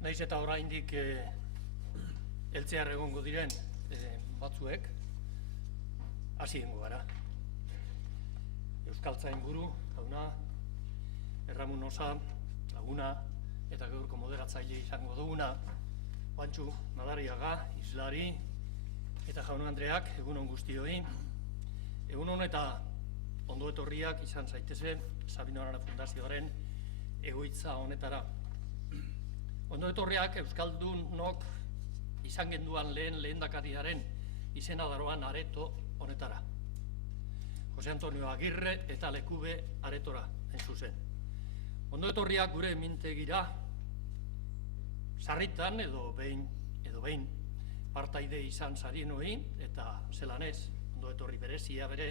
Naiz eta oraindik heltzear egongo diren batzuek hasi egingo gara. Euskaltzainguru jauna, Erramun Osa laguna eta gaurko moderatzaile izango duguna, Juantxu Madariaga, Islari eta jaun Andreak, egun on guztioi. Egun on eta ondo etorriak izan zaiteze Sabino Arana Fundazioaren egoitza honetara. Ondo etorriak Euskaldunok izan genduan lehendakariaren izena daroan areto honetara. Jose Antonio Agirre eta Lekube aretora, hain zuzen. Ondo etorriak gure mintegira, sarritan edo behin partaide izan zarienoi eta zelanez, ondo etorri berezia bere,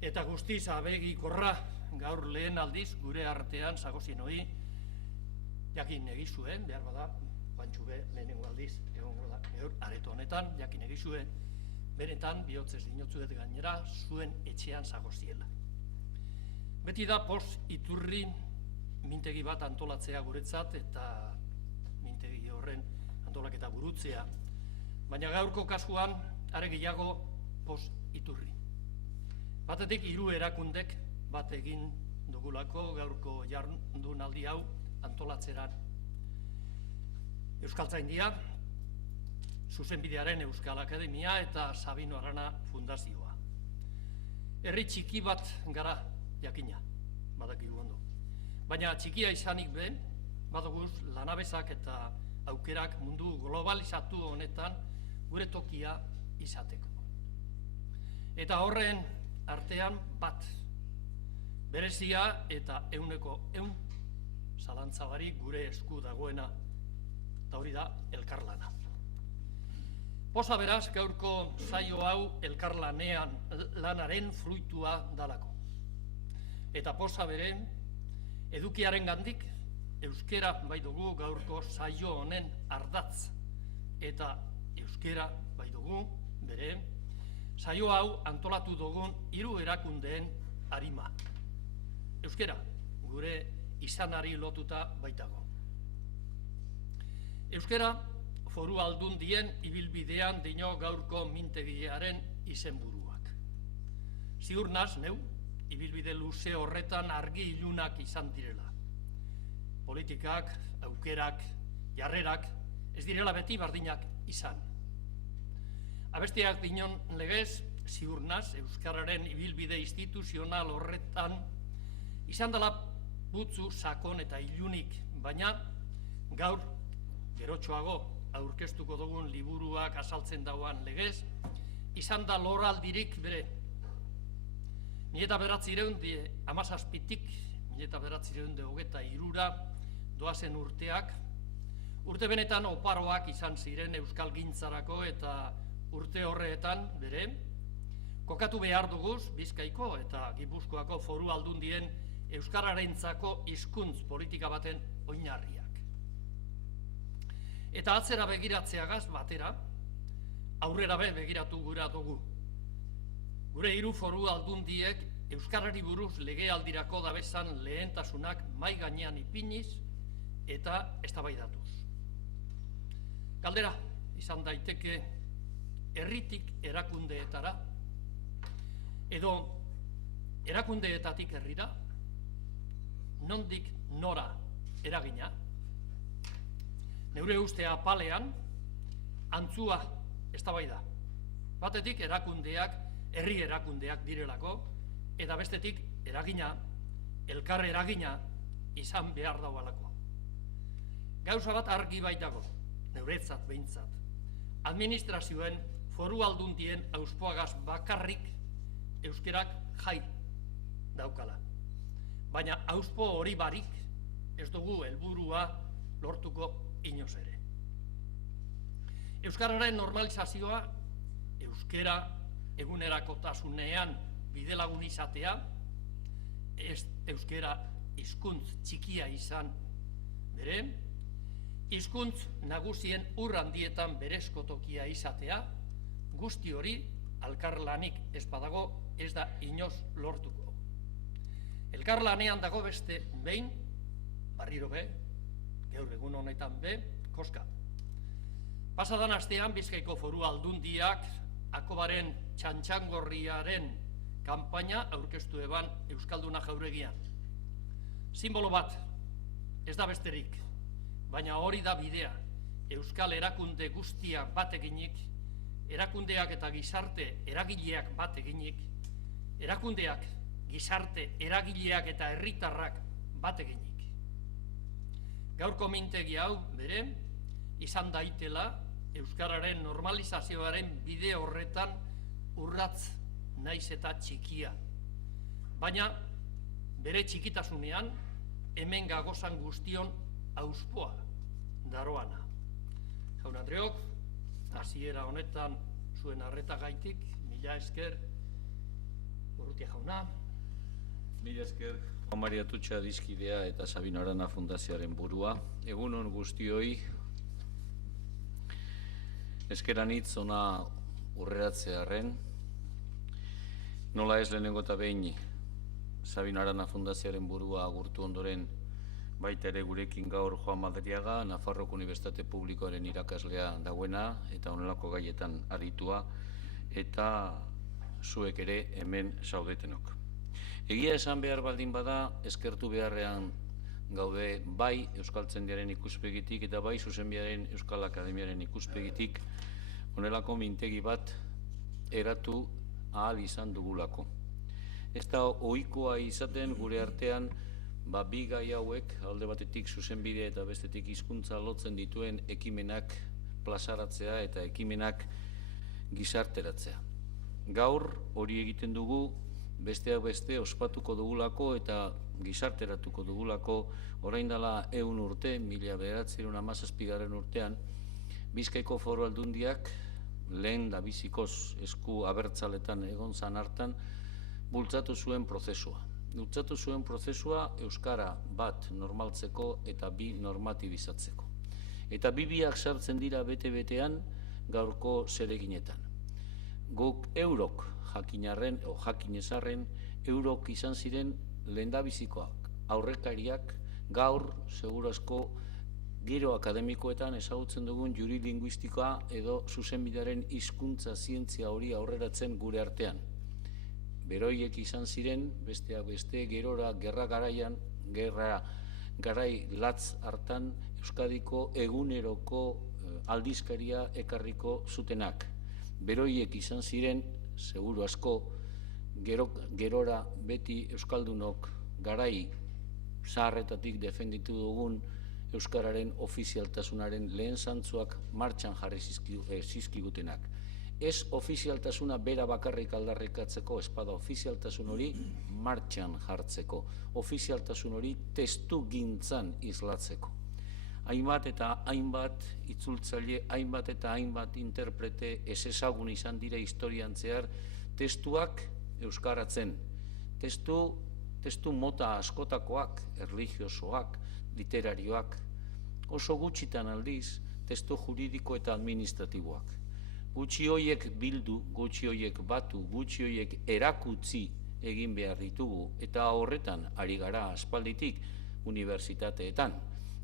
eta guztiz abegikorra gaur lehen aldiz gure artean zagozienoi, jakin egizue, behar bada, Juantxube lehenengo aldiz, egongo da, areto honetan, jakin egizue, benetan, bihotzez dinotzuet gainera, zuen etxean zagoziela. Beti da post iturri mintegi bat antolatzea guretzat, eta mintegi horren antolaketa burutzea, baina gaurko kasuan, are gehiago post iturri. Batetik 3 erakundek bat egin dugulako gaurko jardunaldi hau antolatzeran. Euskaltzaindia, Zuzenbidearen Euskal Akademia eta Sabino Arana Fundazioa. Herri txiki bat gara jakina, badakigu ondo. Baina txikia izanik ben, badoguz lanabezak eta aukerak mundu globalizatu honetan gure tokia izateko. Eta horren artean bat, berezia eta 100% zalantzabari gure esku dagoena, eta hori da elkarlana. Posa beraz, gaurko saio hau elkarlanaren fruitua dalako. Eta posa beren, edukiaren gandik, euskera bai dugu gaurko saio honen ardatz, eta euskera bai dugu bere, saio hau antolatu dugun 3 erakundeen arima. Euskera, gure izanari lotuta baitago. Euskera, Foru Aldundien ibilbidean dino gaurko mintegiaren izenburuak. Ziur naz, neu, ibilbide luze horretan argi ilunak izan direla. Politikak, aukerak, jarrerak, ez direla beti bardinak izan. Abestiak dinon legez, ziur naz, Euskararen ibilbide instituzional horretan izan dela putzu, sakon eta ilunik, baina gaur, gerotxoago, aurkeztuko dugun liburuak azaltzen dauan legez, izan da loraldirik bere. 1997-tik, 1993 doazen urteak, urte benetan oparoak izan ziren Euskal Gintzarako eta urte horretan bere, kokatu behar duguz Bizkaiko eta Gipuzkoako Foru Aldundien Euskararentzako hizkuntz politika baten oinarriak. Eta atzera begiratzeagaz batera, aurrera begiratu gura dugu. Gure 3 Foru Aldundiek Euskarari buruz legealdirako dabezan lehentasunak mai gainean ipiniz eta eztabaidatuz. Galdera izan daiteke herritik erakundeetara, edo erakundeetatik herrira, nondik nora eragina. Neure uste apalean, antzua eztabaida. Batetik erakundeak, herri erakundeak direlako, eta bestetik eragina, elkar eragina izan behar daualako. Gauza bat argi baitago, neuretzat behintzat. Administrazioen Foru Aldundien auspoagaz bakarrik euskerak jai daukala. Baina auspo hori barik ez dugu helburua lortuko inoz ere. Euskararen normalizazioa, euskera egunerakotasunean bidelagun izatea, ez euskera hizkuntz txikia izan bere, hizkuntz nagusien urrandietan berezko tokia izatea, guzti hori elkarlanik ez badago ez da inoz lortuko. Elkarlanean dago beste behin, barriro be, gaur egun honetan be, koska. Pasadan astean Bizkaiko Foru Aldundiak Akobaren txantxangorriaren kanpaina aurkeztu eban Euskalduna Jauregian. Simbolo bat, ez da besterik, baina hori da bidea. Euskal erakunde guztiak bat eginik, erakundeak eta gizarte eragileak bat eginik, erakundeak, gizarte eragileak eta herritarrak bat eginik. Gaurko mintegi hau, bere, izan daitela euskararen normalizazioaren bide horretan urratz naiz eta txikia. Baina, bere txikitasunean, hemen gagozan guztion auspoa daroana. Jaun Andreok, hasiera honetan zuen arretagaitik, mila esker, Urrutia jauna. Mila esker, Juan Maria Atutxa dizkidea eta Sabino Arana Fundazioaren burua. Egunon guztioi, eskeranitz ona urreratzearen, nola ez lehenengo eta behin Sabino Arana Fundazioaren burua agurtu ondoren, baita ere gurekin gaur Juan Madriaga, Nafarroko Unibertsitate Publikoaren irakaslea dagoena eta honelako gaietan aritua, eta zuek ere hemen saudetenok. Egia esan behar baldin bada, eskertu beharrean gaude bai Euskaltzaindiaren ikuspegitik eta bai Zuzenbidearen Euskal Akademiaren ikuspegitik honelako mintegi bat eratu ahal izan dugulako. Ez da ohikoa izaten gure artean bi gai hauek, alde batetik Zuzenbide eta bestetik hizkuntza lotzen dituen ekimenak plazaratzea eta ekimenak gizarteratzea. Gaur hori egiten dugu, besteak beste ospatuko dugulako eta gizarteratuko dugulako orain dela 100 urte, 1917 urtean, Bizkaiko Foru Aldundiak lehen dabizikoz esku abertzaletan egon zan hartan bultzatu zuen prozesua. Bultzatu zuen prozesua euskara bat normaltzeko eta bi normatibizatzeko. Eta biak sartzen dira bete-betean gaurko zereginetan. Guk eurok jakinarren, o jakinezarren, eurok izan ziren lehendabizikoak, aurrekariak, gaur, seguru asko, gero akademikoetan ezagutzen dugun jurilinguistikoa edo Zuzenbidearen hizkuntza zientzia hori aurreratzen gure artean. Beroiek izan ziren, besteak beste, gerora, gerra garaian, gerra garai latz hartan, Euskadiko eguneroko aldizkaria ekarriko zutenak. Beroiek izan ziren, seguru asko, gerora beti Euskaldunok garai zaharretatik defenditu dugun Euskararen ofizialtasunaren lehen zantzuak martxan jarri zizkigutenak. Ez ofizialtasuna bera bakarrik aldarrikatzeko, espada ofizialtasun hori martxan jartzeko, ofizialtasun hori testu gintzan islatzeko. Hainbat eta hainbat itzultzaile, hainbat eta hainbat interprete ez ezagun izan dire historian zehar testuak euskaratzen. Testu mota askotakoak, erlijiosoak, literarioak, oso gutxitan aldiz testu juridiko eta administratiboak. Gutxi hoiek bildu, gutxi hoiek batu, gutxi hoiek erakutsi egin behar ditugu eta horretan ari gara aspalditik unibertsitateetan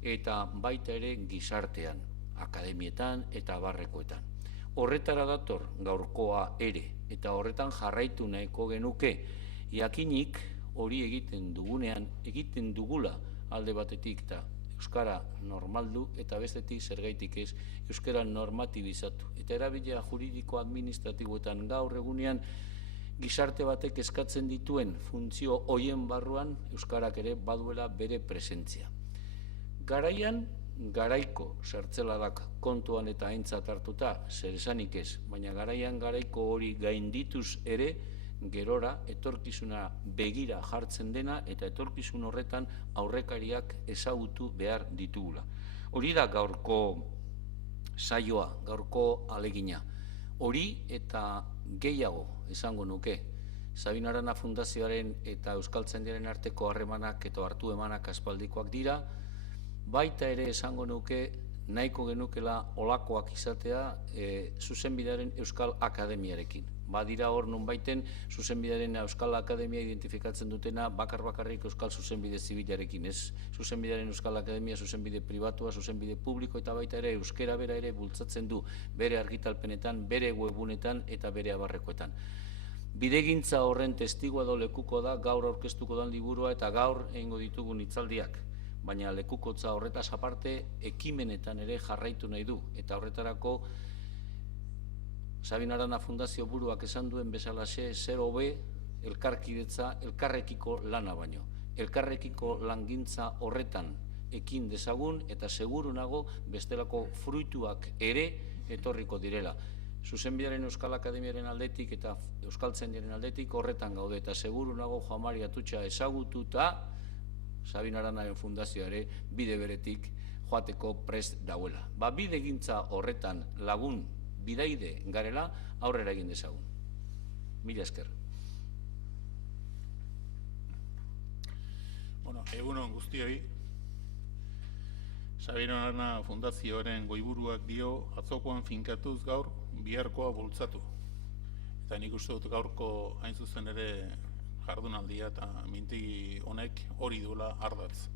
eta baita ere gizartean, akademietan eta abarrekoetan. Horretara dator gaurkoa ere eta horretan jarraitu nahiko genuke, jakinik hori egiten dugunean, egiten dugula alde batetik eta euskara normaldu eta bestetik zergaitik ez euskara normatibizatu. Eta erabilera juridiko administratiboetan gaur egunean gizarte batek eskatzen dituen funtzio hoien barruan euskarak ere baduela bere presentzia. Garaian, garaiko zertzeladak kontuan eta aintzat hartuta, zer esanik ez, baina garaian garaiko hori gaindituz ere, gerora etorkizuna begira jartzen dena eta etorkizun horretan aurrekariak ezagutu behar ditugula. Hori da gaurko saioa, gaurko alegina. Hori eta gehiago esango nuke. Sabino Arana Fundazioaren eta Euskaltzaindiaren arteko harremanak eta hartu emanak aspaldikoak dira, baita ere esango nuke nahiko genukela olakoak izatea Zuzenbidearen Euskal Akademiarekin. Badira hor nonbaiten Zuzenbidearen Euskal Akademia identifikatzen dutena bakarrik Euskal Zuzenbide Zibilarekin, ez Zuzenbidearen Euskal Akademia, zuzenbide pribatua, zuzenbide publiko eta baita ere euskera bera ere bultzatzen du bere argitalpenetan, bere webunetan eta bere abarrekoetan. Bidegintza horren testigua edo lekuko da gaur aurkeztuko den liburua eta gaur egingo ditugun hitzaldiak, baina lekukotza horretaz aparte ekimenetan ere jarraitu nahi du eta horretarako Sabin Arana Fundazio buruak esan duen bezalaxe, zer hobe elkarkidetza, elkarrekiko lana baino. Elkarrekiko langintza horretan ekin dezagun eta seguru nago bestelako fruituak ere etorriko direla. Zuzenbidearen Euskal Akademiaren aldetik eta Euskaltzaindiaren aldetik horretan gaude eta seguru nago Juan Mari Atutxa ezagututa Sabin Aranaren Fundazioare bide beretik joateko prest dauela. Bidegintza horretan lagun bidaide garela aurrera egin dezagun. Mila esker. Egunon guztioi. Sabin Arana Fundazioaren goiburuak dio atzokoan finkatuz gaur biharkoa bultzatu. Eta nik uste dut gaurko hain zuzen ere jardunaldia eta mintegi honek hori duela ardatz.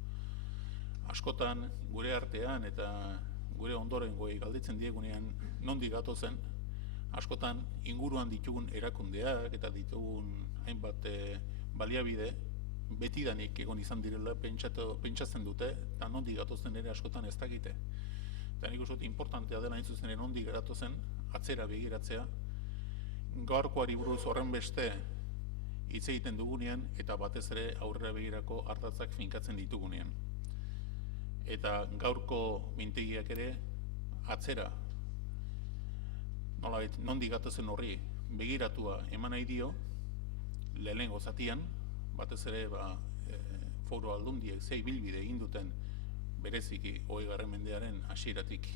Askotan gure artean eta gure ondorengoei galdetzen diegunean nondik gatozen, askotan inguruan ditugun erakundeak eta ditugun hainbat baliabide betidanik egon izan direla pentsatzen dute eta nondik gatozen ere askotan ez dakite. Eta nik uste dut importantea dela hain zuzen ere nondik gatozen atzera begiratzea, gaurkoari buruz horren beste hitz egiten dugunean eta batez ere aurrera begirako ardatzak finkatzen ditugunean. Eta gaurko mintegiak ere atzera, nolabait, nondik gatozen horri begiratua eman nahi dio, lehenengo zatian, batez ere Foru Aldundiek zei bilbide egin duten bereziki 20. mendearen hasieratik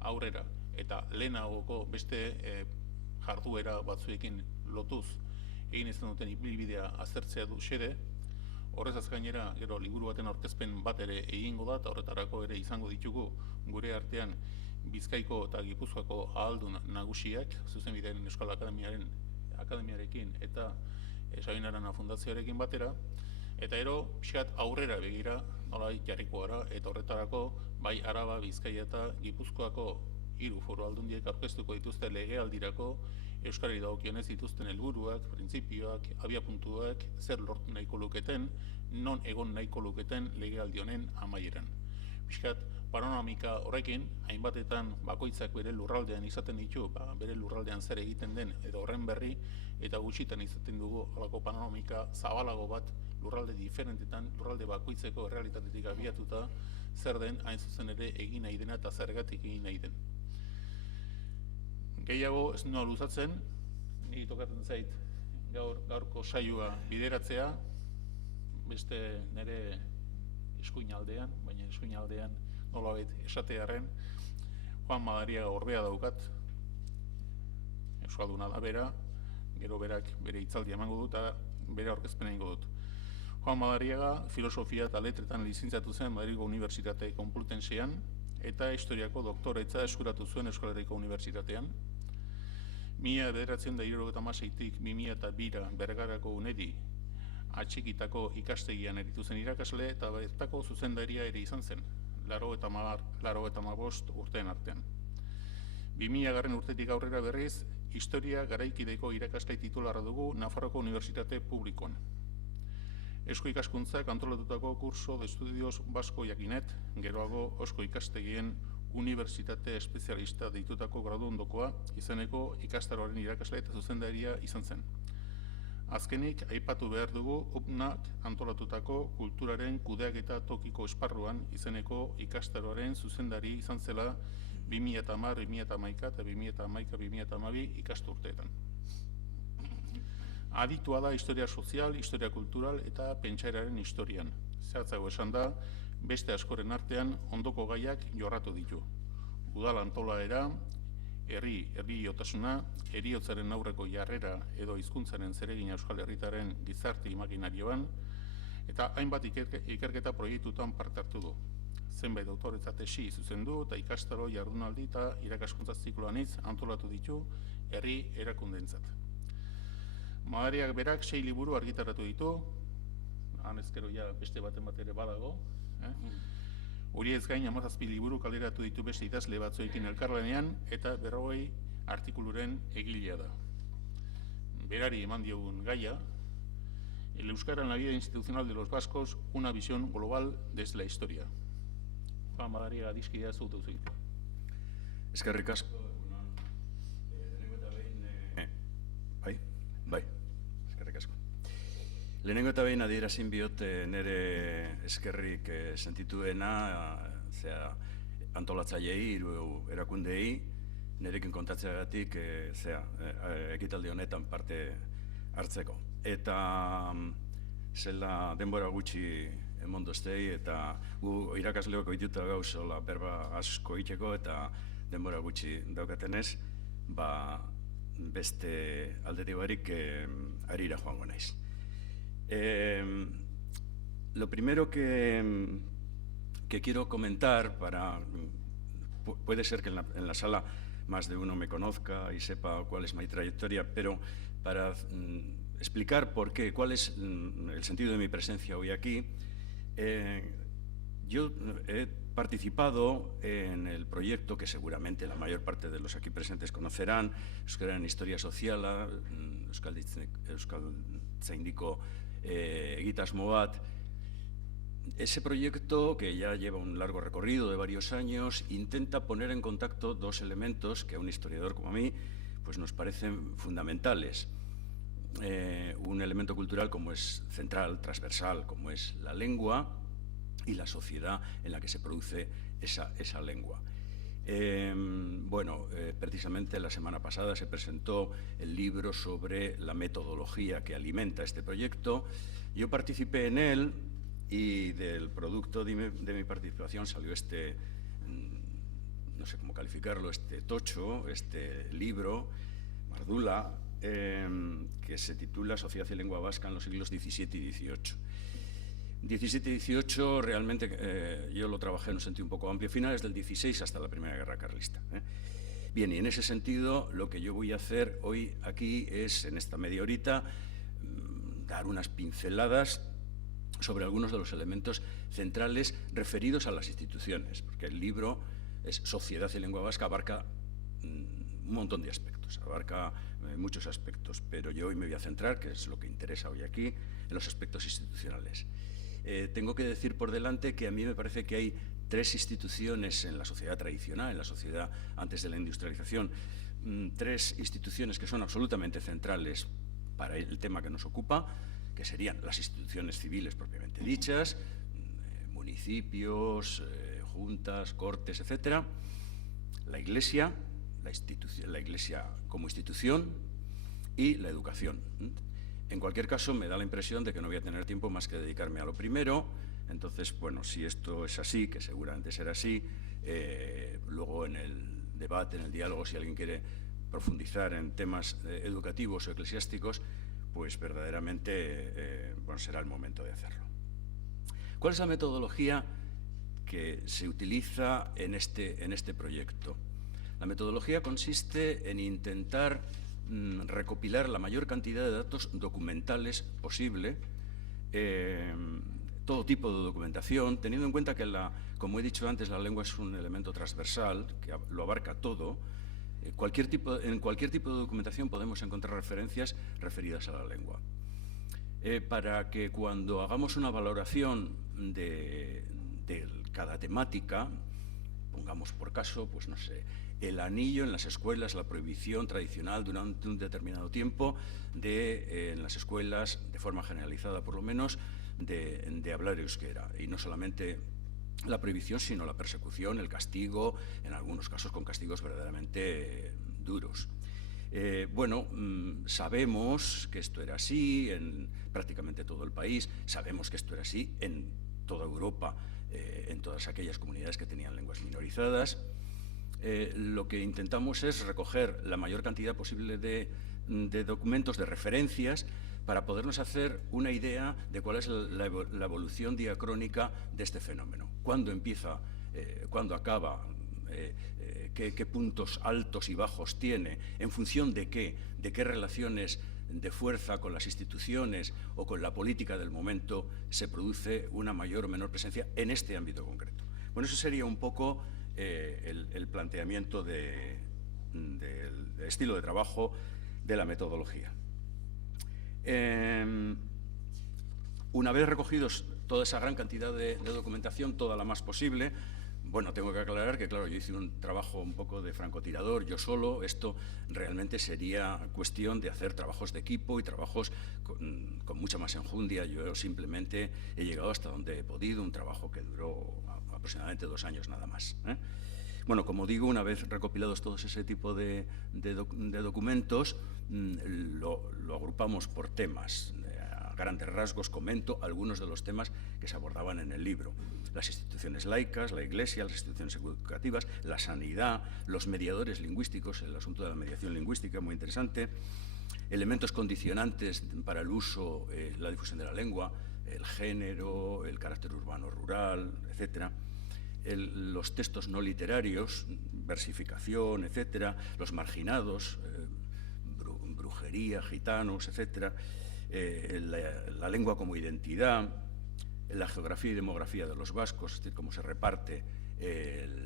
aurrera eta lehenagoko beste jarduera batzuekin lotuz egin izan duten bilbidea aztertzea du xede. Horrezaz gainera, gero liburu baten aurkezpen bat ere egingo da, eta horretarako ere izango ditugu gure artean Bizkaiko eta Gipuzkoako ahaldun nagusiak, Zuzenbidearen Euskal Akademiarekin eta Sabin Arana Fundazioarekin batera, eta ero pixkat aurrera begira nola jarriko gara, eta horretarako bai Araba, Bizkaia eta Gipuzkoako 3 foru aldundiek aurkeztuko dituzte legealdirako Euskarari dagokionez dituzten helburuak, printzipioak, abiapuntuak, zer lortu nahiko luketen, non egon nahiko luketen legealdi honen amaieran. Piskat, panoramika horrekin, hainbatetan bakoitzak bere lurraldean izaten ditu, bere lurraldean zer egiten den edo horren berri, eta gutxitan izaten dugu halako panoramika zabalago bat lurralde diferentetan, lurralde bakoitzeko errealitatetik abiatuta, zer den hain zuzen ere egin nahi dena eta zergatik egin nahi den. Gehiago ez noa luzatzen, niri tokatzen zait gaurko saioa bideratzea, beste nire eskuin aldean, baina eskuin aldean nolabait esatearen, Juan Madariaga orbea daukat, euskalduna da bera, gero berak bere hitzaldia emango dut eta bere aurkezpena egingo dut. Juan Madariaga filosofia eta letretan lizentziatu zen Madrilgo Unibertsitate Konplutensean eta historiako doktoretza eskuratu zuen Euskal Herriko Unibertsitatean. 1976tik 2002 Bergarako Unedi atxikitako ikastegian eritu zen irakasle eta bertako zuzendaria ere izan zen, 85 urteen artean. 2000 urtetik aurrera berriz, historia garaikideko irakasle titularra dugu Nafarroko Unibertsitate Publikoan. Eusko ikaskuntzak antolatutako kurso de estudios basko jakinet, geroago Eusko ikastegien unibertsitate espezialista deitutako graduondokoa izeneko ikastaroaren irakasle eta zuzendaria izan zen. Azkenik, aipatu behar dugu UPNak antolatutako kulturaren kudeaketa tokiko esparruan izeneko ikastaroaren zuzendari izan zela 2010, 2011 eta 2011-2012 ikasturteetan. Aditua da historia sozial, historia kultural eta pentsaeraren historian. Zehatzago esan da, beste askoren artean ondoko gaiak jorratu ditu. Udal antolaera, herriotasuna, heriotzaren aurreko jarrera edo hizkuntzaren zeregina Euskal Herritaren gizarte imaginarioan, eta hainbat ikerketa proiektutan parte hartu du. zenbait doktoretza tesi zuzendu eta ikastaro, jardunaldi eta irakaskuntza ziklo anitz antolatu ditu herri erakundeentzat. Madariak berak 6 liburu argitaratu ditu, han ezkero ja beste baten bat ere badago. Horiez gain 17 liburu kaleratu ditu beste idazle batzuekin elkarlanean eta 40 artikuluren egilea da. Berari eman diogun gaia, el euskara en la vida institucional de los vascos, una visión global desde la historia. Juan Madariaga dizkidea zut duzu. Eskerrik asko. Bai, eskerrik asko. Lehenengo eta behin adierazin biot nire eskerrik sentituena, antolatzaileei, hiru erakundei, nirekin kontatzeagatik ekitaldi honetan parte hartzeko. Eta zela denbora gutxi emondoztei eta gu irakasleok oituta gauz berba asko itxeko eta denbora gutxi daukatenez, beste aldetik barik harira joango naiz. Lo primero que quiero comentar, puede ser que en la sala más de uno me conozca y sepa cuál es mi trayectoria, pero para explicar por qué, cuál es el sentido de mi presencia hoy aquí, yo he participado en el proyecto que seguramente la mayor parte de los aquí presentes conocerán, Euskara en Historia Soziala, Euskaltzaindiko egitasmo bat. Ese proyecto, que ya lleva un largo recorrido de varios años, intenta poner en contacto dos elementos que a un historiador como a mí pues nos parecen fundamentales. Un elemento cultural como es central, transversal, como es la lengua y la sociedad en la que se produce esa lengua. Precisamente la semana pasada se presentó el libro sobre la metodología que alimenta este proyecto. Yo participé en él y del producto de mi participación salió no sé cómo calificarlo, este tocho, este libro, Mardula, que se titula Sociedad y Lengua Vasca en los siglos XVII y XVIII. 17 y 18 realmente yo lo trabajé en un sentido un poco amplio, finales del 16 hasta la Primera Guerra Carlista. Bien, y en ese sentido lo que yo voy a hacer hoy aquí es, en esta media horita, dar unas pinceladas sobre algunos de los elementos centrales referidos a las instituciones, porque el libro es Sociedad y Lengua Vasca, abarca un montón de aspectos, abarca muchos aspectos, pero yo hoy me voy a centrar, que es lo que interesa hoy aquí, en los aspectos institucionales. Tengo que decir por delante que a mí me parece que hay 3 instituciones en la sociedad tradicional, en la sociedad antes de la industrialización, 3 instituciones que son absolutamente centrales para el tema que nos ocupa, que serían las instituciones civiles propiamente dichas, municipios, juntas, cortes, etcétera, la Iglesia, la Iglesia como institución y la educación. En cualquier caso, me da la impresión de que no voy a tener tiempo más que dedicarme a lo primero. Entonces, bueno, si esto es así, que seguramente será así, luego en el debate, en el diálogo, si alguien quiere profundizar en temas educativos o eclesiásticos, pues verdaderamente será el momento de hacerlo. ¿Cuál es la metodología que se utiliza en este proyecto? La metodología consiste en intentar recopilar la mayor cantidad de datos documentales posible, todo tipo de documentación, teniendo en cuenta que, como he dicho antes, la lengua es un elemento transversal, que lo abarca todo. En cualquier tipo de documentación podemos encontrar referencias referidas a la lengua. Para que cuando hagamos una valoración de cada temática, pongamos por caso, pues no sé, el anillo en las escuelas, la prohibición tradicional durante un determinado tiempo en las escuelas, de forma generalizada por lo menos, de hablar euskera. Y no solamente la prohibición, sino la persecución, el castigo, en algunos casos con castigos verdaderamente duros. Sabemos que esto era así en prácticamente todo el país, sabemos que esto era así en toda Europa, en todas aquellas comunidades que tenían lenguas minorizadas. Lo que intentamos es recoger la mayor cantidad posible de documentos, de referencias, para podernos hacer una idea de cuál es la evolución diacrónica de este fenómeno. Cuándo empieza, cuándo acaba, qué puntos altos y bajos tiene, en función de qué relaciones de fuerza con las instituciones o con la política del momento se produce una mayor o menor presencia en este ámbito concreto. Bueno, eso sería un poco el planteamiento del estilo de trabajo de la metodología. Una vez recogidos toda esa gran cantidad de documentación, toda la más posible, bueno, tengo que aclarar que, claro, yo hice un trabajo un poco de francotirador, yo solo. Esto realmente sería cuestión de hacer trabajos de equipo y trabajos con mucha más enjundia. Yo simplemente he llegado hasta donde he podido, un trabajo que duró aproximadamente 2 años nada más, ¿eh? Bueno, como digo, una vez recopilados todos ese tipo de documentos, lo agrupamos por temas. A grandes rasgos comento algunos de los temas que se abordaban en el libro: las instituciones laicas, la Iglesia, las instituciones educativas, la sanidad, los mediadores lingüísticos, el asunto de la mediación lingüística, muy interesante, elementos condicionantes para el uso, la difusión de la lengua, el género, el carácter urbano-rural, etcétera. Los textos no literarios, versificación, etcétera, los marginados, brujería, gitanos, etcétera, la lengua como identidad, la geografía y demografía de los vascos, es decir, cómo se reparte,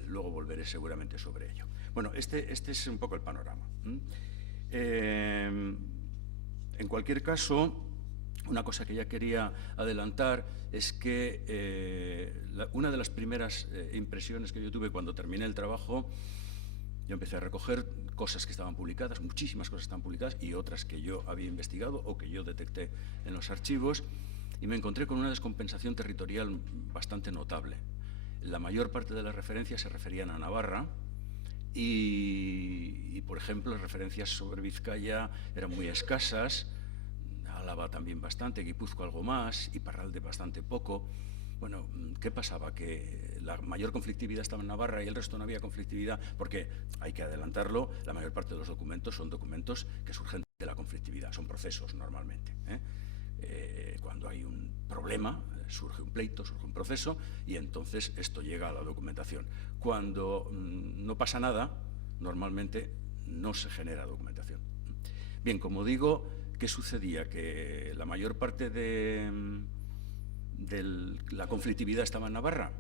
luego volveré seguramente sobre ello. Bueno, este es un poco el panorama. En cualquier caso, una cosa que ya quería adelantar es que una de las primeras impresiones que yo tuve cuando terminé el trabajo, yo empecé a recoger cosas que estaban publicadas, muchísimas cosas estaban publicadas, y otras que yo había investigado o que yo detecté en los archivos, y me encontré con una descompensación territorial bastante notable. La mayor parte de las referencias se referían a Navarra y por ejemplo, las referencias sobre Vizcaya eran muy escasas, Álava también bastante, Guipúzcoa algo más, Iparralde bastante poco. Bueno, ¿qué pasaba? Que la mayor conflictividad estaba en Navarra y el resto no había conflictividad, porque, hay que adelantarlo, la mayor parte de los documentos son documentos que surgen de la conflictividad, son procesos normalmente, ¿eh? Cuando hay un problema, surge un pleito, surge un proceso, y entonces esto llega a la documentación. Cuando no pasa nada, normalmente no se genera documentación. Bien, como digo, ¿qué sucedía? Que la mayor parte de la conflictividad estaba en Navarra.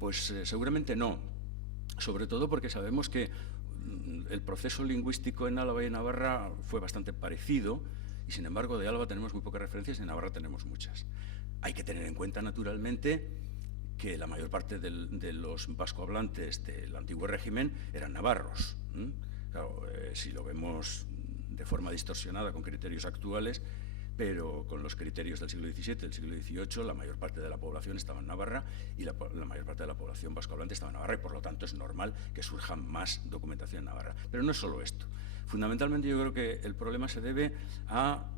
Pues seguramente no, sobre todo porque sabemos que el proceso lingüístico en Álava y en Navarra fue bastante parecido, y sin embargo de Álava tenemos muy pocas referencias y de Navarra tenemos muchas. Hay que tener en cuenta, naturalmente, que la mayor parte de los vascohablantes del antiguo régimen eran navarros. Claro, si lo vemos de forma distorsionada con criterios actuales, pero con los criterios del siglo XVII, del siglo XVIII, la mayor parte de la población estaba en Navarra y la mayor parte de la población vascohablante estaba en Navarra, y por lo tanto es normal que surja más documentación en Navarra. Pero no es solo esto. Fundamentalmente yo creo que el problema se debe a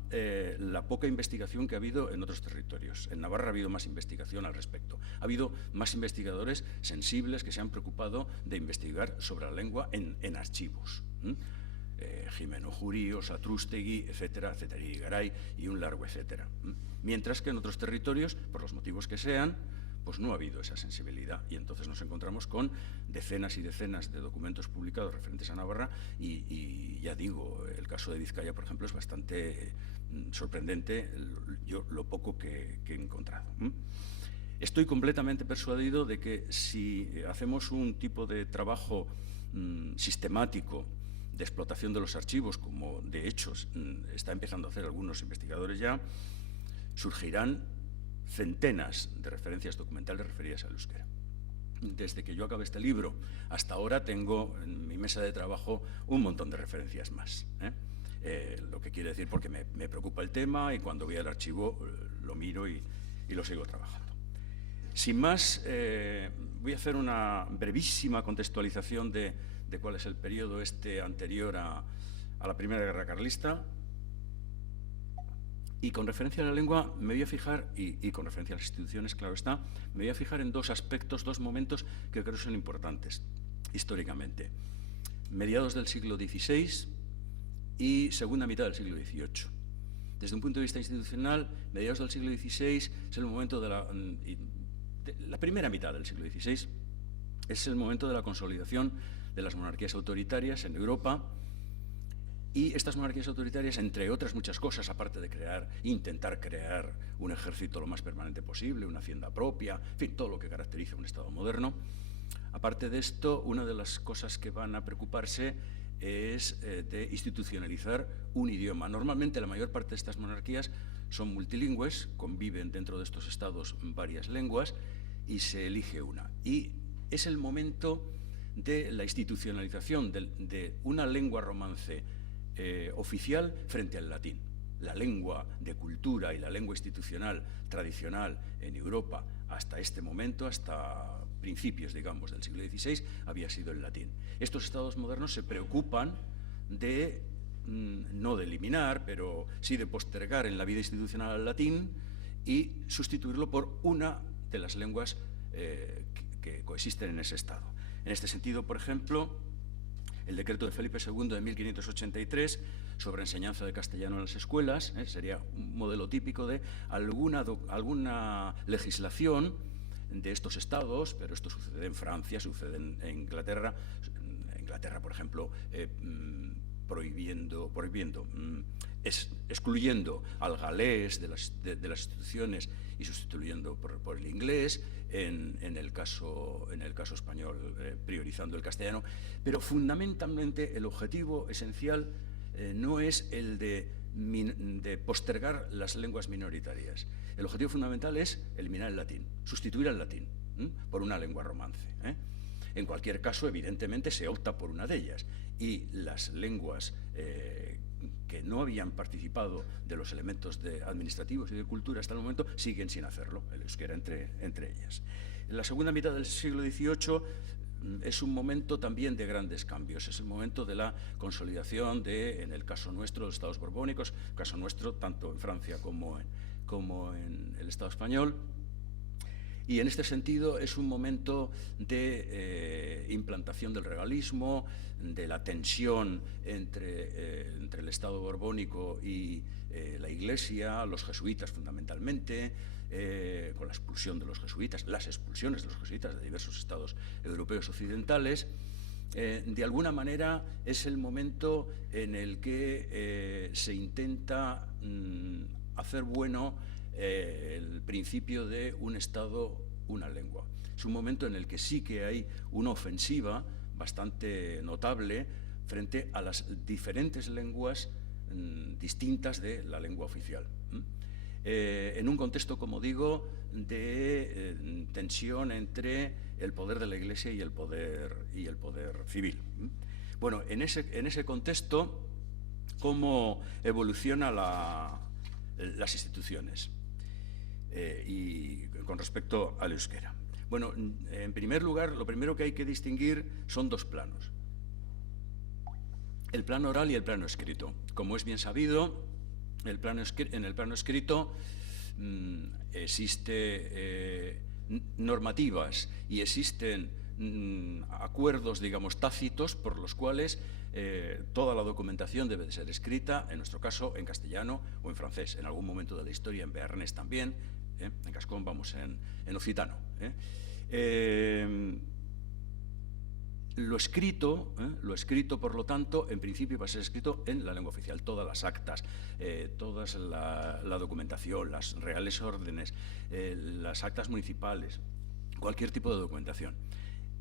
la poca investigación que ha habido en otros territorios. En Navarra ha habido más investigación al respecto. Ha habido más investigadores sensibles que se han preocupado de investigar sobre la lengua en archivos. Jimeno Jurío, Satrústegui, etcétera, etcétera, y Garay, y un largo etcétera. Mientras que en otros territorios, por los motivos que sean, pues no ha habido esa sensibilidad, y entonces nos encontramos con decenas y decenas de documentos publicados referentes a Navarra, y ya digo, el caso de Vizcaya, por ejemplo, es bastante sorprendente lo poco que he encontrado. Estoy completamente persuadido de que si hacemos un tipo de trabajo sistemático de explotación de los archivos, como de hecho está empezando a hacer algunos investigadores ya, surgirán centenas de referencias documentales referidas al euskera. Desde que yo acabé este libro hasta ahora tengo en mi mesa de trabajo un montón de referencias más, lo que quiere decir porque me preocupa el tema, y cuando voy al archivo lo miro y lo sigo trabajando. Sin más, voy a hacer una brevísima contextualización de cuál es el periodo anterior a la Primera Guerra Carlista. Y con referencia a la lengua me voy a fijar, y con referencia a las instituciones, claro está, me voy a fijar en dos aspectos, dos momentos que creo son importantes históricamente. Mediados del siglo XVI y segunda mitad del siglo XVIII. Desde un punto de vista institucional, mediados del siglo XVI es el momento de la primera mitad del siglo XVI, es el momento de la consolidación de las monarquías autoritarias en Europa. Y estas monarquías autoritarias, entre otras muchas cosas, aparte de intentar crear un ejército lo más permanente posible, una hacienda propia, en fin, todo lo que caracteriza un Estado moderno, aparte de esto, una de las cosas que van a preocuparse es de institucionalizar un idioma. Normalmente la mayor parte de estas monarquías son multilingües, conviven dentro de estos estados varias lenguas y se elige una. Y es el momento de la institucionalización de una lengua romance oficial frente al latín. La lengua de cultura y la lengua institucional tradicional en Europa hasta este momento, hasta principios, digamos, del siglo XVI, había sido el latín. Estos estados modernos se preocupan de, no de eliminar, pero sí de postergar en la vida institucional al latín y sustituirlo por una de las lenguas que coexisten en ese estado. En este sentido, por ejemplo, el decreto de Felipe II de 1583 sobre enseñanza de castellano en las escuelas sería un modelo típico de alguna legislación de estos estados, pero esto sucede en Francia, sucede en Inglaterra. En Inglaterra, por ejemplo, excluyendo al galés de las instituciones y sustituyendo por el inglés, en el caso español priorizando el castellano, pero fundamentalmente el objetivo esencial no es el de postergar las lenguas minoritarias. El objetivo fundamental es eliminar el latín, sustituir al latín por una lengua romance. En cualquier caso, evidentemente, se opta por una de ellas, y las lenguas que no habían participado de los elementos administrativos y de cultura hasta el momento siguen sin hacerlo, el euskera entre ellas. En la segunda mitad del siglo XVIII es un momento también de grandes cambios, es el momento de la consolidación en el caso nuestro, los estados borbónicos, caso nuestro tanto en Francia como en el Estado español. Y en este sentido es un momento de implantación del regalismo, de la tensión entre el Estado borbónico y la Iglesia, los jesuitas fundamentalmente, con la expulsión de los jesuitas, las expulsiones de los jesuitas de diversos estados europeos occidentales. De alguna manera es el momento en el que se intenta hacer bueno el principio de un Estado, una lengua. Es un momento en el que sí que hay una ofensiva bastante notable frente a las diferentes lenguas distintas de la lengua oficial. En un contexto, como digo, de tensión entre el poder de la Iglesia y el poder civil. Bueno, en ese contexto, ¿cómo evoluciona las instituciones? Y con respecto al euskera. Bueno, en primer lugar, lo primero que hay que distinguir son dos planos: el plano oral y el plano escrito. Como es bien sabido, en el plano escrito existe normativas y existen acuerdos, digamos, tácitos por los cuales toda la documentación debe de ser escrita, en nuestro caso en castellano o en francés, en algún momento de la historia en bearnés también, en Gascón vamos en occitano. Lo escrito, por lo tanto, en principio va a ser escrito en la lengua oficial, todas las actas, toda la documentación, las reales órdenes, las actas municipales, cualquier tipo de documentación.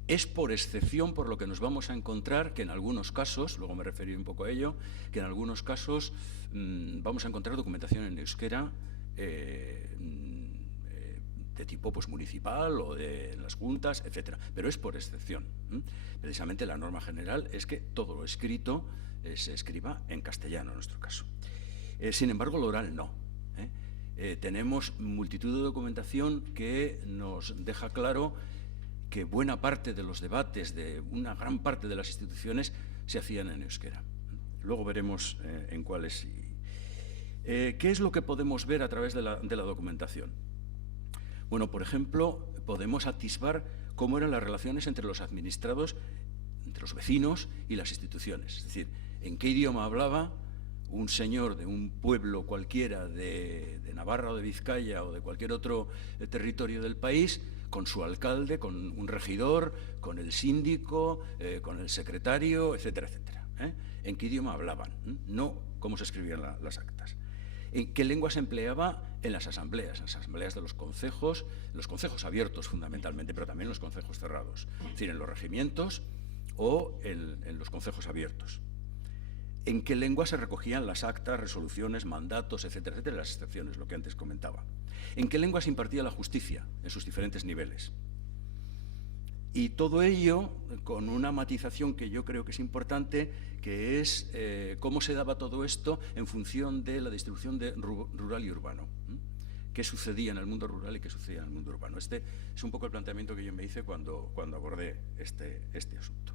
Es por excepción por lo que nos vamos a encontrar que en algunos casos, luego me referiré un poco a ello, que en algunos casos vamos a encontrar documentación en euskera de tipo pues, municipal o de las juntas, etcétera. Pero es por excepción. Precisamente la norma general es que todo lo escrito se escriba en castellano en nuestro caso. Sin embargo, lo oral no. Tenemos multitud de documentación que nos deja claro que buena parte de los debates de una gran parte de las instituciones se hacían en euskera. Luego veremos en cuáles sí. ¿Qué es lo que podemos ver a través de la documentación? Bueno, por ejemplo, podemos atisbar cómo eran las relaciones entre los administrados, entre los vecinos y las instituciones. Es decir, en qué idioma hablaba, un señor de un pueblo cualquiera de Navarra o de Vizcaya o de cualquier otro territorio del país, con su alcalde, con un regidor, con el síndico, con el secretario, etcétera, etcétera. ¿En qué idioma hablaban? No cómo se escribían las actas. ¿En qué lengua se empleaba? En las asambleas de los concejos abiertos fundamentalmente, pero también en los concejos cerrados, es decir, en los regimientos o en los concejos abiertos. ¿En qué lengua se recogían las actas, resoluciones, mandatos, etcétera, etcétera, las excepciones, lo que antes comentaba? ¿En qué lengua se impartía la justicia en sus diferentes niveles? Y todo ello con una matización que yo creo que es importante, que es cómo se daba todo esto en función de la distribución de rural y urbano. ¿Qué sucedía en el mundo rural y qué sucedía en el mundo urbano? Este es un poco el planteamiento que yo me hice cuando abordé este asunto.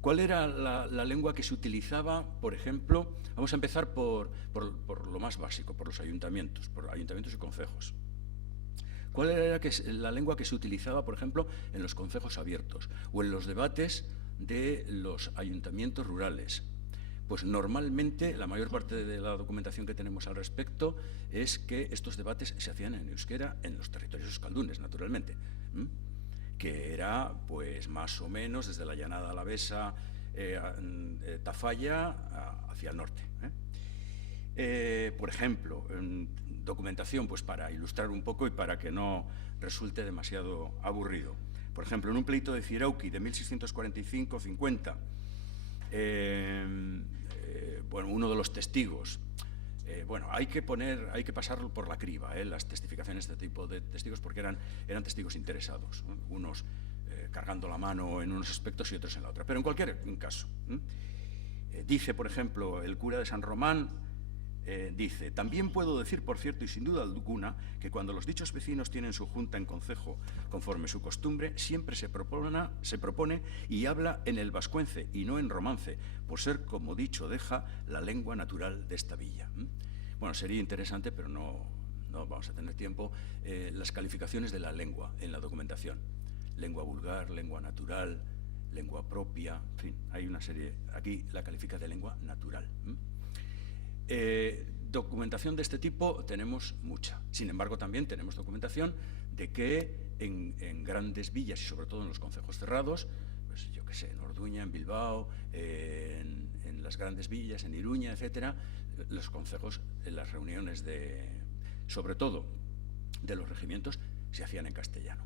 ¿Cuál era la lengua que se utilizaba, por ejemplo? Vamos a empezar por lo más básico, por los ayuntamientos y concejos. ¿Cuál era la lengua que se utilizaba, por ejemplo, en los concejos abiertos o en los debates de los ayuntamientos rurales? Pues normalmente la mayor parte de la documentación que tenemos al respecto es que estos debates se hacían en euskera en los territorios euskaldunes, naturalmente, que era pues más o menos desde la llanada alavesa, Tafalla, hacia el norte. Por ejemplo, documentación, pues para ilustrar un poco y para que no resulte demasiado aburrido. Por ejemplo, en un pleito de Zirauki de 1645-50, bueno, uno de los testigos, bueno, hay que pasarlo por la criba, las testificaciones de este tipo de testigos, porque eran testigos interesados, ¿no? Unos cargando la mano en unos aspectos y otros en la otra. Pero en cualquier caso, dice, por ejemplo, el cura de San Román, dice: también puedo decir, por cierto, y sin duda alguna, que cuando los dichos vecinos tienen su junta en concejo, conforme su costumbre, siempre se propone y habla en el vascuence y no en romance, por ser, como dicho deja, la lengua natural de esta villa. Bueno, sería interesante, pero no vamos a tener tiempo, las calificaciones de la lengua en la documentación. Lengua vulgar, lengua natural, lengua propia, en fin, hay una serie. Aquí la califica de lengua natural. Documentación de este tipo tenemos mucha. Sin embargo, también tenemos documentación de que en grandes villas y sobre todo en los concejos cerrados, pues yo qué sé, en Orduña, en Bilbao, en las grandes villas, en Iruña, etcétera, los concejos, en las reuniones sobre todo de los regimientos, se hacían en castellano,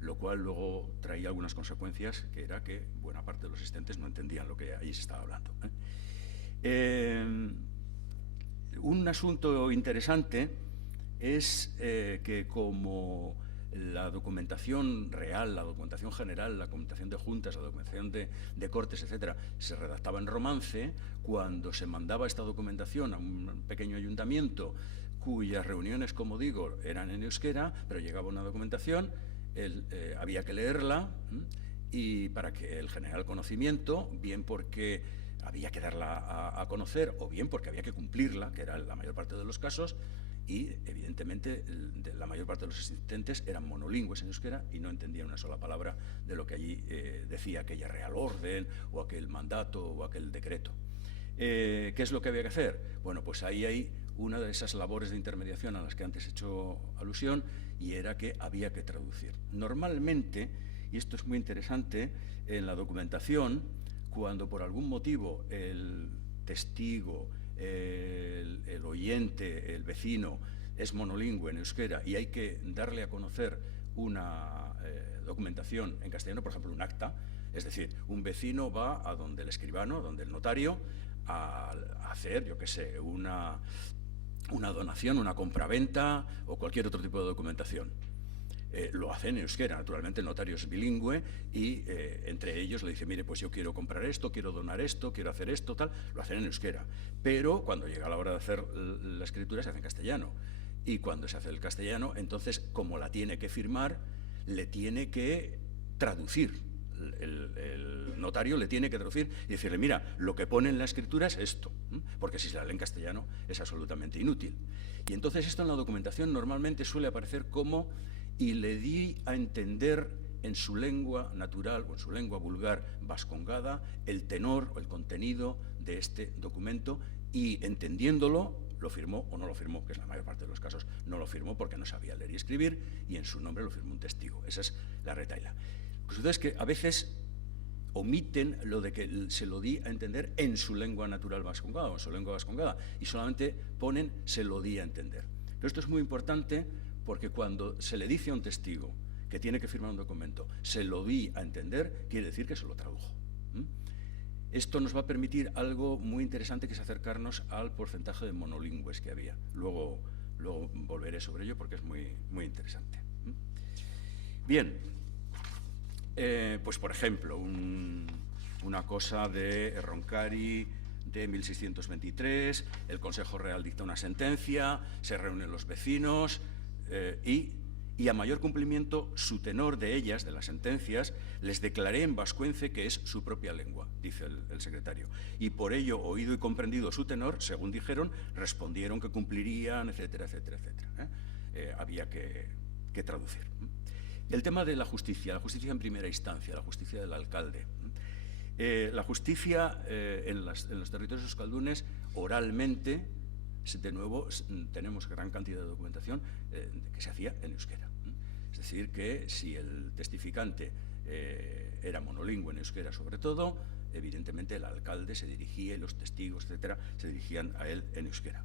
lo cual luego traía algunas consecuencias, que era que buena parte de los asistentes no entendían lo que allí se estaba hablando. Un asunto interesante es que como la documentación real, la documentación general, la documentación de juntas, la documentación de cortes, etcétera, se redactaba en romance, cuando se mandaba esta documentación a un pequeño ayuntamiento cuyas reuniones, como digo, eran en euskera, pero llegaba una documentación, había que leerla, y para que el general conocimiento, bien porque había que darla a conocer, o bien porque había que cumplirla, que era la mayor parte de los casos, y evidentemente la mayor parte de los asistentes eran monolingües en euskera y no entendían una sola palabra de lo que allí decía aquella real orden, o aquel mandato, o aquel decreto. ¿Qué es lo que había que hacer? Bueno, pues ahí hay una de esas labores de intermediación a las que antes he hecho alusión, y era que había que traducir. Normalmente, y esto es muy interesante, en la documentación, cuando por algún motivo el testigo, el oyente, el vecino es monolingüe en euskera y hay que darle a conocer una documentación en castellano, por ejemplo, un acta, es decir, un vecino va a donde el escribano, donde el notario, a hacer, yo qué sé, una donación, una compraventa o cualquier otro tipo de documentación. Lo hacen en euskera, naturalmente el notario es bilingüe y entre ellos le dice: mire, pues yo quiero comprar esto, quiero donar esto, quiero hacer esto, tal, lo hacen en euskera. Pero cuando llega la hora de hacer la escritura se hace en castellano. Y cuando se hace el castellano, entonces, como la tiene que firmar, le tiene que traducir. El notario le tiene que traducir y decirle: mira, lo que pone en la escritura es esto, porque si se la lee en castellano es absolutamente inútil. Y entonces esto en la documentación normalmente suele aparecer como: y le di a entender en su lengua natural o en su lengua vulgar vascongada el tenor o el contenido de este documento y entendiéndolo lo firmó o no lo firmó, que es la mayor parte de los casos, no lo firmó porque no sabía leer y escribir y en su nombre lo firmó un testigo. Esa es la retahíla. Pues ustedes que a veces omiten lo de que se lo di a entender en su lengua natural vascongada o en su lengua vascongada y solamente ponen se lo di a entender. Pero esto es muy importante porque cuando se le dice a un testigo que tiene que firmar un documento, se lo di a entender, quiere decir que se lo tradujo. Esto nos va a permitir algo muy interesante, que es acercarnos al porcentaje de monolingües que había. Luego volveré sobre ello porque es muy, muy interesante. Bien, pues por ejemplo, una cosa de Roncari de 1623, el Consejo Real dicta una sentencia, se reúnen los vecinos y a mayor cumplimiento su tenor de ellas, de las sentencias, les declaré en vascuence que es su propia lengua, dice el secretario. Y por ello, oído y comprendido su tenor, según dijeron, respondieron que cumplirían, etcétera, etcétera, etcétera. Había que traducir. El tema de la justicia en primera instancia, la justicia del alcalde. La justicia en los territorios euskaldunes, oralmente, de nuevo, tenemos gran cantidad de documentación que se hacía en euskera. Es decir, que si el testificante era monolingüe en euskera sobre todo, evidentemente el alcalde se dirigía y los testigos, etcétera, se dirigían a él en euskera.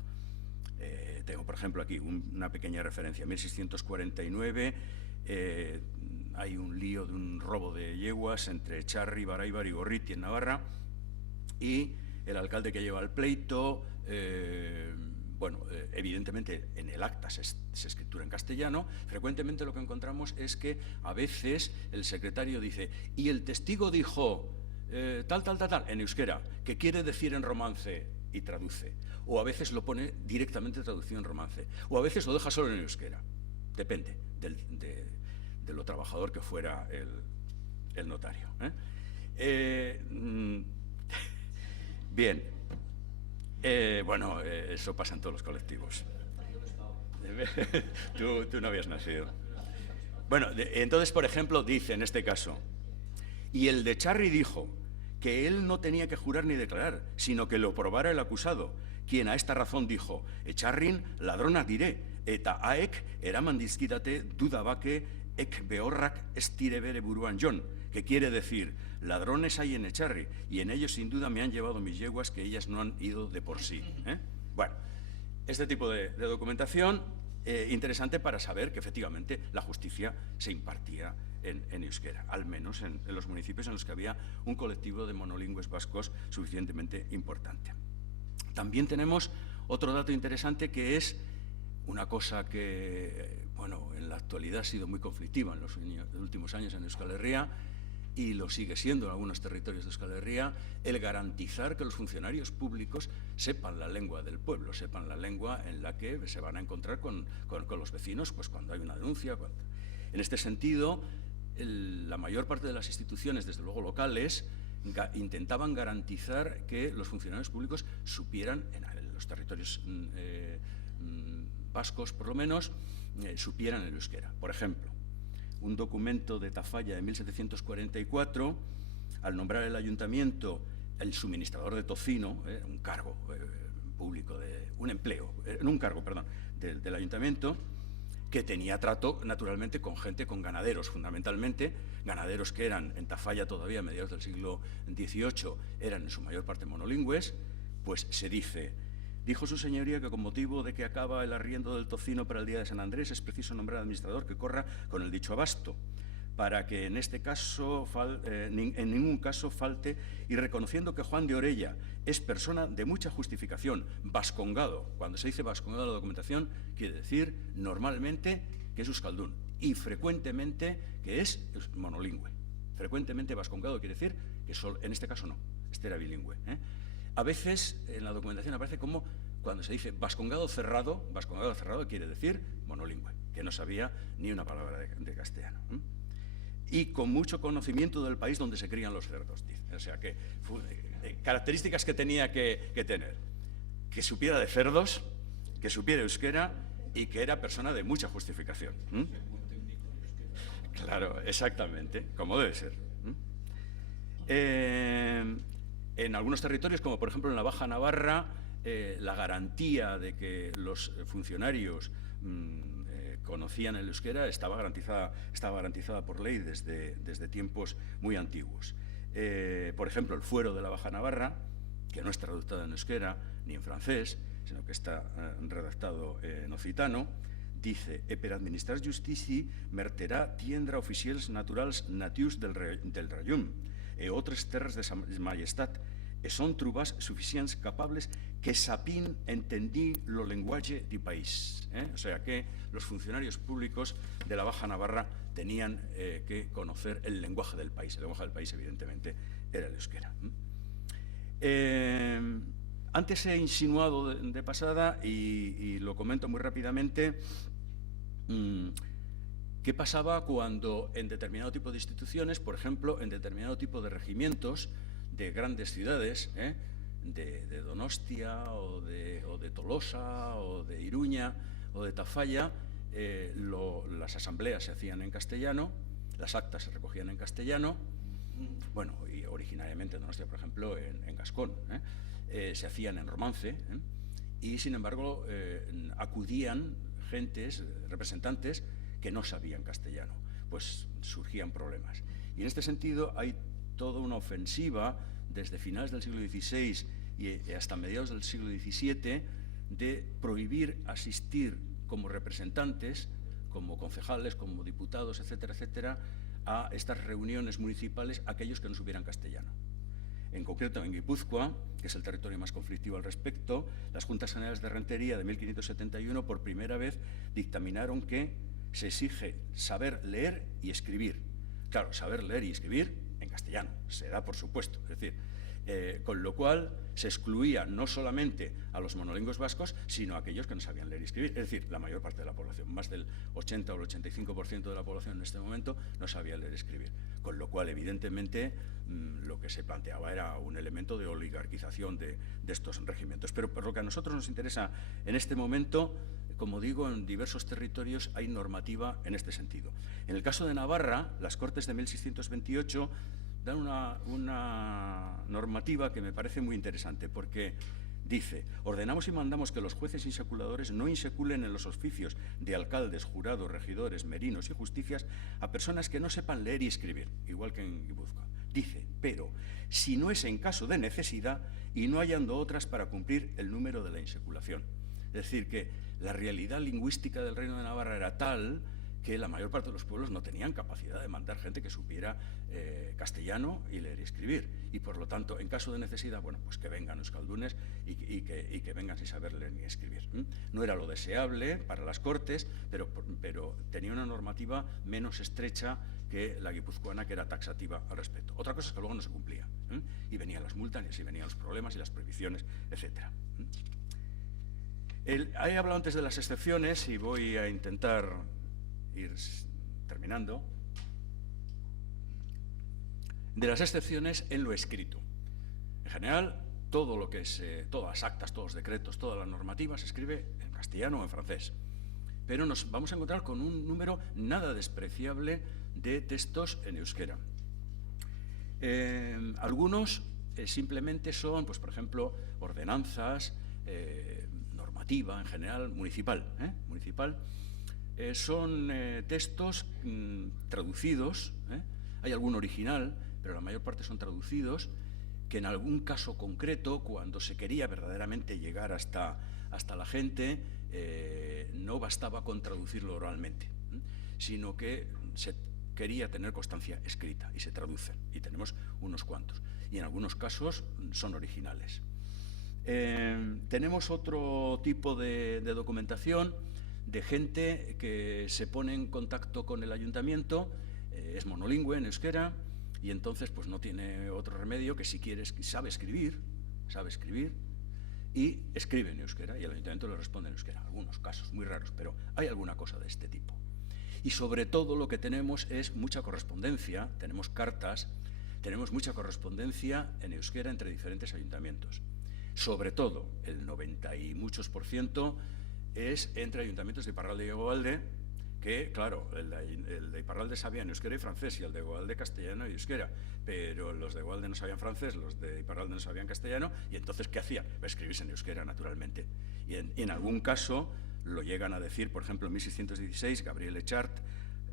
Tengo, por ejemplo, aquí una pequeña referencia. En 1649 hay un lío de un robo de yeguas entre Echarri, Baraibar y Gorriti en Navarra y el alcalde que lleva el pleito, evidentemente en el acta se escritura en castellano. Frecuentemente lo que encontramos es que a veces el secretario dice y el testigo dijo tal, en euskera, que quiere decir en romance y traduce. O a veces lo pone directamente traducido en romance. O a veces lo deja solo en euskera. Depende de lo trabajador que fuera el notario. Bien. Eso pasa en todos los colectivos. Tú no habías nacido. Bueno, entonces, por ejemplo, dice en este caso, y el de Echarri dijo que él no tenía que jurar ni declarar, sino que lo probara el acusado, quien a esta razón dijo, Echarrin ladronak diré, eta aek eraman dizkidate duda bake ek behorrak ez dire bere buruan jon, que quiere decir, ladrones hay en Echarri, y en ellos sin duda me han llevado mis yeguas que ellas no han ido de por sí. Bueno, este tipo de documentación interesante para saber que efectivamente la justicia se impartía en euskera, al menos en los municipios en los que había un colectivo de monolingües vascos suficientemente importante. También tenemos otro dato interesante que es una cosa que, en la actualidad ha sido muy conflictiva en los últimos años en Euskal Herria y lo sigue siendo en algunos territorios de Euskal Herria, el garantizar que los funcionarios públicos sepan la lengua del pueblo, sepan la lengua en la que se van a encontrar con los vecinos pues cuando hay una denuncia. En este sentido, la mayor parte de las instituciones, desde luego locales, intentaban garantizar que los funcionarios públicos supieran, en los territorios vascos por lo menos, supieran el euskera. Por ejemplo, un documento de Tafalla de 1744, al nombrar el ayuntamiento el suministrador de tocino, un cargo público, del ayuntamiento, que tenía trato naturalmente con gente, con ganaderos fundamentalmente, ganaderos que eran en Tafalla todavía a mediados del siglo XVIII, eran en su mayor parte monolingües, pues se dice, dijo su señoría que con motivo de que acaba el arriendo del tocino para el día de San Andrés es preciso nombrar administrador que corra con el dicho abasto, para que en este caso en ningún caso falte, y reconociendo que Juan de Orella es persona de mucha justificación, vascongado. Cuando se dice vascongado en la documentación, quiere decir normalmente que es euskaldún y frecuentemente que es monolingüe. Frecuentemente vascongado quiere decir que en este caso no, este era bilingüe. A veces en la documentación aparece como cuando se dice vascongado cerrado quiere decir monolingüe, que no sabía ni una palabra de castellano. Y con mucho conocimiento del país donde se crían los cerdos, dice. O sea que características que tenía que tener, que supiera de cerdos, que supiera euskera y que era persona de mucha justificación. Claro, exactamente, como debe ser. En algunos territorios, como por ejemplo en la Baja Navarra, la garantía de que los funcionarios conocían el euskera estaba garantizada por ley desde tiempos muy antiguos. Por ejemplo, el fuero de la Baja Navarra, que no es traducido en euskera ni en francés, sino que está redactado en occitano, dice: per administrar justici merterà tiendra oficials naturals natius del rajón e otras terres de sa majestat, e són trobats suficients capables que sapin entendir lo lenguaje di país. O sea que los funcionarios públicos de la Baja Navarra tenían que conocer el lenguaje del país. El lenguaje del país, evidentemente, era el euskera. Antes he insinuado de pasada, y lo comento muy rápidamente, ¿qué pasaba cuando en determinado tipo de instituciones, por ejemplo, en determinado tipo de regimientos de grandes ciudades, de Donostia o de Tolosa o de Iruña o de Tafalla, las asambleas se hacían en castellano, las actas se recogían en castellano, bueno, y originariamente en Donostia, por ejemplo, en Gascón, se hacían en romance, y sin embargo acudían gentes, representantes que no sabían castellano, pues surgían problemas. Y en este sentido hay toda una ofensiva desde finales del siglo XVI y hasta mediados del siglo XVII de prohibir asistir como representantes, como concejales, como diputados, etcétera, etcétera, a estas reuniones municipales aquellos que no supieran castellano. En concreto, en Guipúzcoa, que es el territorio más conflictivo al respecto, las Juntas Generales de Rentería de 1571 por primera vez dictaminaron que se exige saber leer y escribir. Claro, saber leer y escribir en castellano, se da por supuesto. Es decir, con lo cual se excluía no solamente a los monolingües vascos, sino a aquellos que no sabían leer y escribir. Es decir, la mayor parte de la población, más del 80 o el 85% de la población en este momento no sabía leer y escribir. Con lo cual, evidentemente, lo que se planteaba era un elemento de oligarquización de estos regimientos. Pero por lo que a nosotros nos interesa en este momento, como digo, en diversos territorios hay normativa en este sentido. En el caso de Navarra, las Cortes de 1628 dan una normativa que me parece muy interesante, porque dice: ordenamos y mandamos que los jueces inseculadores no inseculen en los oficios de alcaldes, jurados, regidores, merinos y justicias a personas que no sepan leer y escribir, igual que en Guipúzcoa. Dice: pero si no es en caso de necesidad y no hallando otras para cumplir el número de la inseculación. Es decir, que la realidad lingüística del Reino de Navarra era tal que la mayor parte de los pueblos no tenían capacidad de mandar gente que supiera castellano y leer y escribir. Y por lo tanto, en caso de necesidad, bueno, pues que vengan euskaldunes y que vengan sin saber leer ni escribir. No era lo deseable para las Cortes, pero tenía una normativa menos estrecha que la guipuzcoana, que era taxativa al respecto. Otra cosa es que luego no se cumplía, y venían las multas, y así venían los problemas y las prohibiciones, etcétera. He hablado antes de las excepciones y voy a intentar ir terminando. De las excepciones en lo escrito. En general, todo lo que es, todas las actas, todos los decretos, toda la normativa se escribe en castellano o en francés. Pero nos vamos a encontrar con un número nada despreciable de textos en euskera. Algunos simplemente son, pues por ejemplo, ordenanzas, normativa en general, municipal. Son textos traducidos, hay algún original, pero la mayor parte son traducidos, que en algún caso concreto, cuando se quería verdaderamente llegar hasta la gente, no bastaba con traducirlo oralmente, sino que se quería tener constancia escrita, y se traducen, y tenemos unos cuantos, y en algunos casos son originales. Tenemos otro tipo de documentación de gente que se pone en contacto con el ayuntamiento, es monolingüe en euskera, y entonces pues no tiene otro remedio que, si quiere, sabe escribir y escribe en euskera, y el ayuntamiento le responde en euskera. Algunos casos muy raros, pero hay alguna cosa de este tipo. Y sobre todo lo que tenemos es mucha correspondencia, tenemos cartas, tenemos mucha correspondencia en euskera entre diferentes ayuntamientos. Sobre todo, el 90 y muchos % es entre ayuntamientos de Iparralde y Hegoalde, que, claro, el de Iparralde sabían euskera y francés, y el de Egualde castellano y euskera, pero los de Egualde no sabían francés, los de Iparralde no sabían castellano, y entonces, ¿qué hacían? Pues escribirse en euskera, naturalmente. Y en algún caso lo llegan a decir, por ejemplo, en 1616, Gabriel Echart,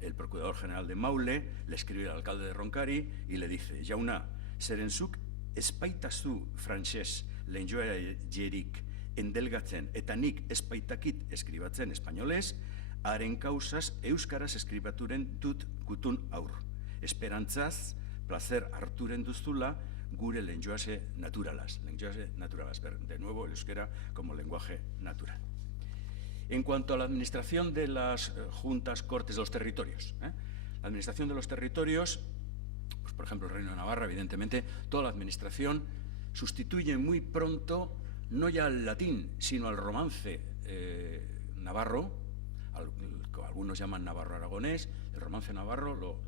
el procurador general de Maule, le escribe al alcalde de Roncari y le dice: Jauna, zerenzuk espaitazu frantses lenjoa jerik endelgatzen, eta nik espaitakit eskribatzen espainolez, haren kausaz euskaraz eskribaturen dut gutun aur. Esperantzaz, placer harturen duzula, gure lenguaje naturalaz. De nuevo, el euskera como lenguaje natural. En cuanto a la administración de las juntas cortes de los territorios, la administración de los territorios, pues por ejemplo el Reino de Navarra, evidentemente, toda la administración sustituye muy pronto no ya al latín, sino al romance navarro, algunos llaman navarro-aragonés, el romance navarro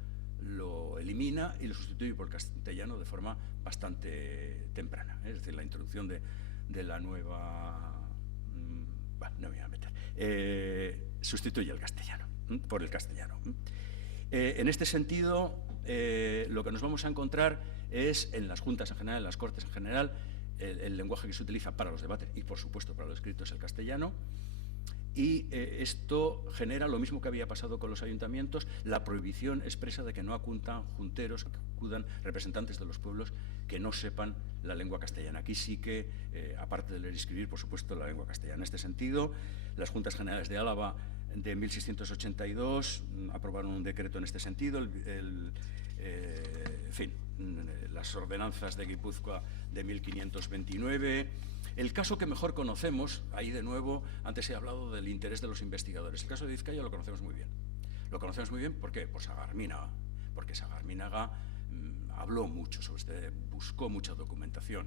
lo elimina y lo sustituye por el castellano de forma bastante temprana. Es decir, la introducción de la nueva... no me voy a meter. Sustituye el castellano por el castellano. En este sentido, lo que nos vamos a encontrar es en las juntas en general, en las cortes en general, el lenguaje que se utiliza para los debates y, por supuesto, para los escritos es el castellano. Y esto genera lo mismo que había pasado con los ayuntamientos, la prohibición expresa de que no acudan junteros, que acudan representantes de los pueblos que no sepan la lengua castellana. Aquí sí que, aparte de leer y escribir, por supuesto, la lengua castellana. En este sentido, las Juntas Generales de Álava de 1682 aprobaron un decreto en este sentido, en fin, las ordenanzas de Guipúzcoa de 1529. El caso que mejor conocemos, ahí de nuevo, antes he hablado del interés de los investigadores. El caso de Vizcaya lo conocemos muy bien. Lo conocemos muy bien, ¿por qué? Por Sagarminaga, porque Sagarminaga habló mucho sobre este, buscó mucha documentación,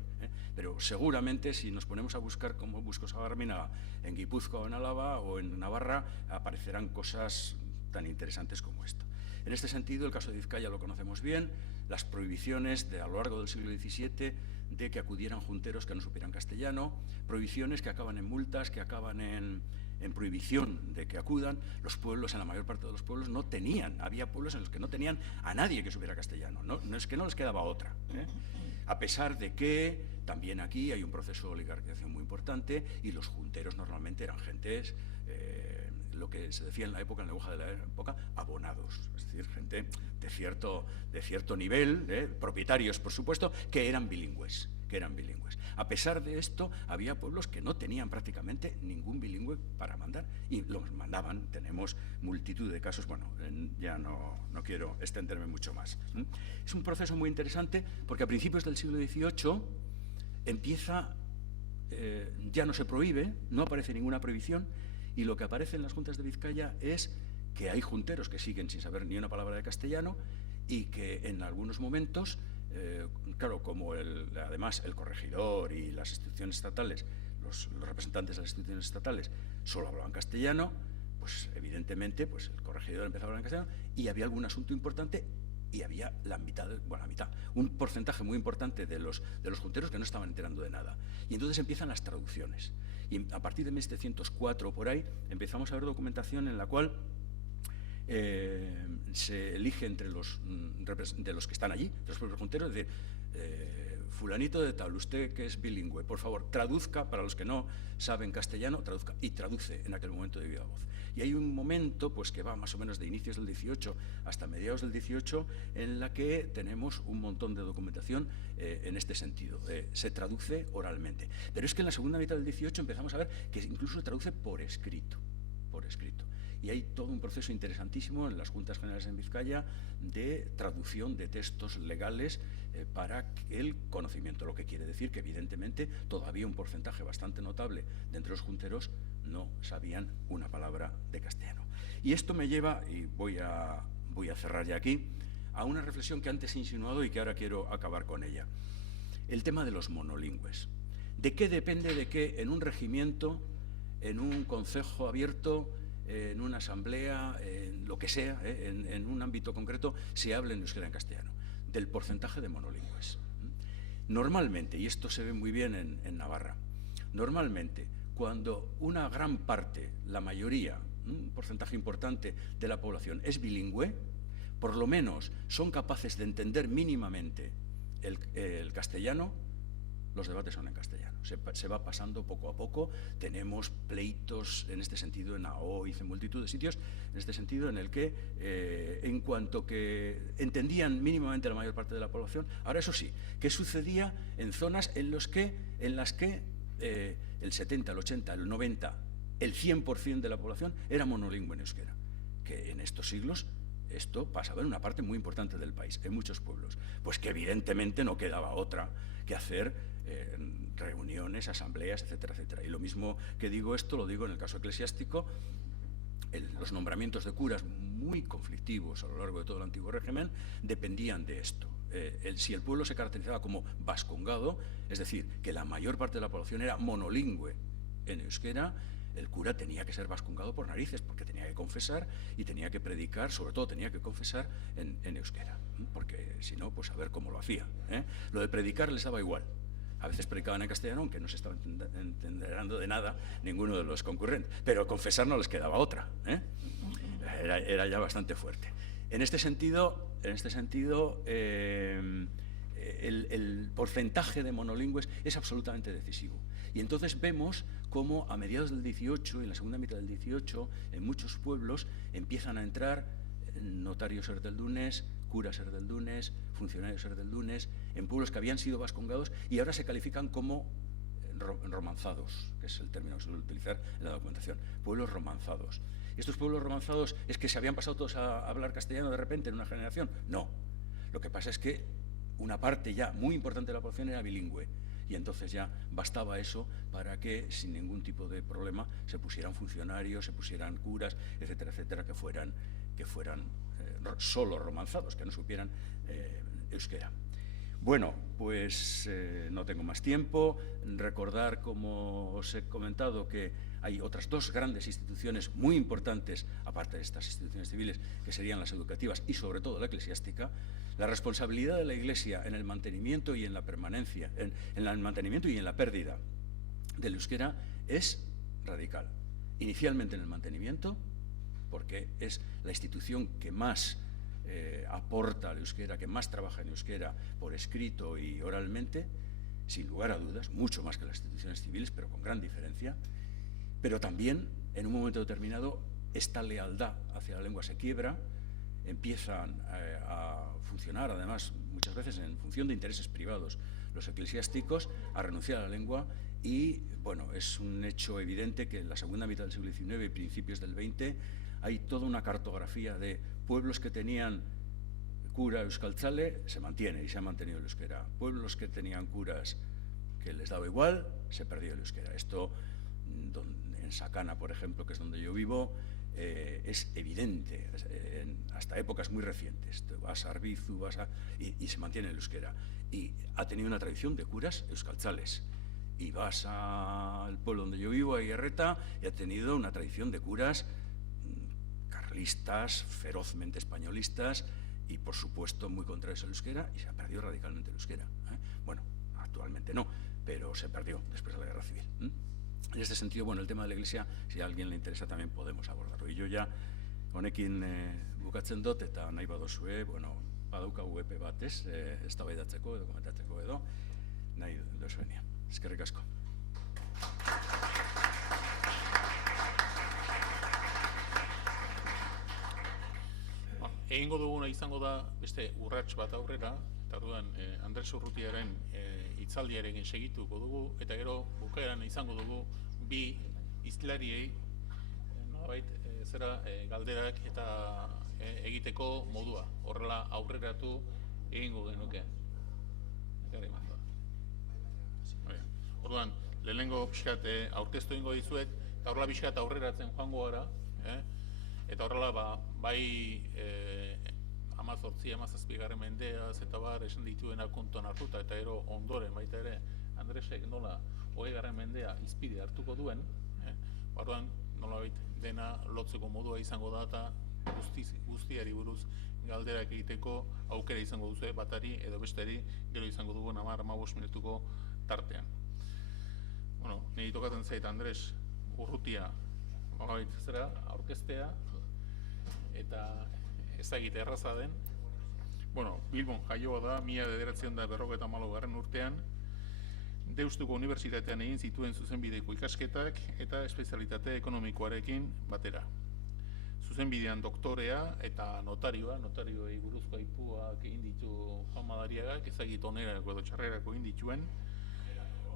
pero seguramente si nos ponemos a buscar cómo buscó Sagarminaga en Guipúzcoa o en Álava o en Navarra, aparecerán cosas tan interesantes como esto. En este sentido, el caso de Vizcaya lo conocemos bien, las prohibiciones a lo largo del siglo XVII de que acudieran junteros que no supieran castellano, prohibiciones que acaban en multas, que acaban en prohibición de que acudan. Los pueblos, en la mayor parte de los pueblos, no tenían, había pueblos en los que no tenían a nadie que supiera castellano, no es que no les quedaba otra, a pesar de que también aquí hay un proceso de oligarquización muy importante y los junteros normalmente eran gentes, lo que se decía en la época, en el lenguaje de la época, abonados, es decir, gente de cierto nivel, propietarios, por supuesto, que eran bilingües. A pesar de esto, había pueblos que no tenían prácticamente ningún bilingüe para mandar y los mandaban. Tenemos multitud de casos, bueno, ya no quiero extenderme mucho más. Es un proceso muy interesante porque a principios del siglo XVIII empieza, ya no se prohíbe, no aparece ninguna prohibición, y lo que aparece en las juntas de Vizcaya es que hay junteros que siguen sin saber ni una palabra de castellano y que en algunos momentos, claro, como además el corregidor y las instituciones estatales, los representantes de las instituciones estatales solo hablaban castellano, pues evidentemente pues el corregidor empezaba a hablar en castellano y había algún asunto importante y había la mitad, un porcentaje muy importante de los junteros que no estaban enterando de nada. Y entonces empiezan las traducciones. Y a partir de 1704 por ahí empezamos a ver documentación en la cual se elige entre de los que están allí, de los propios junteros, es decir, fulanito de tal, usted que es bilingüe, por favor, traduzca, para los que no saben castellano, traduzca, y traduce en aquel momento de viva voz. Y hay un momento pues que va más o menos de inicios del 18 hasta mediados del 18 en la que tenemos un montón de documentación en este sentido, se traduce oralmente. Pero es que en la segunda mitad del 18 empezamos a ver que incluso se traduce por escrito. Y hay todo un proceso interesantísimo en las Juntas Generales en Vizcaya de traducción de textos legales para el conocimiento, lo que quiere decir que evidentemente todavía un porcentaje bastante notable de entre los junteros no sabían una palabra de castellano. Y esto me lleva, y voy a cerrar ya aquí, a una reflexión que antes he insinuado y que ahora quiero acabar con ella. El tema de los monolingües. ¿De qué depende de que en un regimiento, en un concejo abierto, en una asamblea, en lo que sea, en un ámbito concreto, se hable en euskera en castellano? Del porcentaje de monolingües. Normalmente, y esto se ve muy bien en Navarra, normalmente cuando una gran parte, la mayoría un porcentaje importante de la población es bilingüe, por lo menos son capaces de entender mínimamente el castellano, los debates son en castellano. Se va pasando poco a poco. Tenemos pleitos en este sentido en AOIZ, en multitud de sitios, en este sentido en el que, en cuanto que entendían mínimamente la mayor parte de la población, ahora eso sí, ¿qué sucedía en zonas en las que el 70, el 80, el 90, el 100% de la población era monolingüe en euskera? Que en estos siglos esto pasaba en una parte muy importante del país, en muchos pueblos. Pues que evidentemente no quedaba otra que hacer reuniones, asambleas, etcétera, etcétera. Y lo mismo que digo esto, lo digo en el caso eclesiástico. Los nombramientos de curas muy conflictivos a lo largo de todo el antiguo régimen dependían de esto. Si el pueblo se caracterizaba como vascongado, es decir, que la mayor parte de la población era monolingüe en euskera, el cura tenía que ser vascongado por narices, porque tenía que confesar y tenía que predicar, sobre todo tenía que confesar en euskera, porque si no, pues a ver cómo lo hacía. Lo de predicar les daba igual. A veces predicaban en castellano, aunque no se estaba entendiendo de nada ninguno de los concurrentes, pero confesar no les quedaba otra. Era ya bastante fuerte. En este sentido, el porcentaje de monolingües es absolutamente decisivo. Y entonces vemos cómo a mediados del 18, en la segunda mitad del 18, en muchos pueblos empiezan a entrar notarios erdaldunes, curas erdaldunes, funcionarios erdaldunes, en pueblos que habían sido vascongados y ahora se califican como romanzados, que es el término que se suele utilizar en la documentación, pueblos romanzados. ¿Estos pueblos romanzados es que se habían pasado todos a hablar castellano de repente en una generación? No. Lo que pasa es que una parte ya muy importante de la población era bilingüe y entonces ya bastaba eso para que sin ningún tipo de problema se pusieran funcionarios, se pusieran curas, etcétera, etcétera, que fueran solo romanzados, que no supieran euskera. Bueno, pues no tengo más tiempo. Recordar, como os he comentado, que hay otras dos grandes instituciones muy importantes, aparte de estas instituciones civiles, que serían las educativas y sobre todo la eclesiástica. La responsabilidad de la Iglesia en el mantenimiento y en la permanencia, en el mantenimiento y en la pérdida del euskera es radical. Inicialmente en el mantenimiento, porque es la institución que más aporta al euskera, que más trabaja en euskera por escrito y oralmente, sin lugar a dudas, mucho más que las instituciones civiles, pero con gran diferencia. Pero también, en un momento determinado, esta lealtad hacia la lengua se quiebra, empiezan a funcionar, además, muchas veces en función de intereses privados, los eclesiásticos, a renunciar a la lengua y, bueno, es un hecho evidente que en la segunda mitad del siglo XIX y principios del XX hay toda una cartografía de pueblos que tenían cura euskaltzale, se mantiene y se ha mantenido el euskera. Pueblos que tenían curas que les daba igual, se perdió el euskera. Esto, en Sakana, por ejemplo, que es donde yo vivo, es evidente, hasta épocas muy recientes. Vas a Arbizu, y se mantiene el euskera. Y ha tenido una tradición de curas euskaltzales. Y vas al pueblo donde yo vivo, a Ierreta, y ha tenido una tradición de curas carlistas, ferozmente españolistas y, por supuesto, muy contrarios al euskera, y se ha perdido radicalmente el euskera. Bueno, actualmente no, pero se perdió después de la Guerra Civil. En este sentido, bueno, el tema de la Iglesia, si a alguien le interesa, también podemos abordarlo. Y yo ya, honekin bukatzen dut, eta nahi badozue, bueno, badaukagu epe bat, eztabaidatzeko edo komentatzeko edo, nahi dozuenean. Eskerrik asko. Egingo duguna izango da beste urrats bat aurrera, eta orduan Andres Urrutiaren hitzaldiaren segituko dugu, eta gero bukaeran izango dugu bi hizlariei nolabait galderak eta egiteko modua. Horrela aurreratu egingo genuke. Orduan, lehenengo pixkat aurkeztu egingo dizuet, eta horrela pixkat aurreratzen joango gara, eta horrela bai 18-17 mendeaz eta bar esan dituena kontuan hartuta, eta gero ondoren baita ere Andresek nola 20. mendea izpide hartuko duen, orduan nolabait dena lotzeko modua izango da eta guztiari buruz galderak egiteko aukera izango duzu batari edo besteri, gero izango dugu 10-15 minutuko tartean. Bueno, niri tokatzen zait Andres Urrutia zera aurkeztea, eta ezagite erraza den. Bueno, Bilbon jaioa da, 1954 urtean, Deustuko Unibertsitatean egin zituen zuzenbideko ikasketak eta espezialitate ekonomikoarekin batera. Zuzenbidean doktorea eta notarioei buruzko aipuak egin ditu Juan Madariagak, ezagit onerako edo txarrerako egin dituen.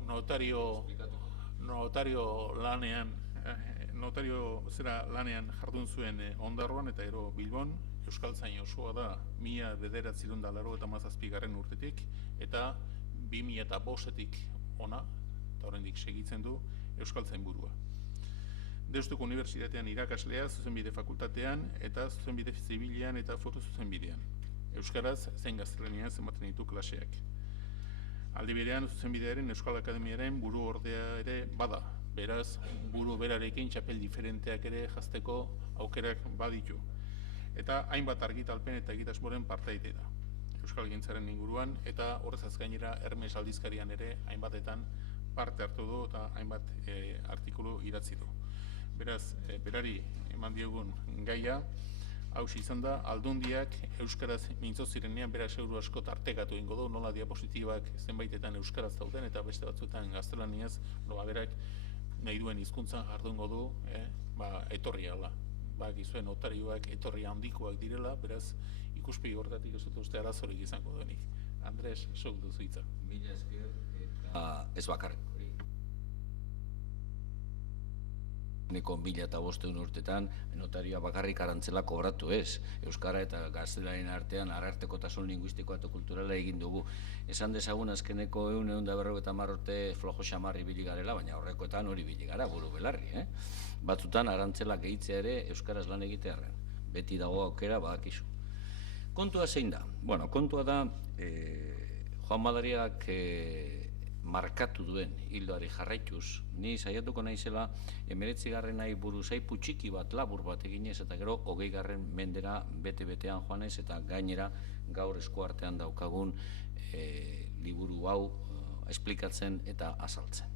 Notario lanean jardun zuen Ondarroan eta gero Bilbon. Euskaltzain osoa da 1987 urtetik eta 2005-etik ona, eta oraindik segitzen du Euskaltzain burua. Deustuko Unibertsitatean irakaslea zuzenbide fakultatean eta zuzenbide zibilean eta foto zuzenbidean. Euskaraz zein gaztelaniaz ematen ditu klaseak. Aldi berean zuzenbidearen Euskal Akademiaren buru ordea ere bada. Beraz, buru berarekin txapel diferenteak ere jazteko aukerak baditu. Eta hainbat argitalpen eta egitasmoren partaide da. Euskalgintzaren inguruan eta horrezaz gainera Hermes aldizkarian ere hainbatetan parte hartu du eta hainbat artikulu idatzi du. Beraz, berari eman diogun gaia, hausi izan da, Aldundiak euskaraz mintzo zirenean beraz euro asko tartekatu ingo du, nola diapositibak zenbaitetan euskaraz dauden eta beste batzuetan gaztelaniaz, berak nahi duen hizkuntza jardungo du, etorri ala. Gizuen notarioak etorri handikoak direla, beraz ikuspegi horretatik ez dut uste arazorik izango denik. Andres, zuk duzu hitza. Mila esker eta ez bakarrik. Neko 2005 urtetan notarioa bakarrik arantzela kobratu ez. Euskara eta gaztelaniaren artean arartekotasun linguistikoa eta kulturala egin dugu. Esan dezagun azkeneko 150 urte flojo xamar ibili garela, baina horrekoetan hori ibili gara, buru belarri. Batzutan arantzela gehitzea ere euskaraz lan egitearren. Beti dago aukera badakizu. Kontua zein da? Bueno, kontua da Juan Madariak markatu duen hildoari jarraituz, ni saiatuko naizela 19. buruz aipu txiki bat, labur bat eginez, eta gero 20. mendera bete-betean joanez, eta gainera gaur eskuartean daukagun liburu hau esplikatzen eta azaltzen.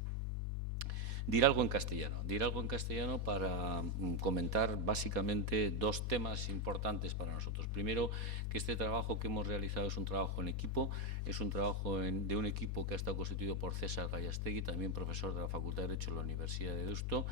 Diré algo en castellano para comentar básicamente dos temas importantes para nosotros. Primero, que este trabajo que hemos realizado es un trabajo en equipo, es un trabajo de un equipo que ha estado constituido por César Gallastegui, también profesor de la Facultad de Derecho de la Universidad de Deusto,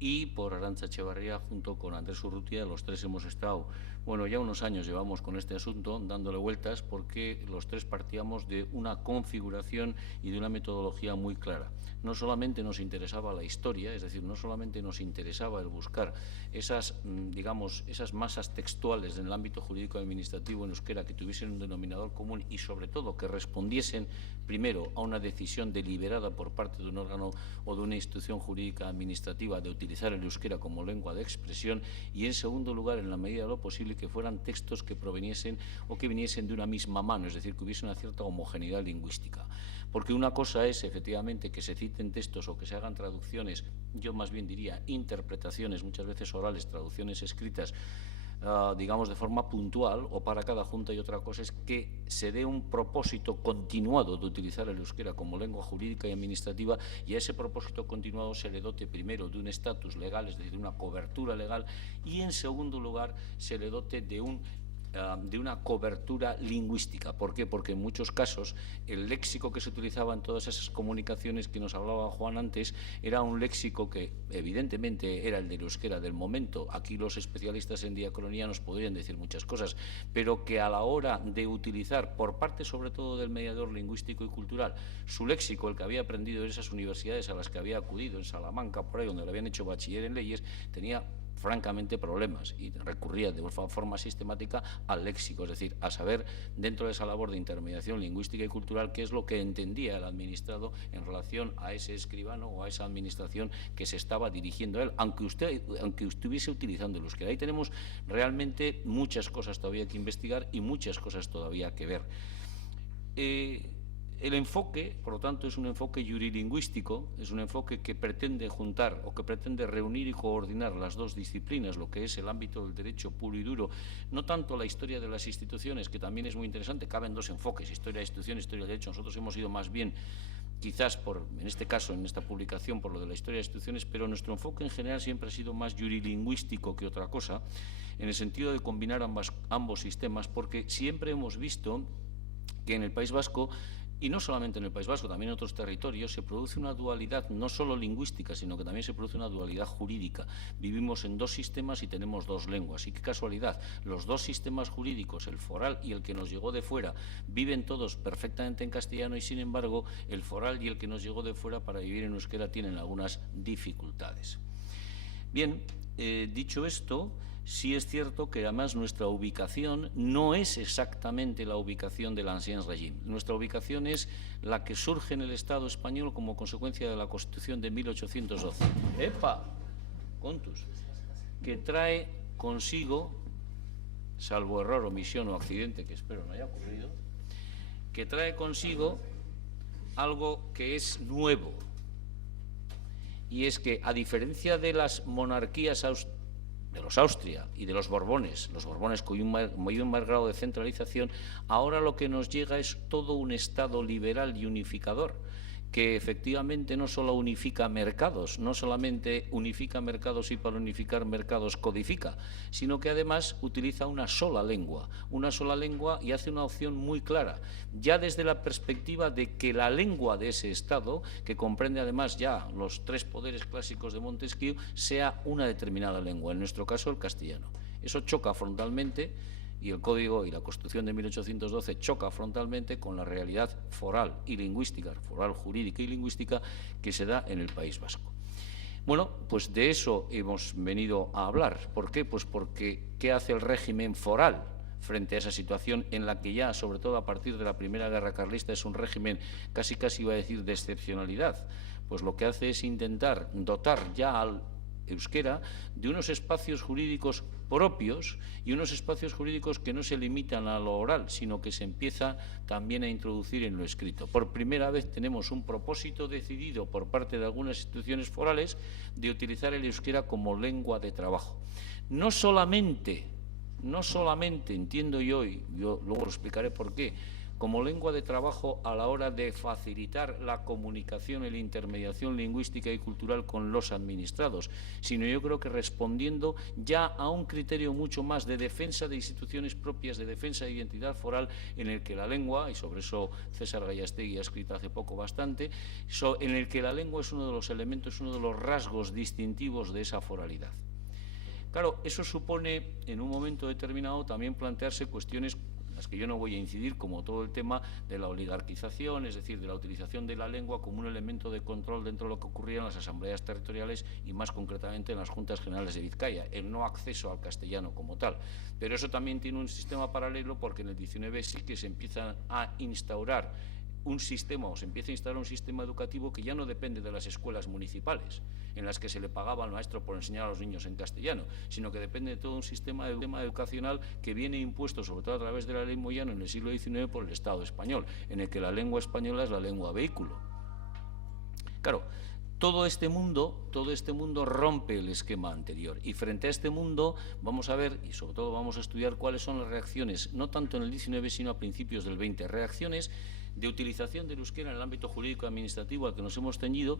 y por Arantza Echevarría junto con Andrés Urrutia. Los tres hemos estado, bueno, ya unos años llevamos con este asunto dándole vueltas porque los tres partíamos de una configuración y de una metodología muy clara. No solamente nos interesaba la historia, es decir, no solamente nos interesaba el buscar esas, digamos, esas masas textuales en el ámbito jurídico administrativo en euskera que tuviesen un denominador común y sobre todo que respondiesen primero a una decisión deliberada por parte de un órgano o de una institución jurídica administrativa de utilizar el euskera como lengua de expresión y en segundo lugar, en la medida de lo posible, que fueran textos que proveniesen o que viniesen de una misma mano, es decir, que hubiese una cierta homogeneidad lingüística. Porque una cosa es, efectivamente, que se citen textos o que se hagan traducciones, yo más bien diría interpretaciones, muchas veces orales, traducciones escritas, digamos, de forma puntual o para cada junta, y otra cosa es que se dé un propósito continuado de utilizar el euskera como lengua jurídica y administrativa y a ese propósito continuado se le dote primero de un estatus legal, es decir, de una cobertura legal, y en segundo lugar se le dote de una cobertura lingüística. ¿Por qué? Porque en muchos casos el léxico que se utilizaba en todas esas comunicaciones que nos hablaba Juan antes era un léxico que evidentemente era el del euskera del momento. Aquí los especialistas en diacronía nos podrían decir muchas cosas, pero que a la hora de utilizar por parte sobre todo del mediador lingüístico y cultural su léxico, el que había aprendido en esas universidades a las que había acudido, en Salamanca, por ahí donde le habían hecho bachiller en leyes, tenía francamente problemas y recurría de forma sistemática al léxico, es decir, a saber dentro de esa labor de intermediación lingüística y cultural qué es lo que entendía el administrado en relación a ese escribano o a esa administración que se estaba dirigiendo a él, aunque estuviese utilizando el euskera. Ahí tenemos realmente muchas cosas todavía que investigar y muchas cosas todavía que ver. El enfoque, por lo tanto, es un enfoque jurilingüístico, es un enfoque que pretende juntar o que pretende reunir y coordinar las dos disciplinas, lo que es el ámbito del derecho puro y duro, no tanto la historia de las instituciones, que también es muy interesante, caben dos enfoques, historia de instituciones, historia del derecho. Nosotros hemos ido más bien quizás en este caso, en esta publicación, por lo de la historia de las instituciones, pero nuestro enfoque en general siempre ha sido más jurilingüístico que otra cosa, en el sentido de combinar ambos sistemas, porque siempre hemos visto que en el País Vasco, y no solamente en el País Vasco, también en otros territorios, se produce una dualidad no solo lingüística, sino que también se produce una dualidad jurídica. Vivimos en dos sistemas y tenemos dos lenguas. Y qué casualidad, los dos sistemas jurídicos, el foral y el que nos llegó de fuera, viven todos perfectamente en castellano y, sin embargo, el foral y el que nos llegó de fuera para vivir en euskera tienen algunas dificultades. Bien, dicho esto, sí es cierto que además nuestra ubicación no es exactamente la ubicación del Ancien Régime. Nuestra ubicación es la que surge en el Estado español como consecuencia de la Constitución de 1812. ¡Epa! Contus. Que trae consigo, salvo error, omisión o accidente, que espero no haya ocurrido, que trae consigo algo que es nuevo. Y es que, a diferencia de las monarquías de los Austria y de los Borbones con un mayor grado de centralización, ahora lo que nos llega es todo un Estado liberal y unificador, que efectivamente no solo unifica mercados, no solamente unifica mercados y para unificar mercados codifica, sino que además utiliza una sola lengua y hace una opción muy clara, ya desde la perspectiva de que la lengua de ese Estado, que comprende además ya los tres poderes clásicos de Montesquieu, sea una determinada lengua, en nuestro caso el castellano. Eso choca frontalmente, y el Código y la Constitución de 1812 choca frontalmente con la realidad foral y lingüística, foral jurídica y lingüística que se da en el País Vasco. Bueno, pues de eso hemos venido a hablar. ¿Por qué? Pues porque ¿qué hace el régimen foral frente a esa situación en la que ya, sobre todo a partir de la Primera Guerra Carlista, es un régimen casi iba a decir de excepcionalidad? Pues lo que hace es intentar dotar ya al euskera de unos espacios jurídicos propios y unos espacios jurídicos que no se limitan a lo oral, sino que se empieza también a introducir en lo escrito. Por primera vez tenemos un propósito decidido por parte de algunas instituciones forales de utilizar el euskera como lengua de trabajo. No solamente, entiendo yo, y yo luego lo explicaré por qué, como lengua de trabajo a la hora de facilitar la comunicación y la intermediación lingüística y cultural con los administrados, sino yo creo que respondiendo ya a un criterio mucho más de defensa de instituciones propias, de defensa de identidad foral, en el que la lengua, y sobre eso César Gallastegui ha escrito hace poco bastante, en el que la lengua es uno de los elementos, uno de los rasgos distintivos de esa foralidad. Claro, eso supone en un momento determinado también plantearse cuestiones las que yo no voy a incidir, como todo el tema de la oligarquización, es decir, de la utilización de la lengua como un elemento de control dentro de lo que ocurría en las asambleas territoriales y más concretamente en las Juntas Generales de Vizcaya, el no acceso al castellano como tal. Pero eso también tiene un sistema paralelo, porque en el 19 sí que se empieza a instaurar un sistema, o se empieza a instalar un sistema educativo que ya no depende de las escuelas municipales, en las que se le pagaba al maestro por enseñar a los niños en castellano, sino que depende de todo un sistema educacional que viene impuesto, sobre todo a través de la ley Moyano en el siglo XIX, por el Estado español, en el que la lengua española es la lengua vehículo. Claro, todo este mundo rompe el esquema anterior, y frente a este mundo vamos a ver, y sobre todo vamos a estudiar cuáles son las reacciones, no tanto en el 19 sino a principios del 20, reacciones de utilización del euskera en el ámbito jurídico-administrativo al que nos hemos ceñido,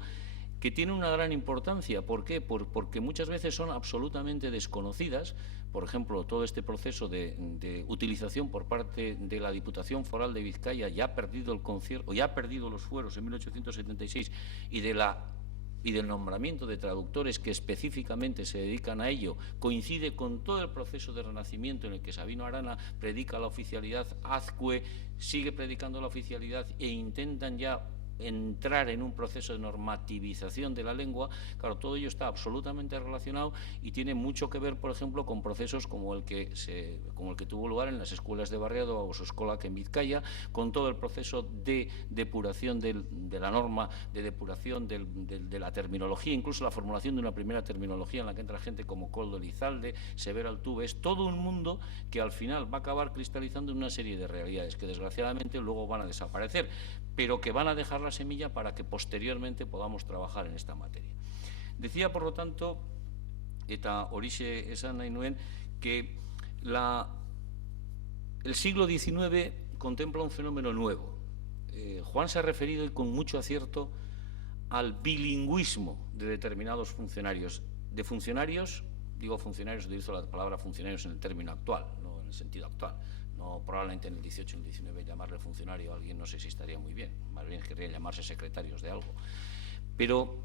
que tiene una gran importancia. ¿Por qué? Porque muchas veces son absolutamente desconocidas. Por ejemplo, todo este proceso de utilización por parte de la Diputación Foral de Vizcaya, ya ha perdido el concierto, ya ha perdido los fueros en 1876, y del nombramiento de traductores que específicamente se dedican a ello, coincide con todo el proceso de renacimiento en el que Sabino Arana predica la oficialidad, Azcue sigue predicando la oficialidad e intentan ya entrar en un proceso de normativización de la lengua. Claro, todo ello está absolutamente relacionado y tiene mucho que ver, por ejemplo, con procesos como el que tuvo lugar en las escuelas de Barriado o Escola que en Vizcaya, con todo el proceso de depuración de la norma, de depuración de la terminología, incluso la formulación de una primera terminología en la que entra gente como Koldo Elizalde, Severo Altuve. Es todo un mundo que al final va a acabar cristalizando en una serie de realidades que desgraciadamente luego van a desaparecer, pero que van a dejar la semilla para que posteriormente podamos trabajar en esta materia. Decía, por lo tanto, eta horixe esan nahi nuen, que el siglo XIX contempla un fenómeno nuevo. Juan se ha referido, y con mucho acierto, al bilingüismo de determinados funcionarios. De funcionarios, digo funcionarios, utilizo la palabra funcionarios en el término actual, no en el sentido actual. No, probablemente en el 18 o el 19 llamarle funcionario a alguien no sé si estaría muy bien, más bien querría llamarse secretarios de algo. Pero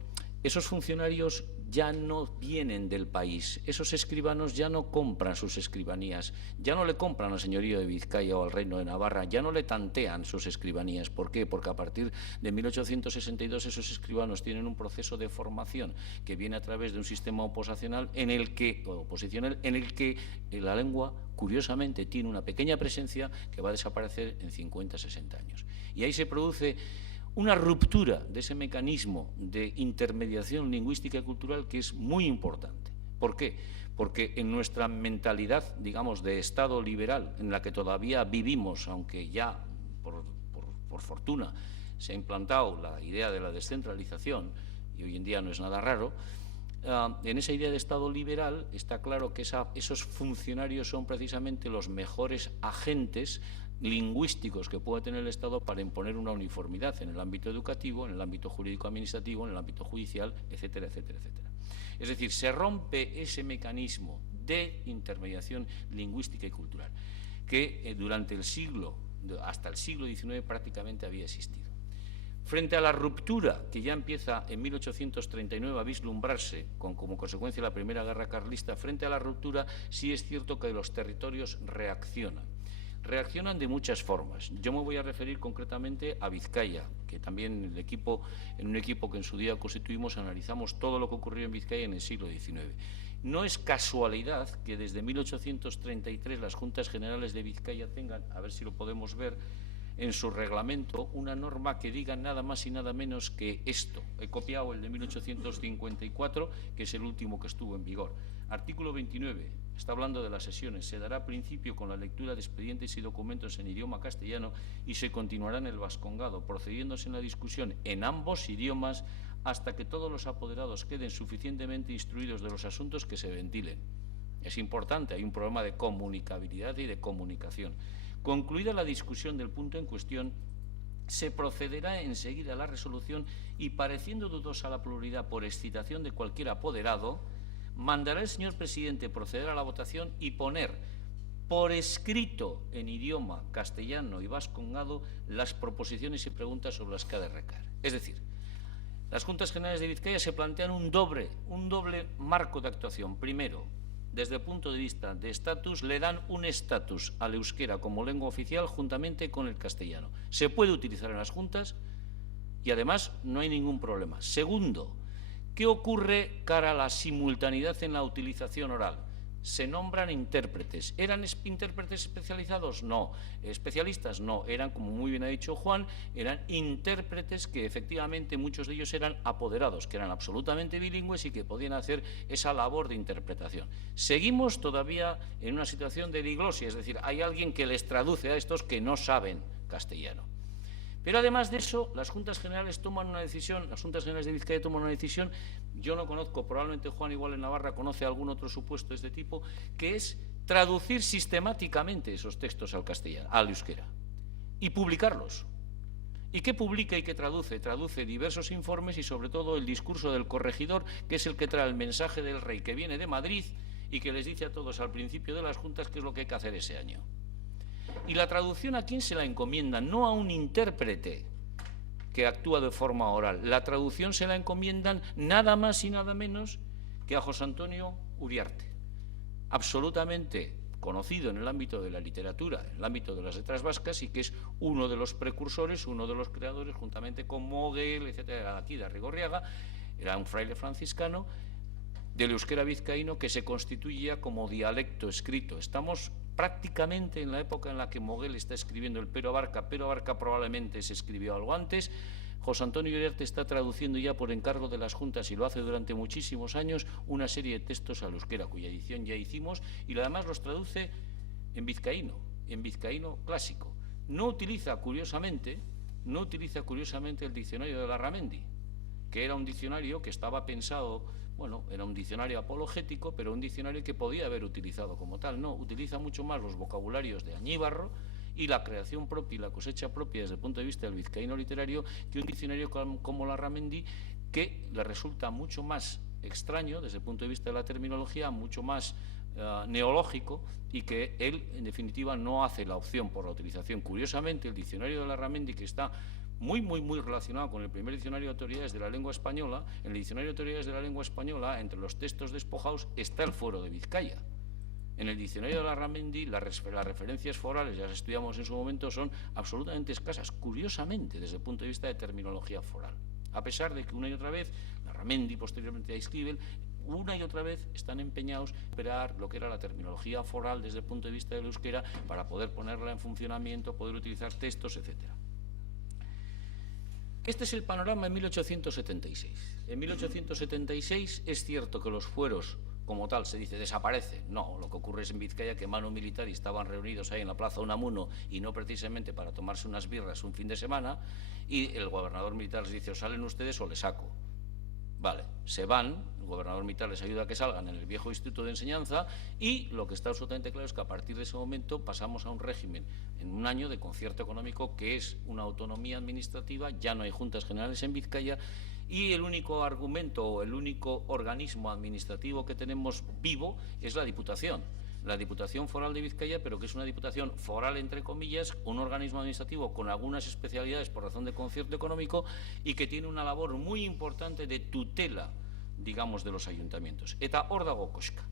esos funcionarios ya no vienen del país, esos escribanos ya no compran sus escribanías, ya no le compran al señorío de Vizcaya o al reino de Navarra, ya no le tantean sus escribanías. ¿Por qué? Porque a partir de 1862 esos escribanos tienen un proceso de formación que viene a través de un sistema oposicional en el que la lengua, curiosamente, tiene una pequeña presencia que va a desaparecer en 50, 60 años. Y ahí se produce una ruptura de ese mecanismo de intermediación lingüística y cultural que es muy importante. ¿Por qué? Porque en nuestra mentalidad, digamos, de Estado liberal, en la que todavía vivimos, aunque ya, por fortuna, se ha implantado la idea de la descentralización, y hoy en día no es nada raro, en esa idea de Estado liberal está claro que esos funcionarios son precisamente los mejores agentes lingüísticos que puede tener el Estado para imponer una uniformidad en el ámbito educativo, en el ámbito jurídico-administrativo, en el ámbito judicial, etcétera, etcétera, etcétera. Es decir, se rompe ese mecanismo de intermediación lingüística y cultural que durante el siglo, hasta el siglo XIX prácticamente había existido. Frente a la ruptura que ya empieza en 1839 a vislumbrarse como consecuencia de la Primera Guerra Carlista, frente a la ruptura sí es cierto que los territorios reaccionan. Reaccionan de muchas formas. Yo me voy a referir concretamente a Vizcaya, que también en un equipo que en su día constituimos analizamos todo lo que ocurrió en Vizcaya en el siglo XIX. No es casualidad que desde 1833 las Juntas Generales de Vizcaya tengan, a ver si lo podemos ver, en su reglamento una norma que diga nada más y nada menos que esto. He copiado el de 1854, que es el último que estuvo en vigor. Artículo 29. Está hablando de las sesiones. Se dará principio con la lectura de expedientes y documentos en idioma castellano y se continuará en el vascongado, procediéndose en la discusión en ambos idiomas hasta que todos los apoderados queden suficientemente instruidos de los asuntos que se ventilen. Es importante, hay un problema de comunicabilidad y de comunicación. Concluida la discusión del punto en cuestión, se procederá enseguida a la resolución y, pareciendo dudosa la pluralidad por excitación de cualquier apoderado, mandará el señor presidente proceder a la votación y poner por escrito en idioma castellano y vascongado las proposiciones y preguntas sobre las que ha de recaer. Es decir, las Juntas Generales de Vizcaya se plantean un doble marco de actuación. Primero, desde el punto de vista de estatus, le dan un estatus al euskera como lengua oficial juntamente con el castellano. Se puede utilizar en las juntas y además no hay ningún problema. Segundo, ¿qué ocurre cara a la simultaneidad en la utilización oral? Se nombran intérpretes. ¿Eran intérpretes especializados? No. ¿Especialistas? No. Eran, como muy bien ha dicho Juan, eran intérpretes que efectivamente muchos de ellos eran apoderados, que eran absolutamente bilingües y que podían hacer esa labor de interpretación. Seguimos todavía en una situación de diglosia, es decir, hay alguien que les traduce a estos que no saben castellano. Pero además de eso, las Juntas Generales toman una decisión, las Juntas Generales de Vizcaya toman una decisión, yo no conozco, probablemente Juan igual en Navarra conoce algún otro supuesto de este tipo, que es traducir sistemáticamente esos textos al castellano, al euskera, y publicarlos. ¿Y qué publica y qué traduce? Traduce diversos informes y sobre todo el discurso del corregidor, que es el que trae el mensaje del rey que viene de Madrid y que les dice a todos al principio de las juntas qué es lo que hay que hacer ese año. Y la traducción, ¿a quién se la encomienda? No a un intérprete que actúa de forma oral. La traducción se la encomiendan nada más y nada menos que a José Antonio Uriarte, absolutamente conocido en el ámbito de la literatura, en el ámbito de las letras vascas, y que es uno de los precursores, uno de los creadores, juntamente con Moguel, etcétera, aquí de Arrigorriaga, era un fraile franciscano, del euskera vizcaíno que se constituía como dialecto escrito. Estamos prácticamente en la época en la que Moguel está escribiendo el Pero Abarca. Pero Abarca probablemente se escribió algo antes. José Antonio Uriarte está traduciendo ya por encargo de las juntas, y lo hace durante muchísimos años, una serie de textos al euskera, cuya edición ya hicimos, y además los traduce en vizcaíno clásico. No utiliza curiosamente el diccionario de Larramendi, que era un diccionario que estaba pensado, bueno, era un diccionario apologético, pero un diccionario que podía haber utilizado como tal. No, utiliza mucho más los vocabularios de Añíbarro y la creación propia y la cosecha propia desde el punto de vista del vizcaíno literario que un diccionario como Larramendi, que le resulta mucho más extraño desde el punto de vista de la terminología, mucho más neológico, y que él, en definitiva, no hace la opción por la utilización. Curiosamente, el diccionario de Larramendi, que está muy relacionado con el primer diccionario de autoridades de la lengua española, en el diccionario de autoridades de la lengua española, entre los textos despojados, está el fuero de Vizcaya. En el diccionario de Larramendi, las referencias forales, ya las estudiamos en su momento, son absolutamente escasas, curiosamente, desde el punto de vista de terminología foral. A pesar de que una y otra vvez, Larramendi, posteriormente a Esquivel, una y otra vez están empeñados en recuperar lo que era la terminología foral desde el punto de vista del euskera para poder ponerla en funcionamiento, poder utilizar textos, etc. Este es el panorama en 1876. En 1876 es cierto que los fueros, como tal, se dice, desaparecen. No, lo que ocurre es en Vizcaya que mano militar y estaban reunidos ahí en la plaza Unamuno, y no precisamente para tomarse unas birras un fin de semana, y el gobernador militar les dice, o salen ustedes o les saco. Vale, se van, el gobernador militar les ayuda a que salgan en el viejo instituto de enseñanza, y lo que está absolutamente claro es que a partir de ese momento pasamos a un régimen en un año de concierto económico, que es una autonomía administrativa, ya no hay juntas generales en Vizcaya, y el único argumento o el único organismo administrativo que tenemos vivo es la Diputación Foral de Vizcaya, pero que es una diputación foral, entre comillas, un organismo administrativo con algunas especialidades por razón de concierto económico, y que tiene una labor muy importante de tutela, digamos, de los ayuntamientos. Eta hor dago koska.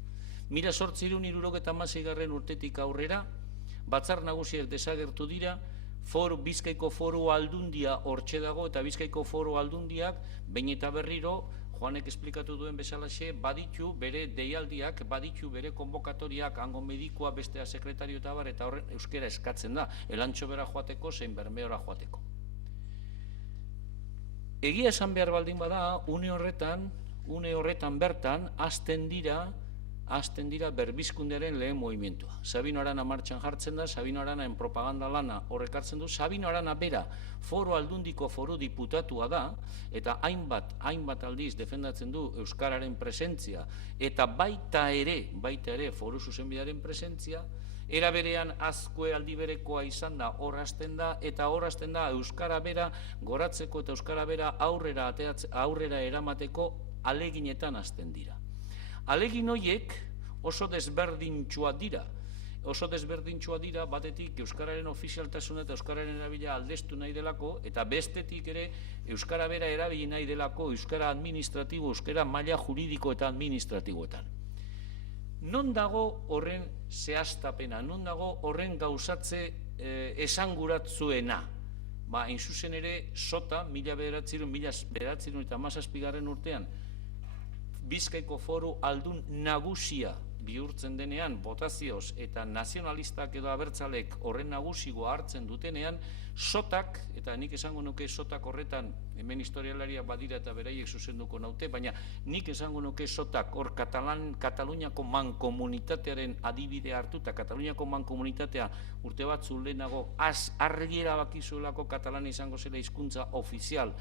1876 urtetik aurrera, batzar nagusiak desagertu dira, Bizkaiko Foru Aldundia hortxe dago, eta Bizkaiko Foru Aldundiak, behin eta berriro, Joanek esplikatu duen bezalaxe, baditu bere deialdiak, baditu bere konbokatoriak, hango medikua, bestea sekretario eta bar, eta horren euskera eskatzen da, Elantxo bera joateko, zein Bermeora joateko. Egia esan behar baldin bada, une horretan bertan, hasten dira berbizkundearen lehen movimientua. Sabino Arana martxan jartzen da, Sabino Arana en propaganda lana horrekartzen du, Sabino Arana bera Foru Aldundiko foru diputatua da, eta hainbat aldiz defendatzen du euskararen presentzia, eta baita ere foru zuzenbidearen presentzia, era berean Azkue aldi berekoa izan da, hor hasten da, eta hor hasten da euskara bera goratzeko eta euskara bera aurrera eramateko aleginetan hasten dira. Alegin horiek oso desberdintxua dira. Batetik euskararen ofizialtasuna eta euskararen erabila aldeztu nahi delako, eta bestetik ere euskara bera erabili nahi delako euskara administratibo, euskara maila juridiko eta administratiboetan. Non dago horren zehaztapena, non dago horren gauzatze esanguratzuena? Hain zuzen ere, Sota, 1917 urtean, Bizkaiko Foru Aldun nagusia bihurtzen denean, botazioz eta nazionalistak edo abertzalek horren nagusigoa hartzen dutenean, Sotak, eta nik esango nuke Sotak horretan, hemen historialariak badira eta beraiek zuzenduko naute, baina nik esango nuke Sotak hor Kataluniako mankomunitatearen adibide hartu, eta Kataluniako mankomunitatea urte batzu lehenago argi erabakizuelako Katalana izango zela hizkuntza ofizial,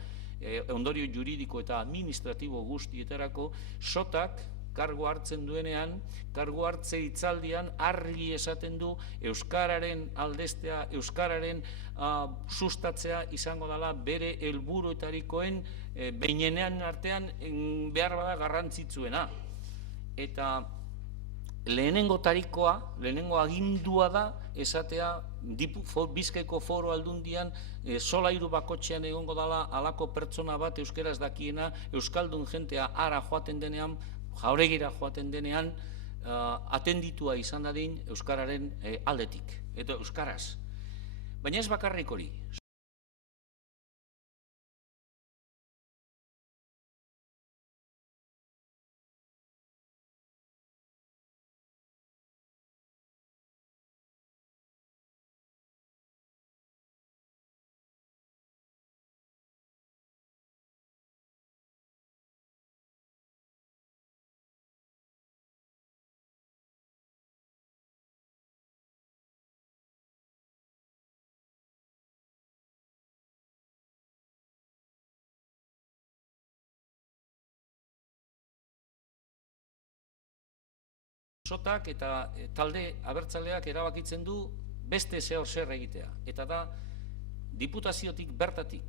ondorio juridiko eta administratibo guztietarako, Sotak kargu hartzen duenean, kargu hartze hitzaldian argi esaten du euskararen aldestea, euskararen sustatzea izango dela bere helburuetarikoen behinenean artean behar bada garrantzitsuena. Eta lehenengo agindua da esatea Bizkaiko Foru Aldundian solairu bakotxean egongo dela halako pertsona bat euskeraz dakiena, euskaldun jentea ara joaten denean, jauregira joaten denean, atenditua izan dadin euskararen aldetik, eta euskaraz. Baina ez bakarrik hori. Sotak eta talde abertzaleak erabakitzen du beste zer egitea, eta da diputaziotik bertatik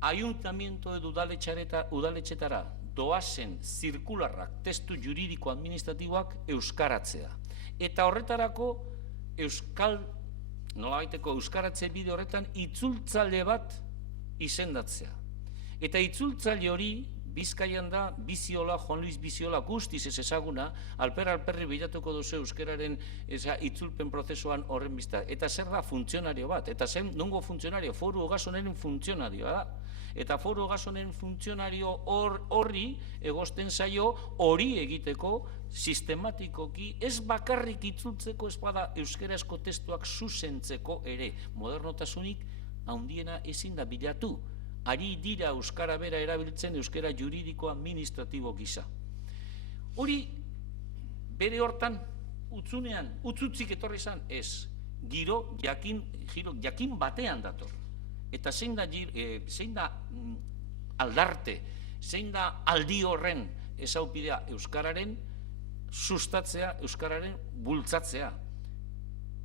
ayuntamiento edo udaletxetara doazen zirkularrak, testu juridiko administratiboak euskaratzea. Eta horretarako euskaratze bide horretan itzultzaile bat izendatzea. Eta itzultzaile hori Bizkaian da Biziola, Juan Luis Biziola, guztiz ez ezaguna, alperri bilatuko duzu euskararen itzulpen prozesuan horren bizta. Eta zer da funtzionario bat, eta zer nongo funtzionario, Foru Ogasunaren funtzionarioa da. Eta Foru Ogasunaren funtzionario horri egosten zaio hori egiteko sistematikoki ez bakarrik itzultzeko espada euskarazko testuak zuzentzeko ere. Modernotasunik handiena ezin da bilatu. Ari dira euskara bera erabiltzen euskara juridiko administratibo gisa. Hori bere hortan utzunean, utzutzik etorri izan ez, giro jakin batean dator. Eta zein da aldarte, zein da aldi horren ezaupidea euskararen sustatzea, euskararen bultzatzea.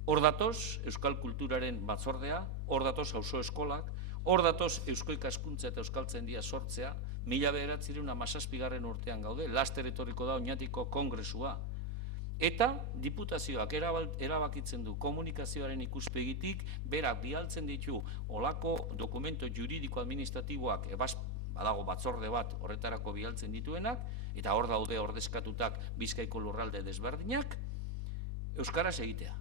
Hor datoz euskal kulturaren batzordea, hor datoz auzo eskolak, hor datoz eusko ikaskuntza eta euskaltzaindia sortzea, 1917 urtean gaude, laster etorriko da Oñatiko kongresua. Eta diputazioak erabakitzen du komunikazioaren ikuspegitik, berak bialtzen ditu olako dokumento juridiko administratiboak, badago batzorde bat horretarako bialtzen dituenak, eta hor daude ordezkatutak Bizkaiko lurralde desberdinak, euskaraz egitea.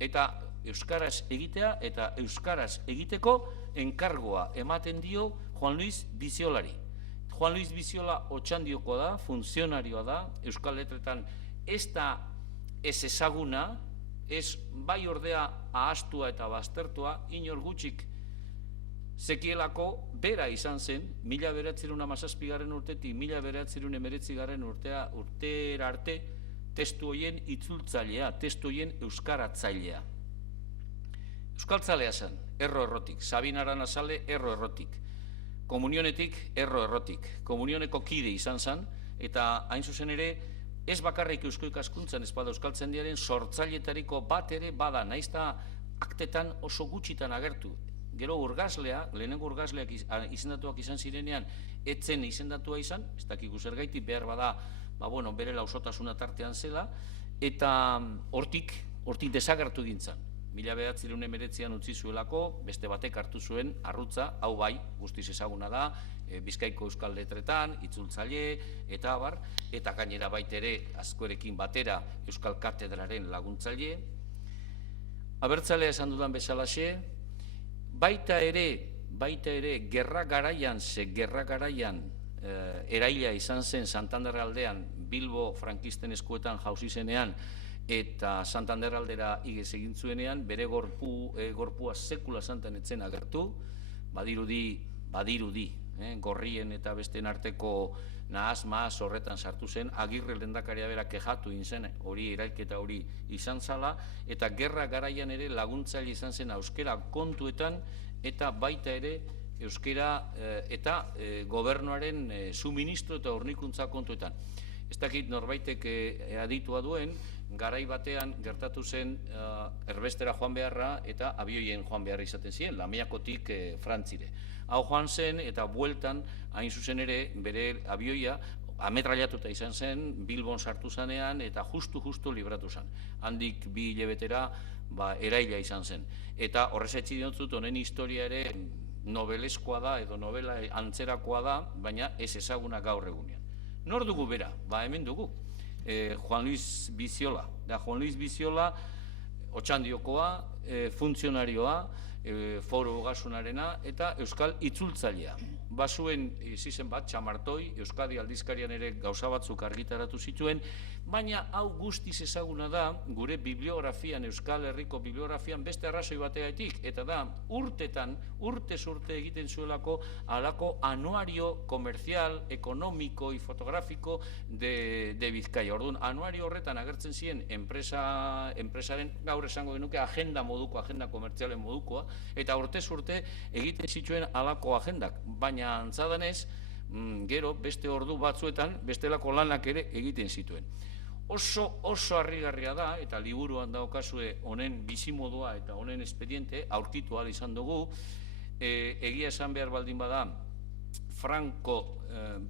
Eta euskaraz egitea eta euskaraz egiteko enkargoa ematen dio Juan Luis Biziolari. Juan Luis Biziola Otxandiokoa da, funtzionarioa da, euskal letretan ez da ez ezaguna, ez bai ordea ahastua eta baztertua, inor gutxik zekielako bera izan zen, 1917 urtetik 1919 urtera arte, testu horien itzultzailea, testu horien euskaratzailea. Euskaltzalea zen, errotik, Sabin Aranazale errotik, komunionetik errotik, komunioneko kide izan zen, eta hain zuzen ere, ez bakarrik eusko ikaskuntzan espada euskaltzaindiaren sortzailetariko bat ere bada, naizta aktetan oso gutxitan agertu. Gero urgazlea, lehenengo urgazleak izendatuak izan zirenean, etzen izendatua izan, ez dakigu zergaiti behar bada, bere lausotasuna tartean zela, eta hortik desagertu gintzan. 1919 utzi zuelako, beste batek hartu zuen arrutza, hau bai, guztiz ezaguna da, Bizkaiko euskal letretan, itzultzaile, eta abar, eta gainera baitere Azkoerekin batera euskal katedraren laguntzaile. Abertzalea esan dudan bezalaxe, baita ere gerra garaian eraila izan zen Santander aldean, Bilbo frankisten eskuetan jauzi zenean, eta Santander aldera igez egin zuenean, bere gorpua sekula santan etzen agertu, badirudi, gorrien eta besteen arteko nahaz horretan sartu zen, Agirre lehendakaria bera kejatu zen hori erailketa hori izan zala, eta gerra garaian ere laguntzaile izan zen euskara kontuetan, eta baita ere euskara eta gobernuaren suministro eta hornikuntza kontuetan. Ez dakit norbaitek aditua duen, garai batean gertatu zen erbestera joan beharra eta abioien joan beharra izaten ziren, Lamiakotik Frantzire. Hau joan zen eta bueltan hain zuzen ere bere abioia ametraiatuta izan zen, Bilbon sartu zanean eta justu libratu zen. Handik 2 hilabetera eraila izan zen. Eta horrez diotzut honen historia ere nobeleskoa da edo novela antzerakoa da, baina ez ezaguna gaur egunean. Nor dugu bera? Hemen dugu. Juan Luis Biziola. Juan Luis Biziola, Otxandiokoa, funtzionarioa, Foru Ogasunarena eta euskal itzultzailea. Bazuen izen bat, Txamartoi, Euskadi aldizkarian ere gauza batzuk argitaratu zituen, baina hau guztiz ezaguna da gure bibliografian, Euskal Herriko bibliografian beste arrazoi bategatik, eta da urtez urte egiten zuelako halako anuario komerzial, ekonomiko y fotografiko de Bizkaia. Orduan, anuario horretan agertzen ziren enpresaren, gaur esango genuke, agenda komertzialen modukoa, eta urtez urte egiten zituen halako agendak, baina antzadanez, gero beste ordu batzuetan bestelako lanak ere egiten zituen. oso harrigarria da, eta liburuan daukazue honen bizimodua eta honen espediente aurkitu ahal izan dugu. Egia esan behar baldin bada, Franco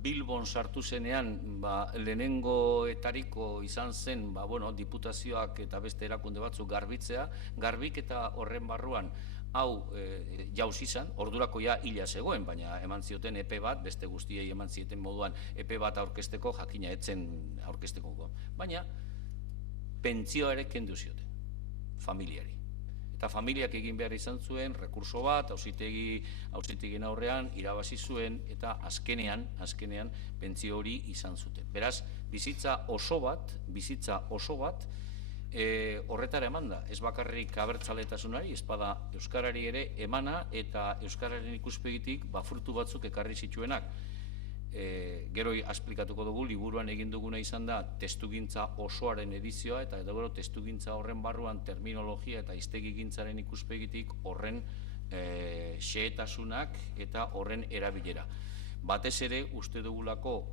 Bilbon sartu zenean, lehenengoetariko izan zen, diputazioak eta beste erakunde batzuk garbitzea, garbiketa horren barruan hau jauz izan, ordurako ja hila zegoen, baina eman zioten epe bat, beste guztiei eman zieten moduan epe bat aurkezteko, jakina etzen aurkezteko. Baina, pentzioa ere kendu zioten, familiari. Eta familiak egin behar izan zuen, rekurso bat, auzitegien aurrean, irabazi zuen, eta azkenean, pentsio hori izan zuten. Beraz, bizitza oso bat, horretara eman da, ez bakarrik abertzaletasunari, ez bada euskarari ere emana, eta euskararen ikuspegitik frutu batzuk ekarri zituenak. Gero esplikatuko dugu, liburuan egin duguna izan da testugintza osoaren edizioa, eta gero testugintza horren barruan terminologia eta hiztegigintzaren ikuspegitik horren xehetasunak eta horren erabilera. Batez ere, uste dugulako,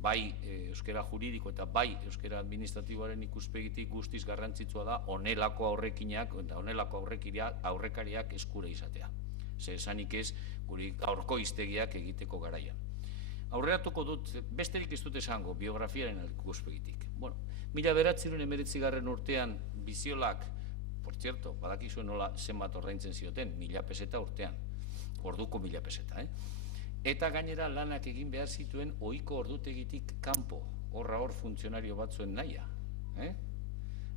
bai euskera juridiko eta bai euskera administratiboaren ikuspegitik guztiz garrantzitsua da honelako aurrekinak eta honelako aurrekariak eskura izatea. Zer esanik ez, guri gaurko hiztegiak egiteko garaian. Aurreratuko dut, besterik ez dut esango, biografiaren ikuspegitik. 1919 urtean Biziolak, por cierto, badakizuen nola zenbat ordaintzen zioten, 1000 peseta urtean, orduko 1000 peseta, Eta gainera lanak egin behar zituen ohiko ordutegitik kanpo, hor funtzionario batzuen nahia.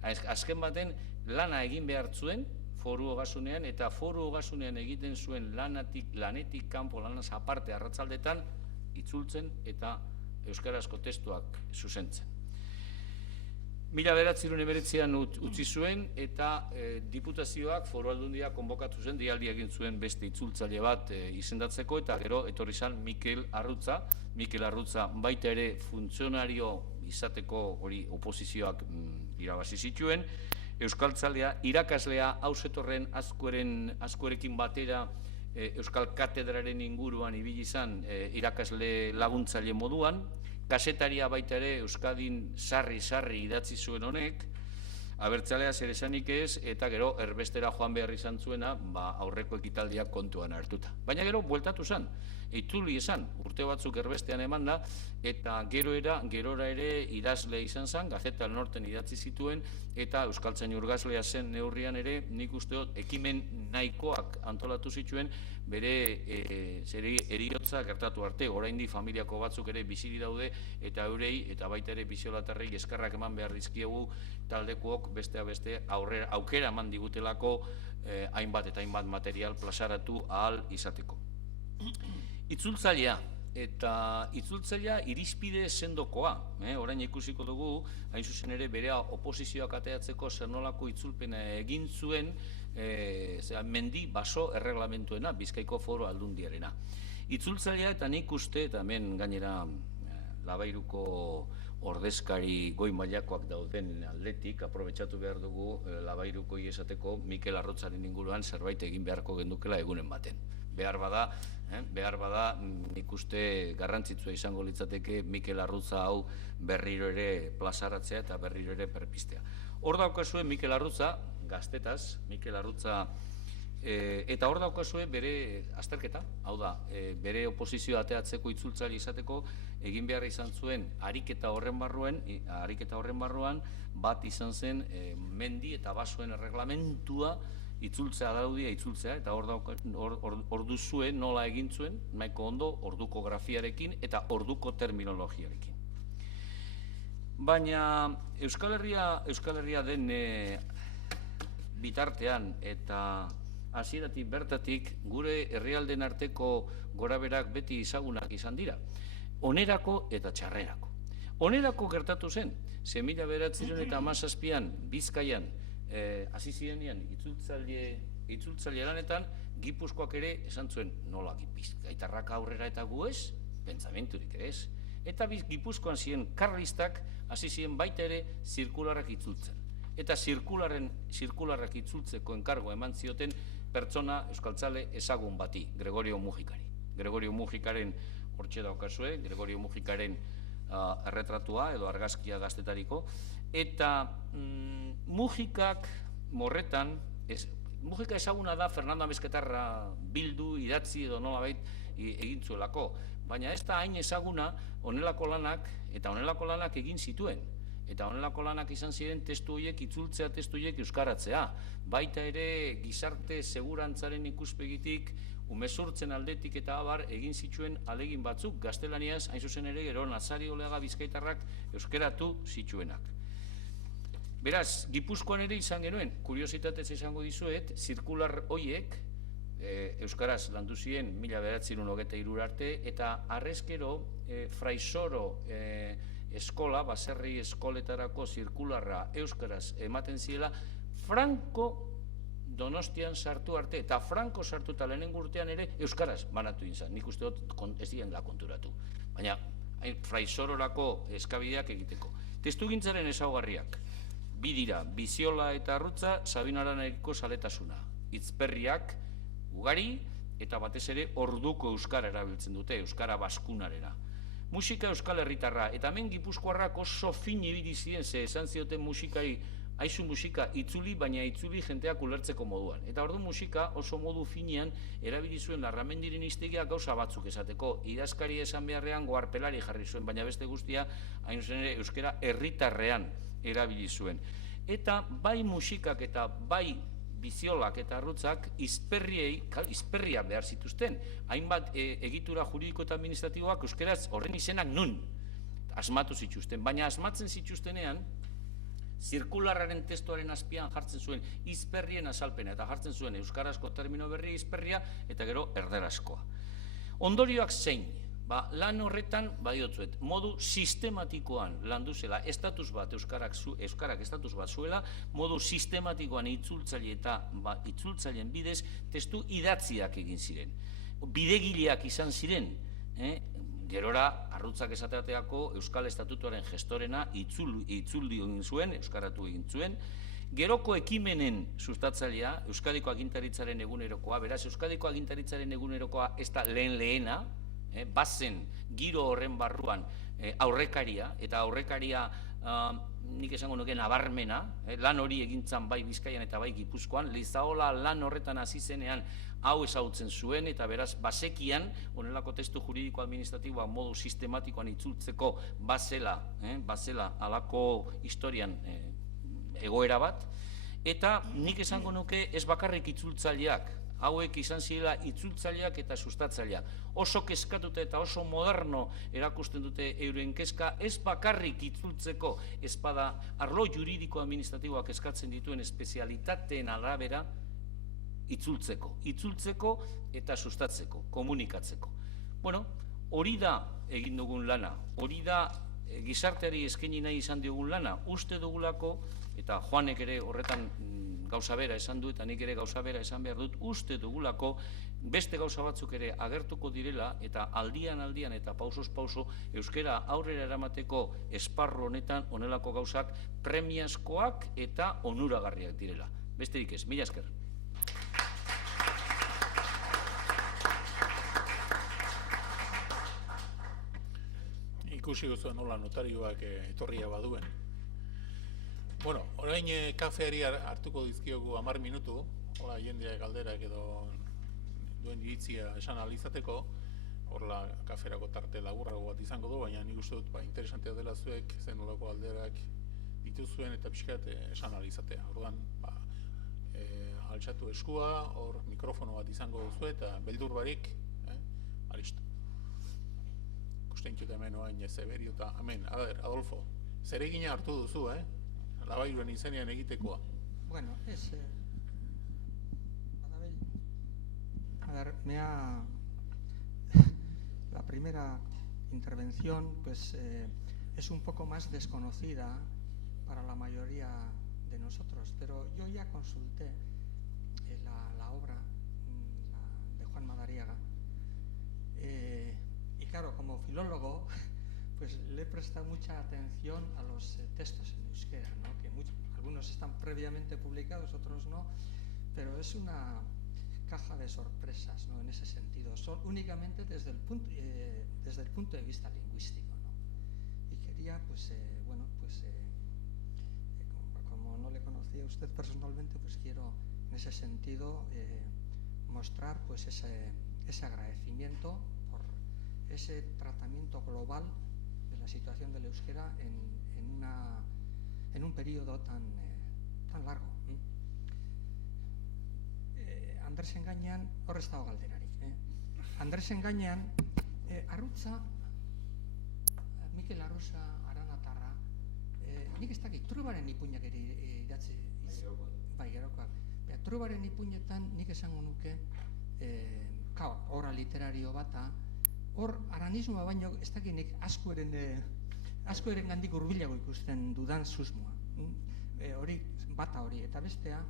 Azken baten lana egin behar zuen foru ogasunean, eta foru ogasunean egiten zuen lanetik kanpo, lanaz aparte arratzaldetan, itzultzen eta euskarazko testuak zuzentzen. 1919an utzi zuen eta diputazioak foru aldundia konbokatu zen, deialdi egin zuen beste itzultzaile bat izendatzeko, eta gero etorri zen Mikel Arrutza baita ere funtzionario izateko hori oposizioak irabazi zituen, euskaltzalea, irakaslea, hausetorren azkuerekin batera Euskal Katedraren inguruan ibili izan irakasle laguntzaile moduan, kasetaria baita ere Euskadin sarri idatzi zuen honek, abertzalea zer esanik ez, eta gero erbestera joan behar izan zuena aurreko ekitaldiak kontuan hartuta. Baina gero bueltatu zen, itzuli esan, urte batzuk erbestean eman da, eta gerora ere idazle izan zen, Gazeta del Norten idatzi zituen, eta euskaltzain urgazlea zen neurrian ere, nik usteot ekimen nahikoak antolatu zituen, bere eriotza gertatu arte, oraindik familiako batzuk ere biziri daude, eta eurei, eta baita ere biziolatarrei eskarrak eman behar dizkiegu taldekuok beste aukera eman digutelako hainbat eta hainbat material plazaratu ahal izateko. Itzultzailea, eta itzultzailea irizpide sendokoa, orain ikusiko dugu, hain zuzen ere bere oposizioak ateatzeko zer nolako itzulpena egin zuen mendi baso erreglamentuena, Bizkaiko Foru Aldundiarena. Itzultzailea eta nik uste, eta hemen gainera Labairuko ordezkari goi mailakoak dauden aldetik, aprobetxatu behar dugu Labairuko esateko Mikel Arrutzaren inguruan zerbait egin beharko gendukela egunen baten. Behar bada, nik uste garrantzitsua izango litzateke Mikel Arrutza hau berriro ere plazaratzea eta berriro ere perpistea. Hor daukazue Mikel Arrutza, gaztetaz, Mikel Arrutza, eta hor daukazue bere azterketa, hau da, bere oposizioa ateatzeko itzultzari izateko, egin behar izan zuen ariketa horren barruan, bat izan zen mendi eta basoen erreglamentua itzultzea daudia, eta hor duzue nola egin zuen, nahiko ondo, orduko grafiarekin eta orduko terminologiarekin. Baina Euskal Herria den bitartean eta hasieratik bertatik gure herrialden arteko goraberak beti izagunak izan dira, onerako eta txarrerako. Onerako gertatu zen, 1917an Bizkaian hasi zirenean itzultzaile lanetan, Gipuzkoak ere esan zuen nola Bizkaitarrak aurrera eta gu ez, pentsamenturik ez. Eta Gipuzkoan ziren karlistak hasi ziren baita ere zirkularrak itzultzen. Eta zirkularrak itzultzeko enkargo eman zioten pertsona euskaltzale ezagun bati, Gregorio Mujikari. Gregorio Mujikaren hortxe daukazue, Gregorio Mujikaren erretratua edo argazkia gaztetariko, eta mugikak morretan, mugika ezaguna da Fernando Amezketarra bildu, idatzi edo nolabait egin zuelako, baina ez da hain ezaguna honelako lanak, eta honelako lanak egin zituen. Eta honelako lanak izan ziren testu horiek, itzultzea testu horiek euskaratzea. Baita ere gizarte segurantzaren ikuspegitik, umezurtzen aldetik eta abar egin zituen alegin batzuk, gaztelaniaz, hain zuzen ere, gero Nazari Oleaga Bizkaitarrak euskeratu zituenak. Beraz, Gipuzkoan ere izan genuen, kuriositatez izango dizuet, zirkular hoiek, euskaraz landu ziren 1923 arte, eta harrezkero Fraisoro eskola, baserri eskoletarako zirkularra euskaraz ematen ziela, Franco Donostian sartu arte, eta Franco sartu eta lehenengo urtean ere euskaraz banatu izan, nik uste dut ez direla konturatu. Baina, Fraisororako eskabideak egiteko. Testugintzaren ezaugarriak, bi dira, Biziola eta Arrutza, Sabino Aranegiko zaletasuna. Hitzperriak ugari eta batez ere orduko euskara erabiltzen dute, euskara baskunarena. Musika euskal herritarra, eta hemen Gipuzkoarrak oso fin ibili ziren, ze esan zioten musikai, haizu musika itzuli, baina itzuli jenteak ulertzeko moduan. Eta ordu musika oso modu finean erabili zuen Larramendiren hiztegiak gauza batzuk esateko. Idazkari esan beharrean goarpelari jarri zuen, baina beste guztia, hain zuzen ere, euskara herritarrean erabili zuen. Eta bai musikak eta bai Biziolak eta Arrutzak izperria behar zituzten. Hainbat egitura juridiko eta administratiboak euskeraz horren izenak nun asmatu zituzten. Baina asmatzen zituztenean, zirkularraren testuaren azpian jartzen zuen izperrien azalpena eta jartzen zuen euskarazko termino berri izperria eta gero erderazkoa. Ondorioak zein? Lan horretan, badiotuet, modu sistematikoan landu zela, estatus bat, euskarak estatus bat zuela, modu sistematikoan itzultzaile eta itzultzaileen bidez testu idatziak egin ziren. Bidegileak izan ziren, gerora, Arrutzak esateateako Euskal Estatutuaren gestorena itzuldi egin zuen, euskaratu egin zuen, geroko ekimenen sustatzailea, Euskadiko Agintaritzaren egunerokoa, beraz, Euskadiko Agintaritzaren egunerokoa ez da lehena, bazen giro horren barruan aurrekaria, eta aurrekaria nik esango nuke nabarmena, lan hori egintzan bai Bizkaian eta bai Gipuzkoan, Lizaola lan horretan hasi zenean hau ezagutzen zuen, eta beraz basekian, honelako testu juridiko administratiboa modu sistematikoan itzultzeko bazela alako historian egoera bat, eta nik esango nuke ez bakarrik itzultzaileak, hauek izan zirela itzultzaileak eta sustatzaileak. Oso kezkatuta eta oso moderno erakusten dute euren kezka, ez bakarrik itzultzeko, ez bada arlo juridiko administratiboak eskatzen dituen espezialitateen arabera itzultzeko eta sustatzeko, komunikatzeko. Bueno, hori da egin dugun lana, hori da gizarteari eskaini nahi izan diogun lana, uste dugulako, eta Joanek ere horretan gauza bera esan du, eta nik ere gauza bera esan behar dut, uste dugulako beste gauza batzuk ere agertuko direla, eta aldian eta pausoz pauso euskera aurrera eramateko esparru honetan honelako gauzak premiazkoak eta onuragarriak direla. Besterik ez, mila esker. Ikusi guztuen nola notarioak etorria baduen. Bueno, orain kafeari hartuko dizkiogu 10 minutu, hola jendeak galderak edo duen iritzia esan alizateko, horla kaferako tarte laburrago bat izango du, baina nik uste dut interesantea dela zuek zen nolako alderak dituzuen eta pixkat esan alizatea. Orduan, altxatu eskua, hor mikrofono bat izango duzu eta beldur barik, alisto. Ikusten txut hemen oain Zeberio eta hemen, Adolfo, zeregina hartu duzu, Labairuan izenean egitekoa. Bueno, es... A ver, la primera intervención pues es un poco más desconocida para la mayoría de nosotros, pero yo ya consulté la obra de Juan Madariaga y claro, como filólogo pues le he prestado mucha atención a los textos en euskera, ¿no? Que algunos están previamente publicados, otros no, pero es una caja de sorpresas, ¿no? En ese sentido, únicamente desde el punto de vista lingüístico, ¿no? Y quería, pues, no le conocía a usted personalmente, pues quiero en ese sentido mostrar pues ese agradecimiento por ese tratamiento global de la situación del euskera en un periodo tan largo. Andresen gainean, hor ez dago galderarik. Andresen gainean, Arrutza, Mikel Arruza, Aranatarra, nik ez dakit, Trubaren ipuinak ere idatzi. Bai, gerokoak. Trubaren ipuinetan nik esango nuke, obra literario bata, hor aranismoa baino ez dakit nik askoeren gandik hurbilago ikusten dudan susmoa. Hori, bata hori, eta bestea,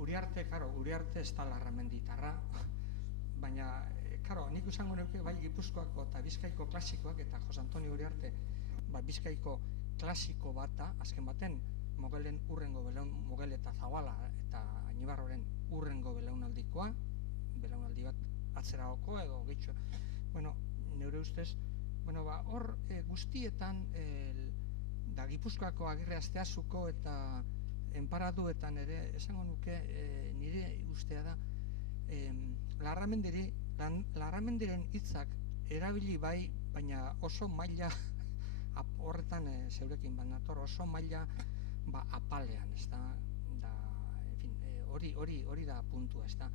Uriarte ez da Larramenditarra, baina, nik esango nuke bai Gipuzkoako eta Bizkaiko klasikoak eta Jose Antonio Uriarte Bizkaiko klasiko bata, azken baten, Mogelen urrengo Mogel eta Zabala eta Añibarroren urrengo belaunaldikoa, belaunaldi bat atzeragoko edo gehitxo. Bueno, neure ustez, hor guztietan, da Gipuzkoako Agirre Asteazuko eta enparaduetan ere, esango nuke, nire ustea da, Larramendiren hitzak erabili bai, baina oso maila horretan zeurekin banator, oso maila apalean, ez da, hori da puntua, ez da.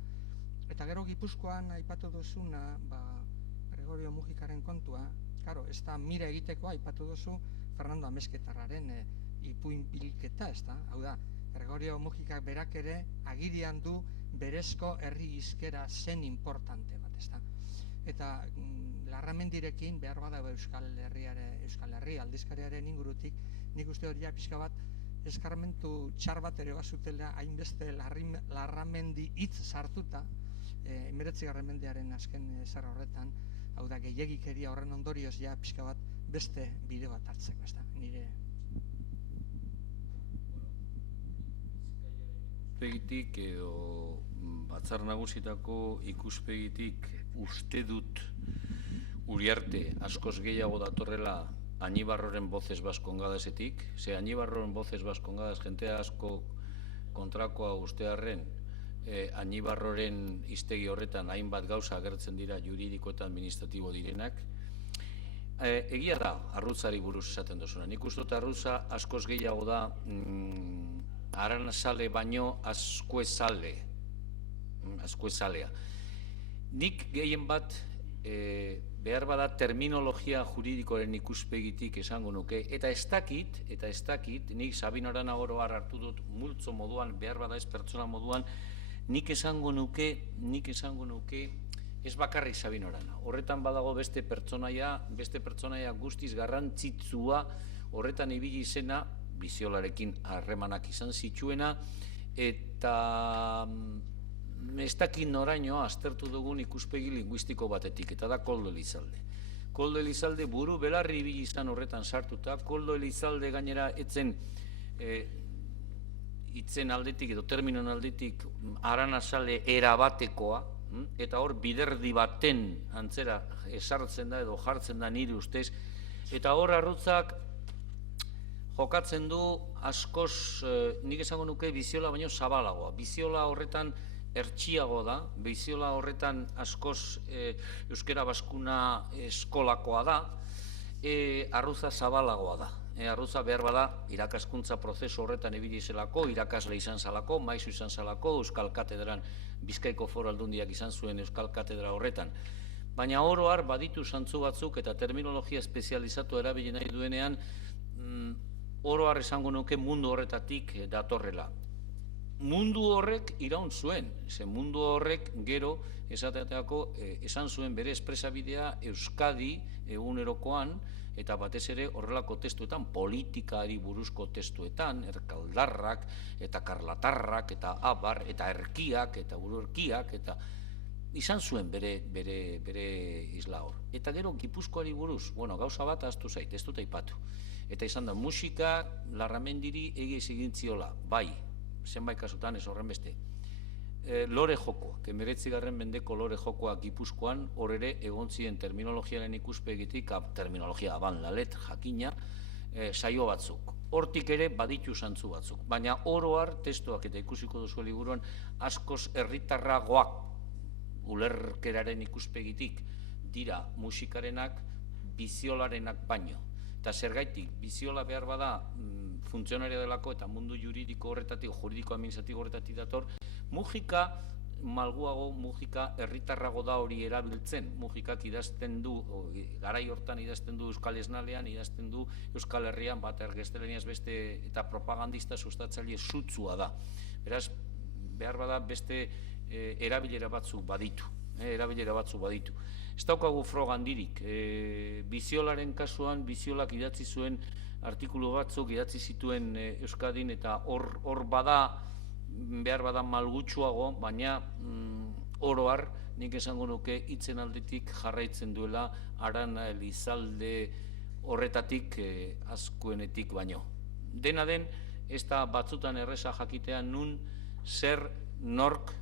Eta gero Gipuzkoan aipatu duzuna, Gregorio Mujikaren kontua, ez da mira egiteko aipatu duzu Fernando Amezketarraren ipuin bilketa, ez da, hau da, Gregorio Mujikak berak ere agirian du berezko herri hizkera zen importante bat, ez da. Eta Larramendirekin behar bada Euskal Herri aldizkariaren ingurutik, nik uste hori pixka bat eskarmentu txar bat ere bazutela hainbeste Larramendi hitz sartuta, 19. mendearen azken zer horretan, hau da, gehiegikeria horren ondorioz pixka bat beste bide bat hartzeko, ez da, nire. Ikuspegitik edo Batzar Nagusitako ikuspegitik uste dut Uriarte askoz gehiago datorrela Añibarroren Voces Baskongadasetik, Añibarroren Voces Baskongadas jentea asko kontrakoa ustearren, Añibarroren hiztegi horretan hainbat gauza agertzen dira juridiko eta administratibo direnak. Egia da, Arrutzari buruz esaten duzuna. Nik uste dut Arrutza askoz gehiago da Aranazale baino azkuezalea. Nik gehien bat behar bada terminologia juridikoaren ikuspegitik esango nuke, eta ez dakit, nik Sabino Aranagoro hartu dut multzo moduan, behar bada ez pertsona moduan, nik esango nuke ez bakarrik Sabino Arana. Horretan badago beste pertsonaia guztiz garrantzitsua, horretan ibili izena, Biziolarekin harremanak izan zituena, eta ez dakit noraino aztertu dugun ikuspegi linguistiko batetik, eta da Koldo Elizalde. Koldo Elizalde buru belarri ibili izan horretan sartuta, Koldo Elizalde gainera itzen aldetik edo terminon aldetik Aranazale erabatekoa, eta hor biderdi baten antzera esartzen da edo jartzen da nire ustez, eta hor Arrutzak jokatzen du askoz, nik esango nuke Biziola baino zabalagoa. Biziola horretan ertxiago da, Biziola horretan askoz euskera baskuna eskolakoa da, Arruza zabalagoa da. Arruza behar bada irakaskuntza prozesu horretan ibili zelako, irakasle izan zalako, maizu izan zalako, Euskal Katedran, Bizkaiko Foru Aldundiak izan zuen Euskal Katedra horretan. Baina oroar baditu zantzu batzuk eta terminologia espezializatu erabili nahi duenean, oroar esango nuke mundu horretatik datorrela. Mundu horrek iraun zuen, mundu horrek gero esan zuen bere espresabidea Euskadi egunerokoan, eta batez ere horrelako testuetan, politikari buruzko testuetan, erkaldarrak, eta karlatarrak, eta abar, eta erkiak, eta buruerkiak, eta izan zuen bere isla hor. Eta gero Gipuzkoari buruz, gauza bat ahaztu zait, ez dut aipatu. Eta izan da, musika Larramendiri egiz egintziola, bai, zenbait kasutan ez horren beste. Lore jokoa, 19. mendeko lore jokoa Gipuzkoan, hor ere egon ziren terminologiaren ikuspegitik, terminologia aban lalet jakina, saio batzuk. Hortik ere baditu zantzu batzuk, baina oro har testuak eta ikusiko duzu liburuan askoz herritarragoak ulerkeraren ikuspegitik dira musikarenak biziolarenak baino. Eta zergaitik, biziola behar bada funtzionaria delako eta mundu juridiko horretatik, juridiko-administratibo horretatik dator, mugika malguago, mugika herritarrago da hori erabiltzen. Mugikak idazten du, garai hortan idazten du Euskal Esnalean, idazten du Euskal Herrian, bat ergesteleniaz beste eta propagandista sustatzaile sutsua da. Beraz, behar bada beste erabilera batzuk baditu. Ez daukagu froga handirik. Biziolaren kasuan, Biziolak idatzi zuen artikulu batzuk idatzi zituen Euskadin eta hor bada, behar bada malgutsuago, baina oro har, nik esango nuke hitzen aldetik jarraitzen duela Arana Elizalde horretatik azkuenetik baino. Dena den, ez da batzutan erreza jakitea nun, zer, nork,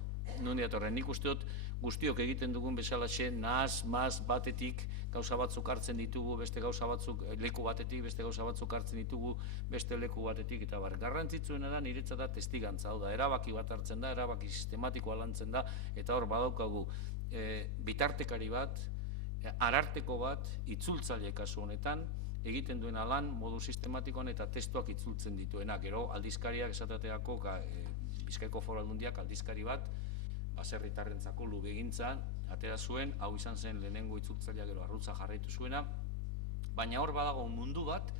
nun diatorren. Nik uste dut guztiok egiten dugun bezalaxe, nahaz, maz batetik gauza batzuk hartzen ditugu, beste gauza batzuk leku batetik, beste gauza batzuk hartzen ditugu, beste leku batetik, eta garrantzitsuena da niretzat da testigantza, hau da, erabaki bat hartzen da, erabaki sistematikoa lantzen da, eta hor badaukagu bitartekari bat, ararteko bat, itzultzaile kasu honetan, egiten duena lan modu sistematikoan eta testuak itzultzen dituena. Gero aldizkariak esateako, Bizkaiko Foru Aldundiak aldizkari bat, baserritarrentzako lubegintzan, atera zuen, hau izan zen lehenengo itzultzailea gero arrutza jarraitu zuena, baina hor badago mundu bat,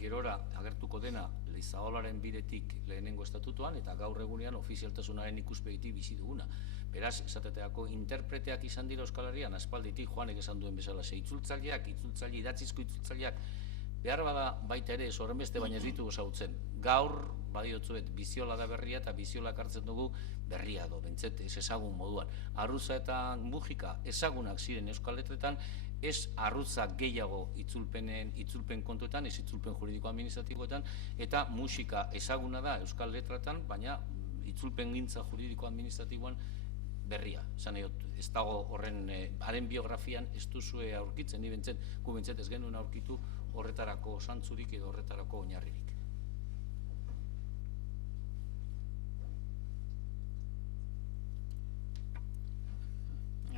gerora agertuko dena Leizaolaren bidetik lehenengo estatutuan, eta gaur egunean ofizialtasunaren ikuspegitik bizi duguna. Beraz, esateteako interpreteak izan dira Euskal Herrian, aspalditik Joanek esan duen bezala, itzultzaileak, idatzizko itzultzaileak, behar bada baita ere, horren beste baina ez ditugu zautzen. Gaur, badiotzuet, Biziola da berria eta Biziolak hartzen dugu berria do, bentzet, ez ezagun moduan. Arruza eta mugika ezagunak ziren Euskal Letretan, ez arruza gehiago itzulpen kontuetan, ez itzulpen juridiko-administratiboetan, eta musika ezaguna da Euskal Letretan, baina itzulpen gintza juridiko-administratiboan berria. Ez dago horren, haren biografian ez duzue aurkitzen, ni bentzet, gu bentzet ez genuen aurkitu horretarako santzurik edo horretarako oinarririk.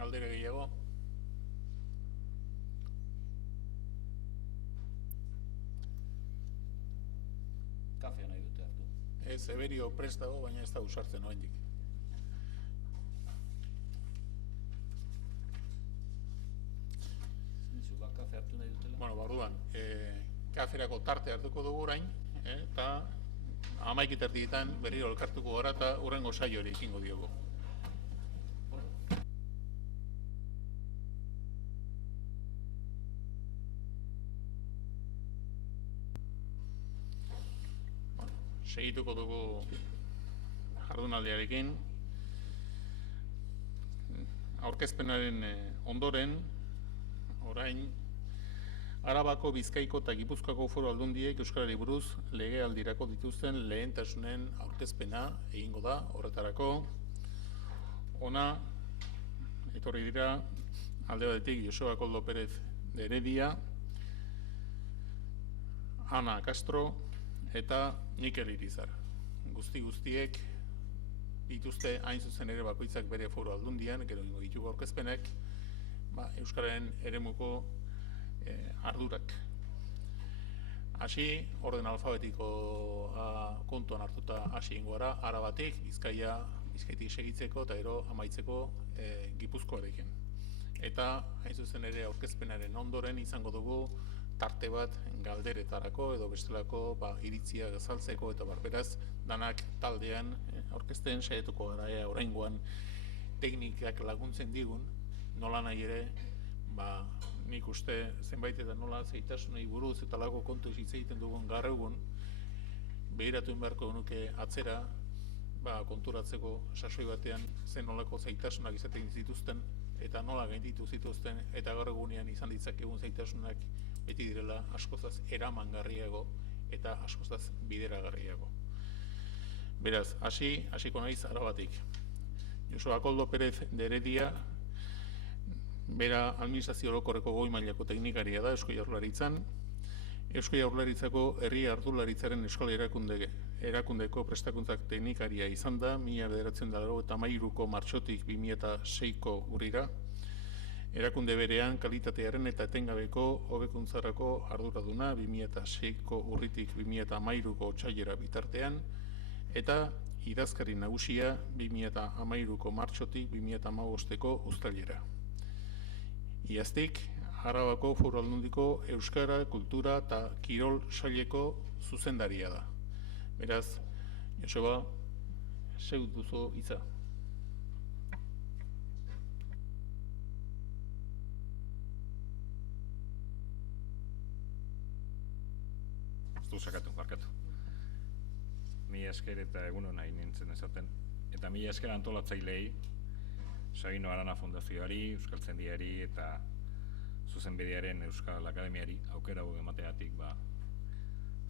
Aldere gehiago. Kafea nahi dute hartu. Ez, Eberio prest dago, baina ez da usartzen oraindik. Kafe hartu nahi dutela? Bueno, barruan, kaferako tarte hartuko dugu orain, eta 11:30 berriro elkartuko gara eta hurrengo saioari ekingo diogu. Segituko dugu jardunaldiarekin. Aurkezpenaren ondoren, orain, Arabako, Bizkaiko eta Gipuzkoako Foru Aldundiek Euskarari buruz legealdirako dituzten lehentasunen aurkezpena egingo da horretarako. Ona, etorri dira, alde batetik Joseba Koldo Pérez de Heredia, Ana Castro eta Mikel Irizar. Guztiek dituzte hain zuzen ere bakoitzak bere Foru Aldundian, gero ingo ditugu aurkezpenek, Euskararen eremuko ardurak. Hasi, orden alfabetiko kontuan hartuta hasi ingo gara, Arabatik, Bizkaitik segitzeko eta gero amaitzeko Gipuzkoarekin. Eta, hain zuzen ere, aurkezpenaren ondoren izango dugu tarte bat galderetarako edo bestelako iritzia azaltzeko eta beraz danak taldean aurkezten saiatuko gara oraingoan teknikak laguntzen digun, nola nahi ere, nik uste zenbait eta nola zeitasunei buruz eta lago kontu hitz egiten dugun gaur egun, behiratu beharko nuke atzera, konturatzeko sasoi batean zen nolako zeitasunak izaten zituzten eta nola gainditu zituzten eta gaur egunean izan ditzakegun zeitasunak beti direla askozaz eramangarriago eta askozaz bideragarriago. Beraz, hasiko naiz Arabatik. Joseba Koldo Pérez de Heredia, bera administrazio orokorreko goi mailako teknikaria da Eusko Jaurlaritzan, Eusko Jaurlaritzako herri ardurlaritzaren euskal erakundeko prestakuntzak teknikaria izan da 1983ko martxotik 2006ko urrira. Erakunde berean kalitatearen eta etengabeko hobekuntzarako arduraduna 2006ko urritik 2013ko otsailera bitartean, eta idazkari nagusia 2013ko martxotik 2015ko uztailera. Iaztik, Arabako Foru Aldundiko Euskara, Kultura eta Kirol saileko zuzendaria da. Beraz, Joseba, zeu duzu hitza. Sakatu, barkatu. Mila esker eta egun hona nintzen esaten. Eta mila esker antolatzailei, Sabino Arana Fundazioari, Euskaltzaindiari eta Zuzenbidearen Euskal Akademiari aukera hau emateagatik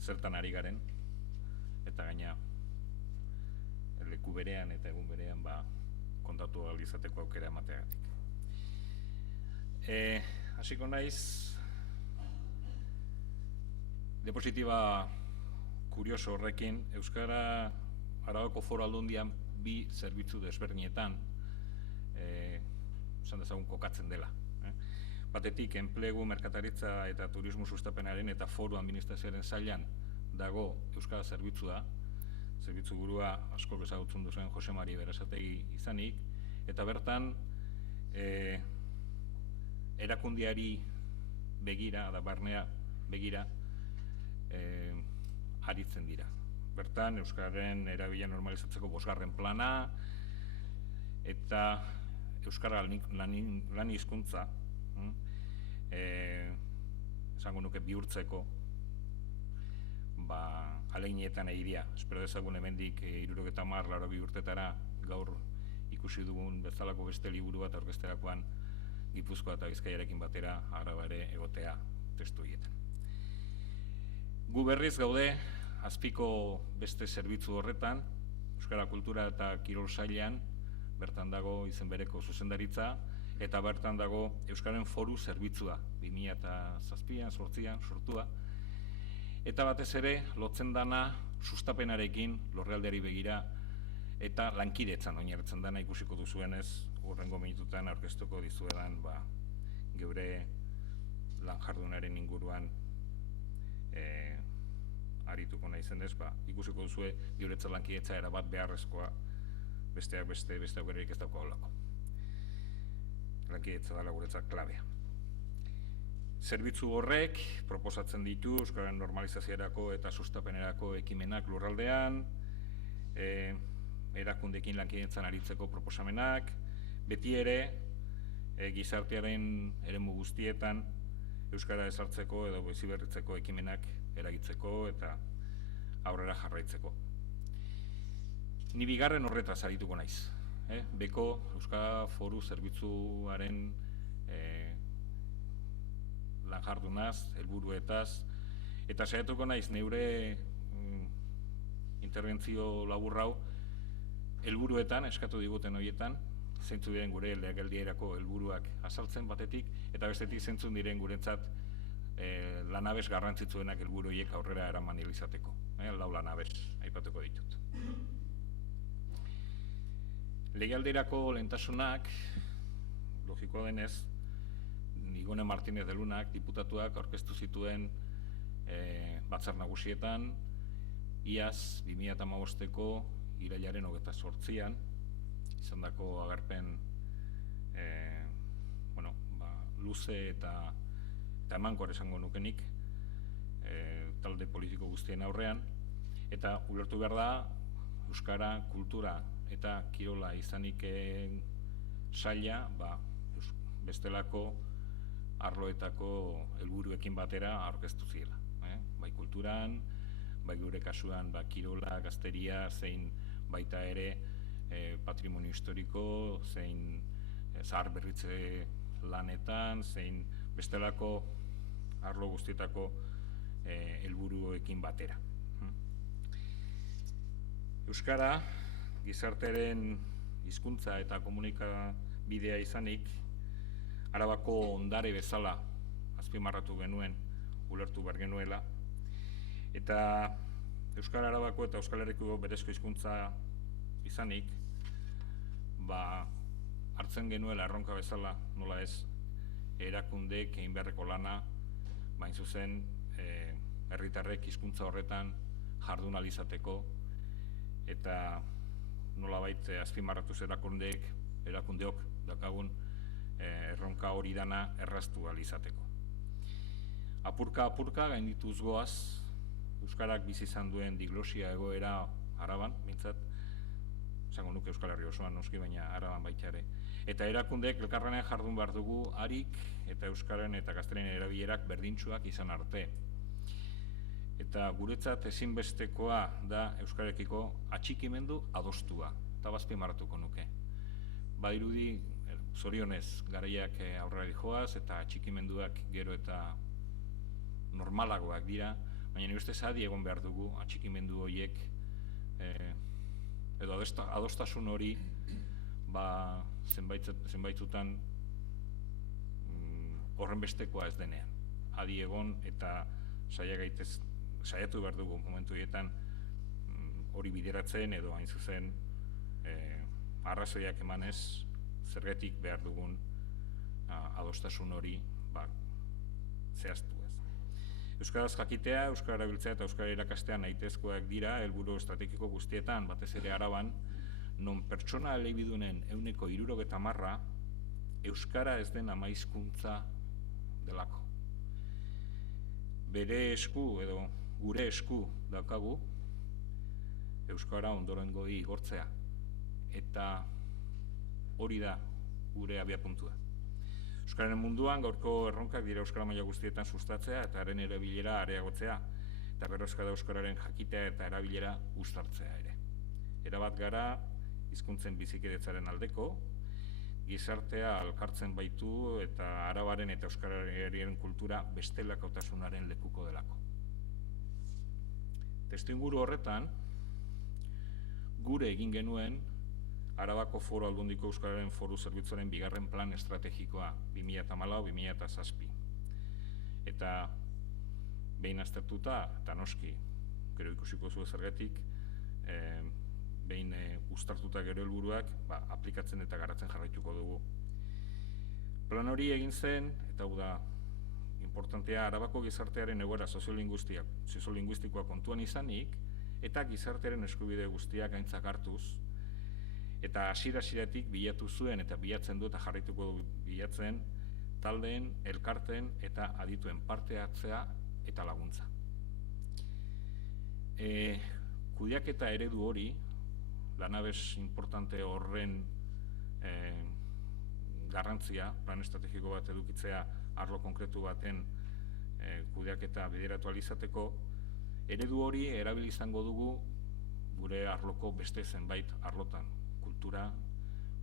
zertan ari garen, eta gaina leku berean eta egun berean kontatu ahal izateko aukera emateagatik. Hasiko naiz diapositiba kurioso horrekin. Euskara Arabako Foru Aldundian bi zerbitzu desberdinetan esan dezagun kokatzen dela. Batetik, enplegu, merkataritza eta turismo sustapenaren eta foru administrazioaren sailan dago euskara zerbitzua, zerbitzu burua asko ezagutzen duzuen Jose Mari Berasategi izanik, eta bertan erakundiari begira, da barnea begira, aritzen dira. Bertan, euskararen erabila normalizatzeko 5. plana eta euskara lan hizkuntza esango nuke bihurtzeko aleinetan egiria. Espero dezagun hemendik 70-80 urtetara gaur ikusi dugun bezalako beste liburu bat aurkezterakoan Gipuzkoa eta Bizkaiarekin batera Araba ere egotea testu horietan. Gu berriz gaude azpiko beste zerbitzu horretan, Euskara Kultura eta Kirol sailean, bertan dago izen bereko zuzendaritza, eta bertan dago Euskaren Foru zerbitzua, 2007-2008an sortua, eta batez ere lotzen dana sustapenarekin lurraldeari begira eta lankidetzan oinarritzen dana ikusiko duzuenez, hurrengo minututan aurkeztuko dizuedan geure lan jardunaren inguruan arituko naizen ez, ikusiko duzue guretzat lankidetza erabat beharrezkoa, besteak beste aukerarik ez dauka holako. Lankidetza dela guretzat klabea. Zerbitzu horrek proposatzen ditu euskararen normalizaziorako eta sustapenerako ekimenak lurraldean, erakundeekin lankidetzan aritzeko proposamenak, beti ere gizartearen eremu guztietan euskara ezartzeko edo biziberritzeko ekimenak eragitzeko eta aurrera jarraitzeko. Ni bigarren horretaz arituko naiz. Beko Euskara Foru Zerbitzuaren lan jardunaz, helburuetaz, eta saiatuko naiz neure interbentzio labur hau helburuetan, eskatu diguten horietan, zeintzuk diren gure legealdirako helburuak azaltzen batetik, eta bestetik zeintzuk diren guretzat lanabes garrantzitsuenak helburu horiek aurrera eraman izateko. 4 lanabes aipatuko ditut. Legealdirako lehentasunak, logikoa denez, Igone Martínez de Lunak, diputatuak aurkeztu zituen batzar nagusietan, iaz 2015ko irailaren 28an, izandako agerpen luze eta emankor esango nukenik talde politiko guztien aurrean, eta ulertu behar da euskara, kultura eta kirola izanik saila bestelako arloetako helburuekin batera aurkeztu ziela. Bai kulturan, bai gure kasuan kirola, gazteria, zein baita ere patrimonio historiko, zein zahar berritze lanetan, zein bestelako arlo guztietako helburuekin batera. Euskara, gizartearen hizkuntza eta komunikabidea izanik, Arabako ondare bezala azpimarratu genuen ulertu behar genuela. Eta Euskal Arabako eta Euskal Herriko berezko hizkuntza izanik, hartzen genuela erronka bezala, nola ez, erakundeek egin beharreko lana, bain zuzen herritarrek hizkuntza horretan jardun ahal izateko, eta nolabait azpimarratuz erakundeok daukagun erronka hori dana erraztu ahal izateko. Apurka gaindituz goaz, Euskarak bizi izan duen diglosia egoera Araban, mintzat, esango nuke Euskal Herri osoan noski, baina Araban baita ere. Eta erakundeek elkarlanean jardun behar dugu harik eta Euskaren eta gaztelaniaren erabilerak berdintsuak izan arte. Eta guretzat ezinbestekoa da Euskarekiko atxikimendu adostua, eta azpimarratuko nuke. Badirudi, zorionez, garaiak aurrera joaz eta atxikimenduak gero eta normalagoak dira, baina nire ustez adi egon behar dugu atxikimendu horiek edo adostasun hori zenbaitzutan horren bestekoa ez denean. Adi egon eta saiatu behar dugu momentu horietan hori bideratzen edo hain zuzen arrazoiak emanez zergatik behar dugun adostasun hori zehaztu ez. Euskaraz jakitea, Euskara erabiltzea eta Euskara irakastea nahitezkoak dira helburu estrategiko guztietan, batez ere Araban, non pertsona elebidunen 60% Euskara ez den ama hizkuntza delako. Bere esku edo gure esku daukagu Euskara ondorengoi igortzea, eta hori da gure abiapuntua. Euskararen munduan gaurko erronkak dira euskara maila guztietan sustatzea eta haren erabilera areagotzea, eta berrozka da euskararen jakitea eta erabilera uztartzea ere. Erabat gara hizkuntzen bizikidetzaren aldeko, gizartea alkartzen baitu eta Arabaren eta euskararen kultura bestelakotasunaren lekuko delako. Testuinguru horretan, gure egin genuen Arabako Foru Aldundiko Euskararen Foru Zerbitzuaren bigarren plan estrategikoa 2014-2017. Eta behin aztertuta, eta noski, gero ikusiko zuen zergatik, behin uztartuta gero helburuak, aplikatzen eta garatzen jarraituko dugu. Plan hori egin zen, eta hau da, importantea, Arabako gizartearen egoera soziolinguistikoa kontuan izanik, eta gizartearen eskubide guztiak aintzat hartuz, eta hasiera-hasieratik bilatu zuen eta bilatzen du eta jarraituko du bilatzen taldeen, elkarteen eta adituen parte hartzea eta laguntza. Kudeaketa eredu hori, lanabes importante horren garrantzia, plan estrategiko bat edukitzea arlo konkretu baten kudeaketa bideratu ahal izateko, eredu hori erabili izango dugu gure arloko beste zenbait arlotan. Kultura,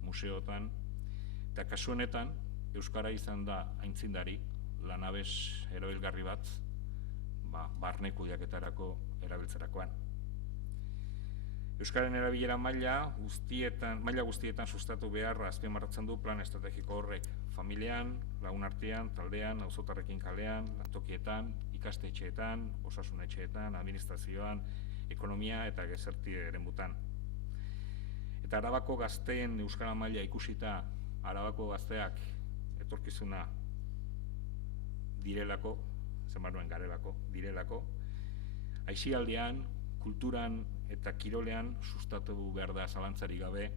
museotan, eta kasu honetan, Euskara izan da aintzindari, lanabes erabilgarri bat, barne kudeaketarako erabiltzerakoan. Euskararen erabilera maila guztietan sustatu beharra azpimarratzen du plan estrategiko horrek, familian, lagun artean, taldean, auzotarrekin kalean, lantokietan, ikastetxeetan, osasunetxeetan, administrazioan, ekonomia eta gizarte eremutan. Eta Arabako gazteen euskara maila ikusita, Arabako gazteak etorkizuna direlako, zenbaruen garelako, direlako, aisialdian, kulturan eta kirolean sustatu behar da zalantzarik gabe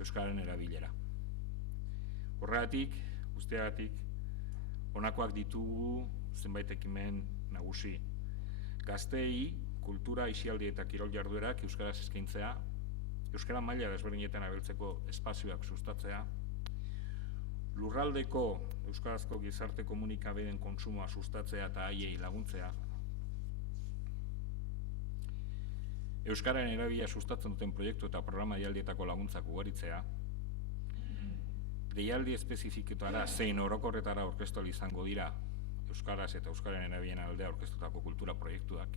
euskararen erabilera. Horregatik, guztiagatik, honakoak ditugu zenbait ekimen nagusi. Gazteei, kultura, aisialdi eta kirol jarduerak euskaraz eskaintzea, euskara maila desberdinetan abiltzeko espazioak sustatzea, lurraldeko euskarazko gizarte komunikabideen kontsumoa sustatzea eta haiei laguntzea, euskararen erabilera sustatzen duten proiektu eta programa deialdietako laguntzak ugaritzea, deialdi espezifiketara zein orokorretara aurkeztu ahal izango dira euskaraz eta euskararen erabilera aldea aurkeztutako kultura proiektuak.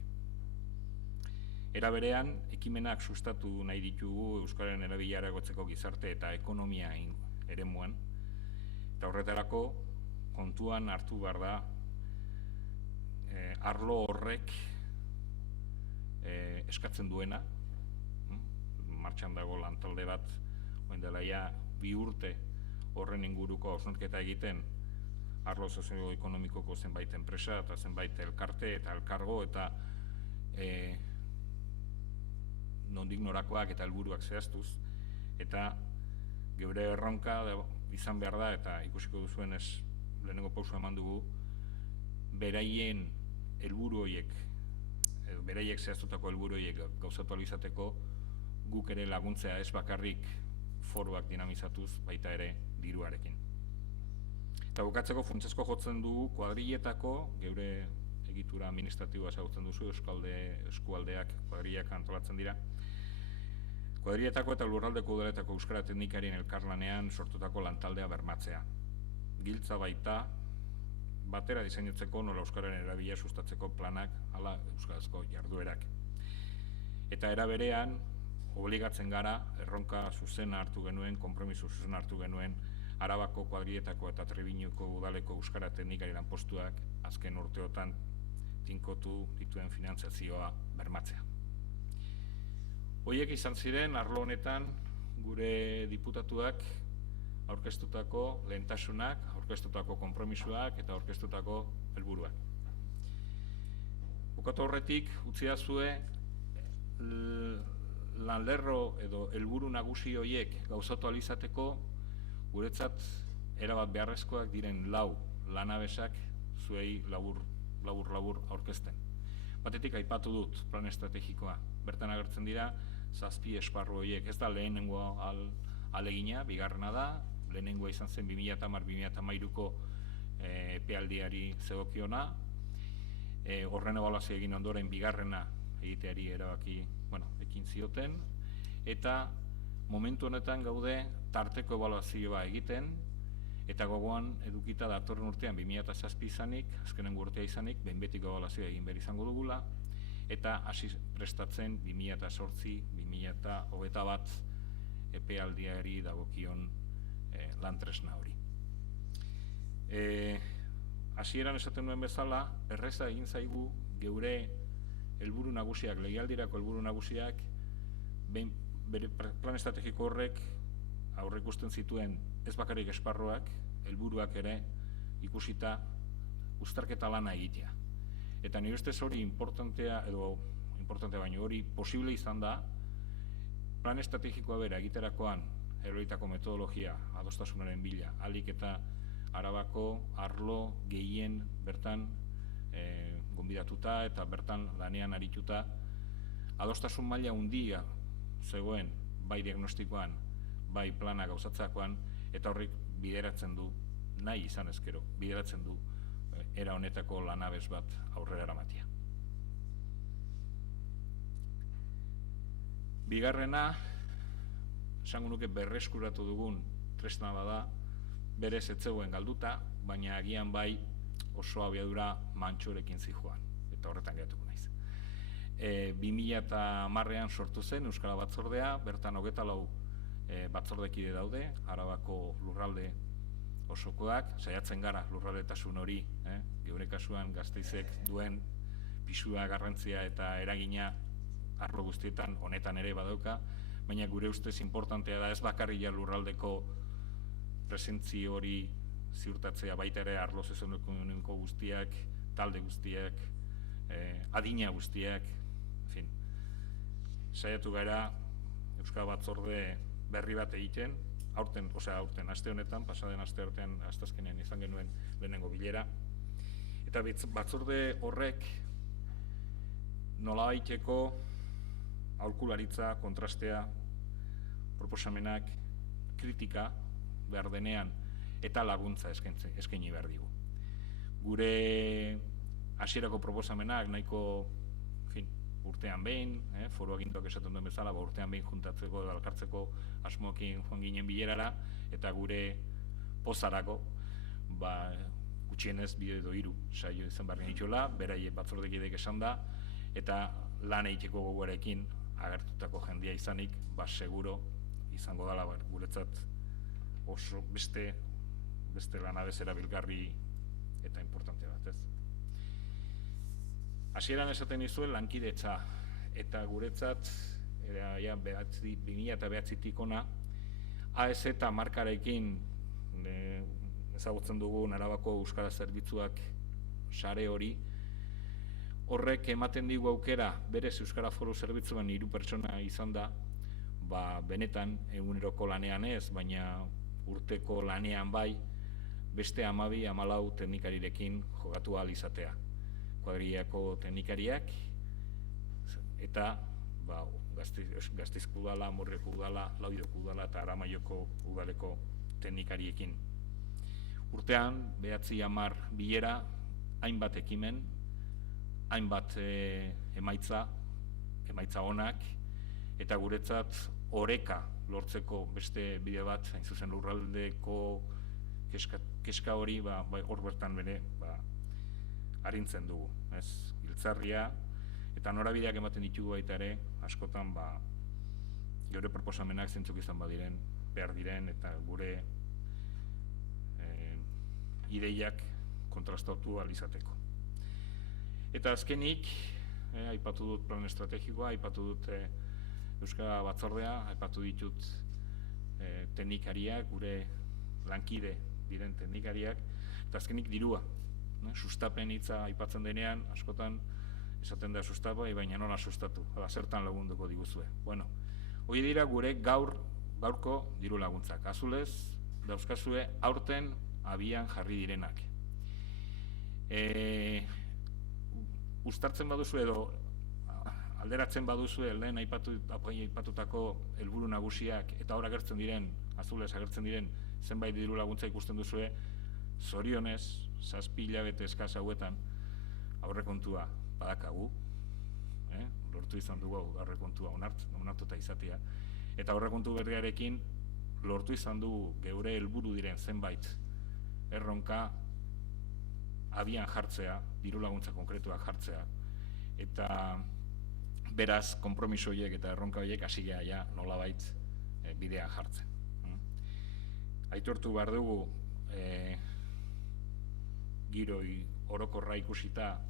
Era berean, ekimenak sustatu nahi ditugu euskararen erabilera areagotzeko gizarte eta ekonomia eremuan, eta horretarako kontuan hartu behar da arlo horrek eskatzen duena, martxan dago lantalde bat, orain dela ja 2 urte horren inguruko hausnarketa egiten, arlo sozioekonomikoko zenbait enpresa eta zenbait elkarte eta elkargo eta nondik norakoak eta helburuak zehaztuz, eta geure erronka izan behar da, eta ikusiko duzuenez lehenengo pausa eman dugu, beraien helburu horiek, beraiek zehaztutako helburu horiek gauzatu ahal izateko, guk ere laguntzea ez bakarrik foroak dinamizatuz, baita ere diruarekin. Eta bukatzeko funtsezko jotzen dugu kuadriletako, geure egitura administratiboa ezagutzen duzu, eskualdeak kuadrilak antolatzen dira. Kuadriletako eta lurraldeko udaletako euskara teknikarien elkarlanean sortutako lantaldea bermatzea. Giltza baita, batera diseinatzeko nola euskararen erabila sustatzeko planak, hala euskarazko jarduerak. Eta era berean, obligatzen gara, erronka zuzena hartu genuen, konpromiso zuzena hartu genuen, Arabako kuadriletako eta Trebiñuko udaleko euskara teknikari lanpostuak azken urteotan tinkotu dituen finantzazioa bermatzea. Horiek izan ziren, arlo honetan, gure diputatuak aurkeztutako lehentasunak, aurkeztutako konpromisoak eta aurkeztutako helburuak. Bukatu horretik, utzidazue lanlerro edo helburu nagusi horiek gauzatu ahal izateko, guretzat erabat beharrezkoak diren 4 lanabesak zuei labur aurkezten. Batetik aipatu dut plan estrategikoa. Bertan agertzen dira 7 esparru horiek. Ez da lehenengo alegina, bigarrena da, lehenengoa izan zen 2010-2013ko epealdiari zegokiona. Horren ebaluazio egin ondoren bigarrena egiteari erabaki, ekin zioten, eta momentu honetan gaude tarteko ebaluazioa egiten, eta gogoan edukita datorren urtean 2007 izanik, azkenengo urtea izanik, behin betiko ebaluazioa egin behar izango dugula, eta hasi prestatzen 2008-2021 epealdiari dagokion lantresna hori. Hasieran esaten nuen bezala, erreza egin zaigu geure helburu nagusiak, legealdirako helburu nagusiak, bere plan estrategiko horrek aurreikusten zituen ez bakarrik esparruak, helburuak ere ikusita uztarketa lana egitea. Eta nire ustez hori importantea baino hori posible izan da, plan estrategikoa bera egiterakoan erroritako metodologia adostasunaren bila, ahalik eta Arabako arlo gehien bertan gonbidatuta eta bertan lanean arituta, adostasun maila handia zegoen bai diagnostikoan, bai plana gauzatzeakoan, eta horrek bideratzen du, nahi izan ezkero, bideratzen du era honetako lanabes bat aurrera eramatea. Bigarrena, esango nuke berreskuratu dugun tresna bada, berez ez zegoen galduta, baina agian bai oso abiadura mantxorekin zijoan, eta horretan geratuko naiz. 2010ean sortu zen Euskara Batzordea, bertan 24 batzordekide daude, Arabako lurralde osokoak, saiatzen gara lurraldetasun hori, geure kasuan Gasteizek duen pisua, garrantzia eta eragina arlo guztietan honetan ere badauka, baina gure ustez importantea da ez bakarria lurraldeko presentzio hori ziurtatzea, baita ere arlo sozioekonomiko guztiak, talde guztiak, adina guztiak, saiatu gara Euskal Batzorde berri bat egiten, aurten, aste honetan, pasaden aste artean, astazkenean izan genuen lehenengo bilera, eta batzorde horrek nolabaiteko aholkularitza, kontrastea, proposamenak, kritika behar denean eta laguntza eskaini behar digu. Gure hasierako proposamenak nahiko urtean behin, foru aginduak esaten duen bezala, urtean behin juntatzeko, elkartzeko asmoekin joan ginen bilerara, eta gure pozarako, gutxienez 2 edo 3 saio izan behar genituela, beraiek batzordekidek esan da, eta lan egiteko gogoarekin agertutako jendia izanik, seguro izango dela guretzat oso beste lanabez erabilgarri eta importante bat, ez? Hasieran esaten nizuen lankidetza, eta guretzat, 2009-tik ona, AEZ markarekin ezagutzen dugu Arabako Euskara Zerbitzuak sare hori, horrek ematen digu aukera, berez Euskara Foru Zerbitzuan 3 pertsona izan da, benetan eguneroko lanean ez, baina urteko lanean bai, beste 12-14 teknikarirekin jokatu ahal izatea. Kuadrillako teknikariak, eta Gasteizko udala, Amurrioko udala, Laudioko udala eta Aramaioko udaleko teknikariekin. Urtean, 9-10 bilera, hainbat ekimen, hainbat emaitza onak, eta guretzat oreka lortzeko beste bide bat, hain zuzen lurraldeko keska hori, hor bertan bere, arintzen dugu, giltzarria, eta norabideak ematen ditugu baita ere, askotan geure proposamenak zentzuk izan badiren, behar diren, eta gure ideiak kontrastatu ahal izateko. Eta azkenik, aipatu dut plan estrategikoa, aipatu dut Euskara Batzordea, aipatu ditut teknikariak, gure lankide diren teknikariak, eta azkenik dirua. Sustapen hitza aipatzen denean, askotan esaten da sustapa, baina nola sustatu, zertan lagunduko diguzue. Hoi dira gure gaurko diru laguntzak. Azulez, dauzkazue aurten abian jarri direnak. Uztartzen baduzu edo alderatzen baduzu lehen aipatutako helburu nagusiak eta hor agertzen diren, azulez agertzen diren zenbait diru laguntza ikusten duzue, zorionez, 7 hilabete eskas hauetan aurrekontua badakagu, lortu izan dugu aurrekontua onartuta izatea, eta aurrekontu berriarekin lortu izan dugu geure helburu diren zenbait erronka abian jartzea, diru laguntza konkretuak jartzea, eta beraz, konpromiso horiek eta erronka horiek hasi gea nolabait bidean jartzen. Aitortu behar dugu giroi orokorra ikusita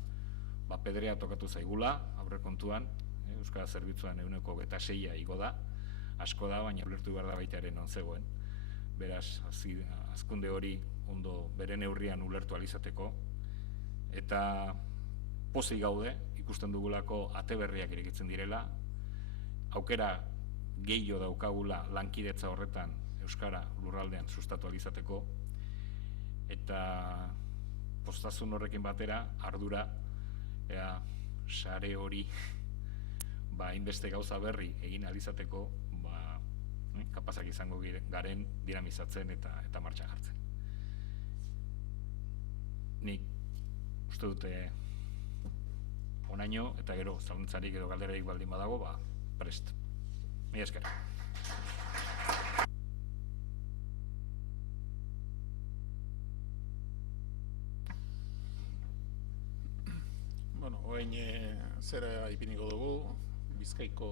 pedrea tokatu zaigula aurrekontuan, Euskara Zerbitzuan 26% igo da, asko da, baina ulertu behar da baita ere non zegoen. Beraz, hazkunde hori ondo bere neurrian ulertu ahal izateko, eta pozik gaude, ikusten dugulako ate berriak irekitzen direla, aukera gehiago daukagula lankidetza horretan Euskara lurraldean sustatu ahal izateko, eta postasun horrekin batera ardura sare hori hainbeste gauza berri egin ahal izateko kapazak izango garen dinamizatzen eta martxan jartzen. Nik uste dute onaino eta gero zalantzarik edo galderarik baldin badago, prest. Mila esker. Orain zera ipiniko dugu, Bizkaiko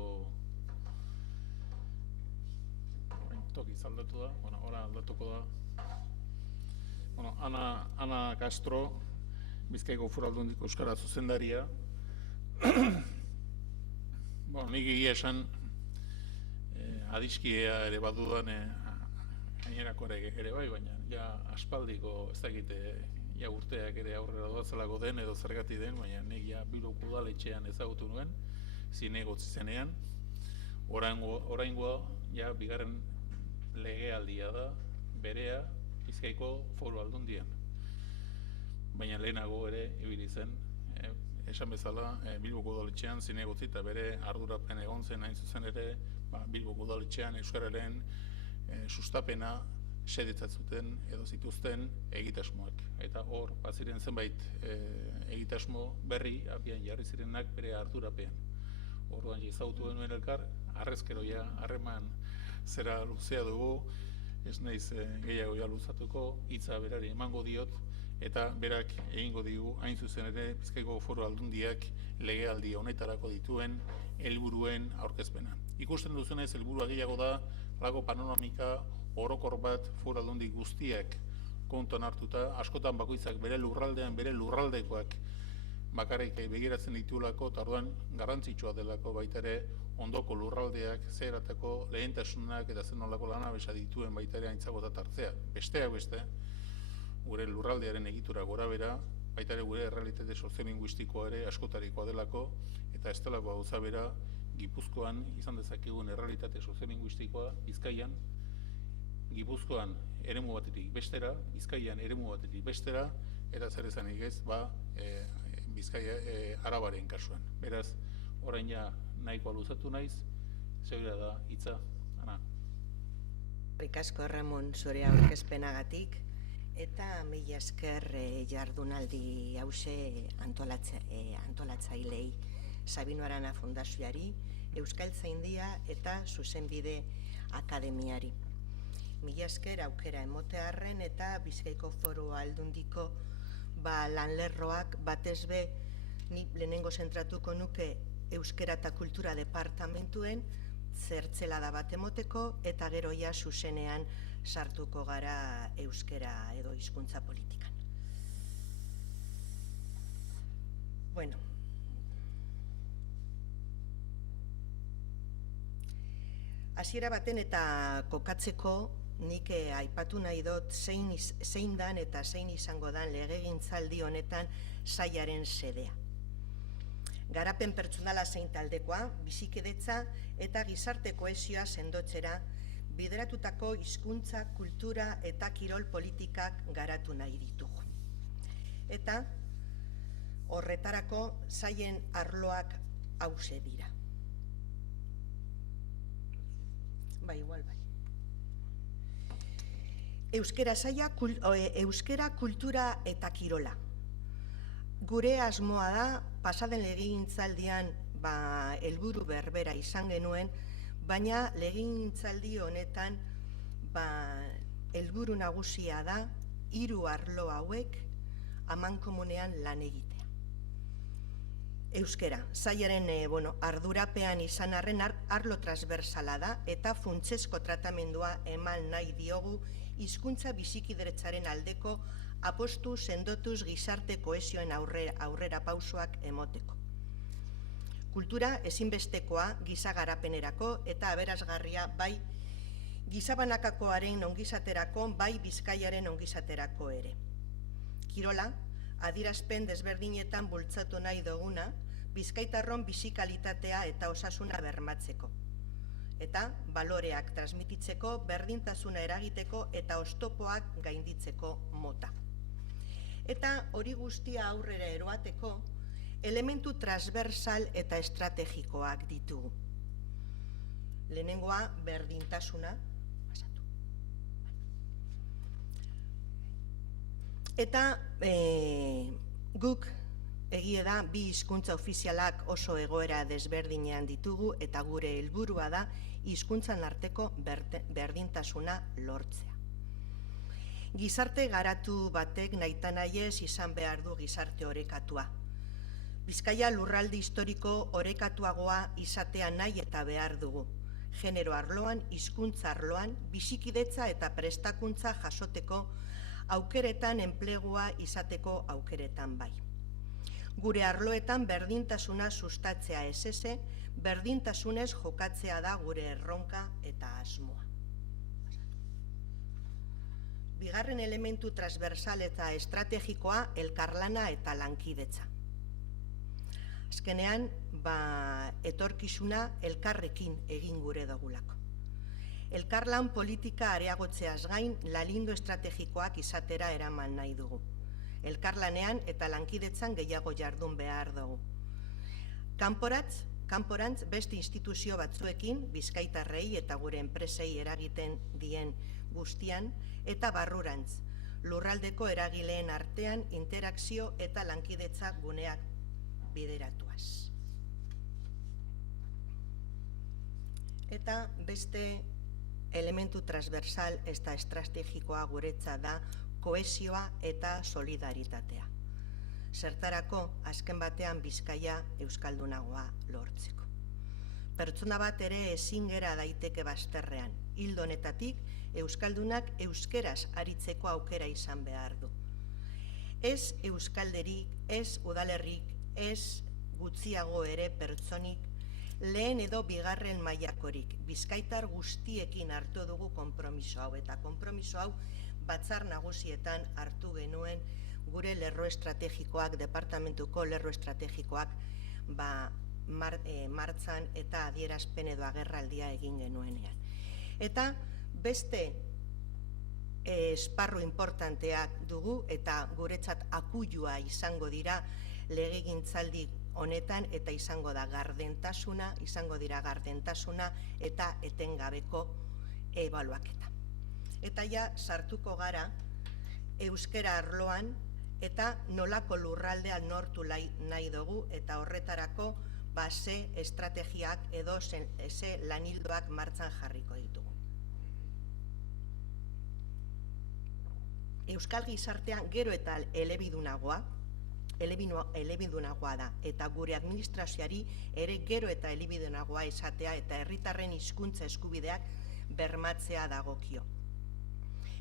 tokiz aldatu da, ora aldatuko da. Ana Castro, Bizkaiko Foru Aldundiko Euskara zuzendaria. Nik egia esan adiskidea ere badudan gainerako ere bai, baina aspaldiko ez dakite urteak ere aurrera doazelako den edo zergati den, baina nik Bilboko udaletxean ezagutu nuen, zinegotzi zenean. Oraingoa bigarren legealdia da berea Bizkaiko Foru Aldundian. Baina lehenago ere ibili zen, esan bezala Bilboko udaletxean zinegotzi eta bere ardurapen egon zen hain zuzen ere Bilboko udaletxean euskararen sustapena xedetzatzuten edo zituzten egitasmoak. Eta hor, baziren zenbait egitasmo berri abian jarri zirenak bere ardurapean. Orduan ezagutu genuen elkar, harrezkero harreman zera luzea dugu, ez naiz gehiago luzatuko, hitza berari emango diot, eta berak egingo digu hain zuzen ere Bizkaiko Foru Aldundiak legealdi honetarako dituen helburuen aurkezpena. Ikusten duzunez helburua gehiago da, lago panoramika orokor bat Foru Aldundi guztiak kontuan hartuta, askotan bakoitzak bere lurraldean bere lurraldekoak bakarrik begiratzen ditulako, eta orduan garrantzitsua delako baita ere ondoko lurraldeak zeratako lehentasunak eta zen nolako lanabesa dituen baita ere aintzakotzat hartzea. Besteak beste, gure lurraldearen egitura gorabehera, baita ere gure errealitate soziolinguistikoa ere askotarikoa delako, eta ez delako gauza bera Gipuzkoan izan dezakegun errealitate soziolinguistikoa Bizkaian, Gipuzkoan eremu batetik bestera, Bizkaian eremu batetik bestera, eta zer esanik ez, Bizkaia Arabaren kasuan. Beraz, orain ja nahikoa luzatu naiz, zeura da hitza, Ana. Eskerrik asko Ramon zure aurkezpenagatik eta mila esker jardunaldi hause antolatzailei Sabino Arana Fundazioari, Euskaltzaindia eta Zuzenbide Akademiari. Mila esker aukera emotearren eta Bizkaiko Foru Aldundiko lanlerroak batez be ni lehenengo zentratuko nuke Euskera eta Kultura Departamentuen zertzelada bat emoteko eta gero ja zuzenean sartuko gara euskera edo hizkuntza politikan. Bueno. Hasiera baten eta kokatzeko nik aipatu nahi dut zein dan eta zein izango dan legegintzaldi honetan sailaren xedea. Garapen pertsonala zein taldekoa, bizikidetza eta gizarte kohesioa sendotzera bideratutako hizkuntza, kultura eta kirol politikak garatu nahi ditugu. Eta horretarako sailen arloak hauxe dira. Igual. Euskera saila, euskera, kultura eta kirola. Gure asmoa da, pasaden legegintzaldian helburu berbera izan genuen, baina legegintzaldi honetan helburu nagusia da 3 arlo hauek amankomunean lan egitea. Euskera, sailaren ardurapean izan arren arlo transversala da eta funtsezko tratamendua eman nahi diogu hizkuntza bizikidetzaren aldeko apostu sendotuz gizarte kohesioen aurrera pausoak emoteko. Kultura ezinbestekoa giza garapenerako eta aberasgarria bai gizabanakakoaren ongizaterako bai Bizkaiaren ongizaterako ere. Kirola, adierazpen desberdinetan bultzatu nahi duguna, Bizkaitarron bizikalitatea eta osasuna bermatzeko. Eta baloreak transmititzeko, berdintasuna eragiteko eta oztopoak gainditzeko mota. Eta hori guztia aurrera eroateko, elementu transversal eta estrategikoak ditugu. Lehenengoa, berdintasuna. Eta guk egie da 2 hizkuntza ofizialak oso egoera desberdinean ditugu eta gure helburua da hizkuntzan arteko berdintasuna lortzea. Gizarte garatu batek nahitanahiez izan behar du gizarte orekatua. Bizkaia lurralde historiko orekatuagoa izatea nahi eta behar dugu. Genero arloan, hizkuntza arloan, bizikidetza eta prestakuntza jasoteko aukeretan enplegua izateko aukeretan bai. Gure arloetan berdintasuna sustatzea ez, berdintasunez jokatzea da gure erronka eta asmoa. Bigarren elementu transversal eta estrategikoa elkarlana eta lankidetza. Azkenean, etorkizuna elkarrekin egin gure dugulako. Elkarlan politika areagotzeaz gain lalindu estrategikoak izatera eraman nahi dugu. Elkarlanean eta lankidetzan gehiago jardun behar dugu. Kanporantz beste instituzio batzuekin, bizkaitarrei eta gure enpresei eragiten dien guztian, eta barrurantz, lurraldeko eragileen artean interakzio eta lankidetza guneak bideratuaz. Eta beste elementu transversal eta estrategikoa guretza da kohesioa eta solidaritatea. Zertarako azken batean Bizkaia euskaldunagoa lortzeko. Pertsona bat ere ezin gera daiteke bazterrean. Ildo honetatik euskaldunak euskeraz aritzeko aukera izan behar du. Ez euskalderik, ez udalerrik, ez gutxiago ere pertsonik lehen edo bigarren mailakorik. Bizkaitar guztiekin hartu dugu konpromiso hau, eta konpromiso hau batzar nagusietan hartu genuen gure lerro estrategikoak, departamentuko lerro estrategikoak martzan eta adierazpen edo agerraldia egin genuenean. Eta beste esparru importanteak dugu eta guretzat akuilua izango dira legegintzaldi honetan, eta izango dira gardentasuna eta etengabeko ebaluaketa. Eta ja sartuko gara euskara arloan eta nolako lurraldea nortu nahi dugu, eta horretarako ze estrategiak edo ze lanildoak martzan jarriko ditugu. Euskal gizartean gero eta elebidunagoa da, eta gure administrazioari ere gero eta elebidunagoa izatea eta herritarren hizkuntza eskubideak bermatzea dagokio.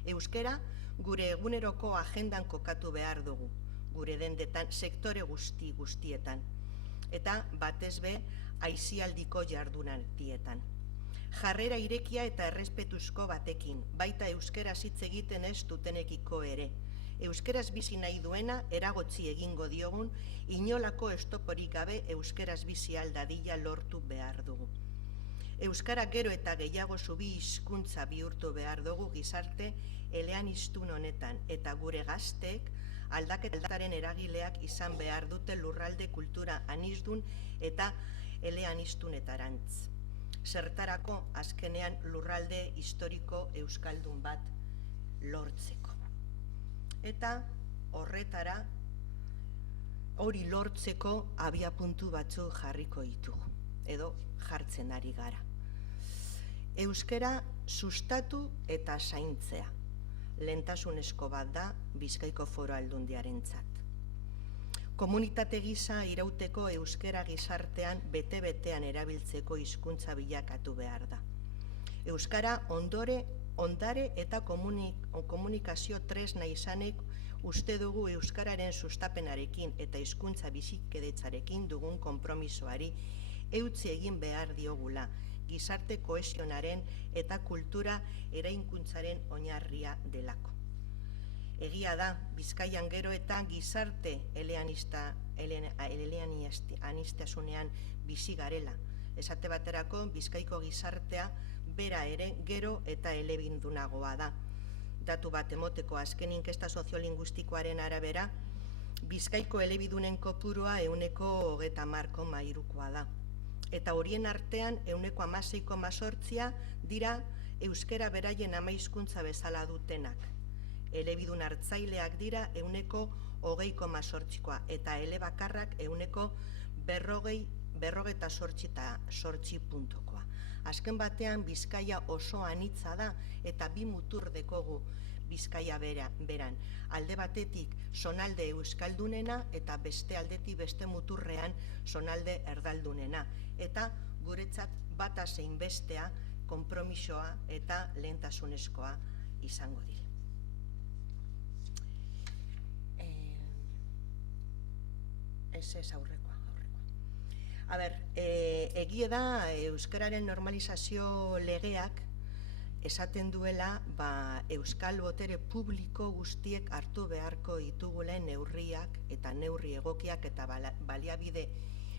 Euskara gure eguneroko agendan kokatu behar dugu, gure dendetan, sektore guztietan, eta batez be aisialdiko jardunaldietan. Jarrera irekia eta errespetuzko batekin, baita euskaraz hitz egiten ez dutenekiko ere. Euskaraz bizi nahi duena eragotzi egingo diogun, inolako estoporik gabe euskaraz bizi aldadila lortu behar dugu. Euskara gero eta gehiago zubi hizkuntza bihurtu behar dugu gizarte eleaniztun honetan, eta gure gazteek aldaketaren eragileak izan behar dute lurralde kultura anizdun eta eleaniztunetarantz. Zertarako azkenean lurralde historiko euskaldun bat lortzeko. Eta horretara hori lortzeko abiapuntu batzu jarriko ditugu, edo jartzen ari gara. Euskara sustatu eta zaintzea lehentasunezko bat da Bizkaiko Foru Aldundiarentzat. Komunitate gisa irauteko euskara gizartean bete-betean erabiltzeko hizkuntza bilakatu behar da. Euskara ondare eta komunikazio tresna izanek uste dugu euskararen sustapenarekin eta hizkuntza bizikidetzarekin dugun konpromisoari eutzi egin behar diogula, gizarte kohesionaren eta kultura eraikuntzaren oinarria delako. Egia da, Bizkaian gero eta gizarte eleaniztasunean bizi garela. Esate baterako, Bizkaiko gizartea bera ere gero eta elebindunagoa da. Datu bat emoteko, azken inkesta soziolinguistikoaren arabera, Bizkaiko elebidunen kopurua 30,3% da. Eta horien artean 16,8% dira euskara beraien ama hizkuntza bezala dutenak. Elebidun hartzaileak dira 20,8%, eta elebakarrak 48,8%. Azken batean Bizkaia oso anitza da, eta bi mutur dekogu Bizkaia beran. Alde batetik zonalde euskaldunena, eta beste aldetik beste muturrean zonalde erdaldunena. Eta guretzat bata zein bestea konpromisoa eta lehentasunezkoa izango dira. Ez aurrekoa. Egia da euskararen normalizazio legeak esaten duela euskal botere publiko guztiek hartu beharko ditugula neurriak eta neurri egokiak eta baliabide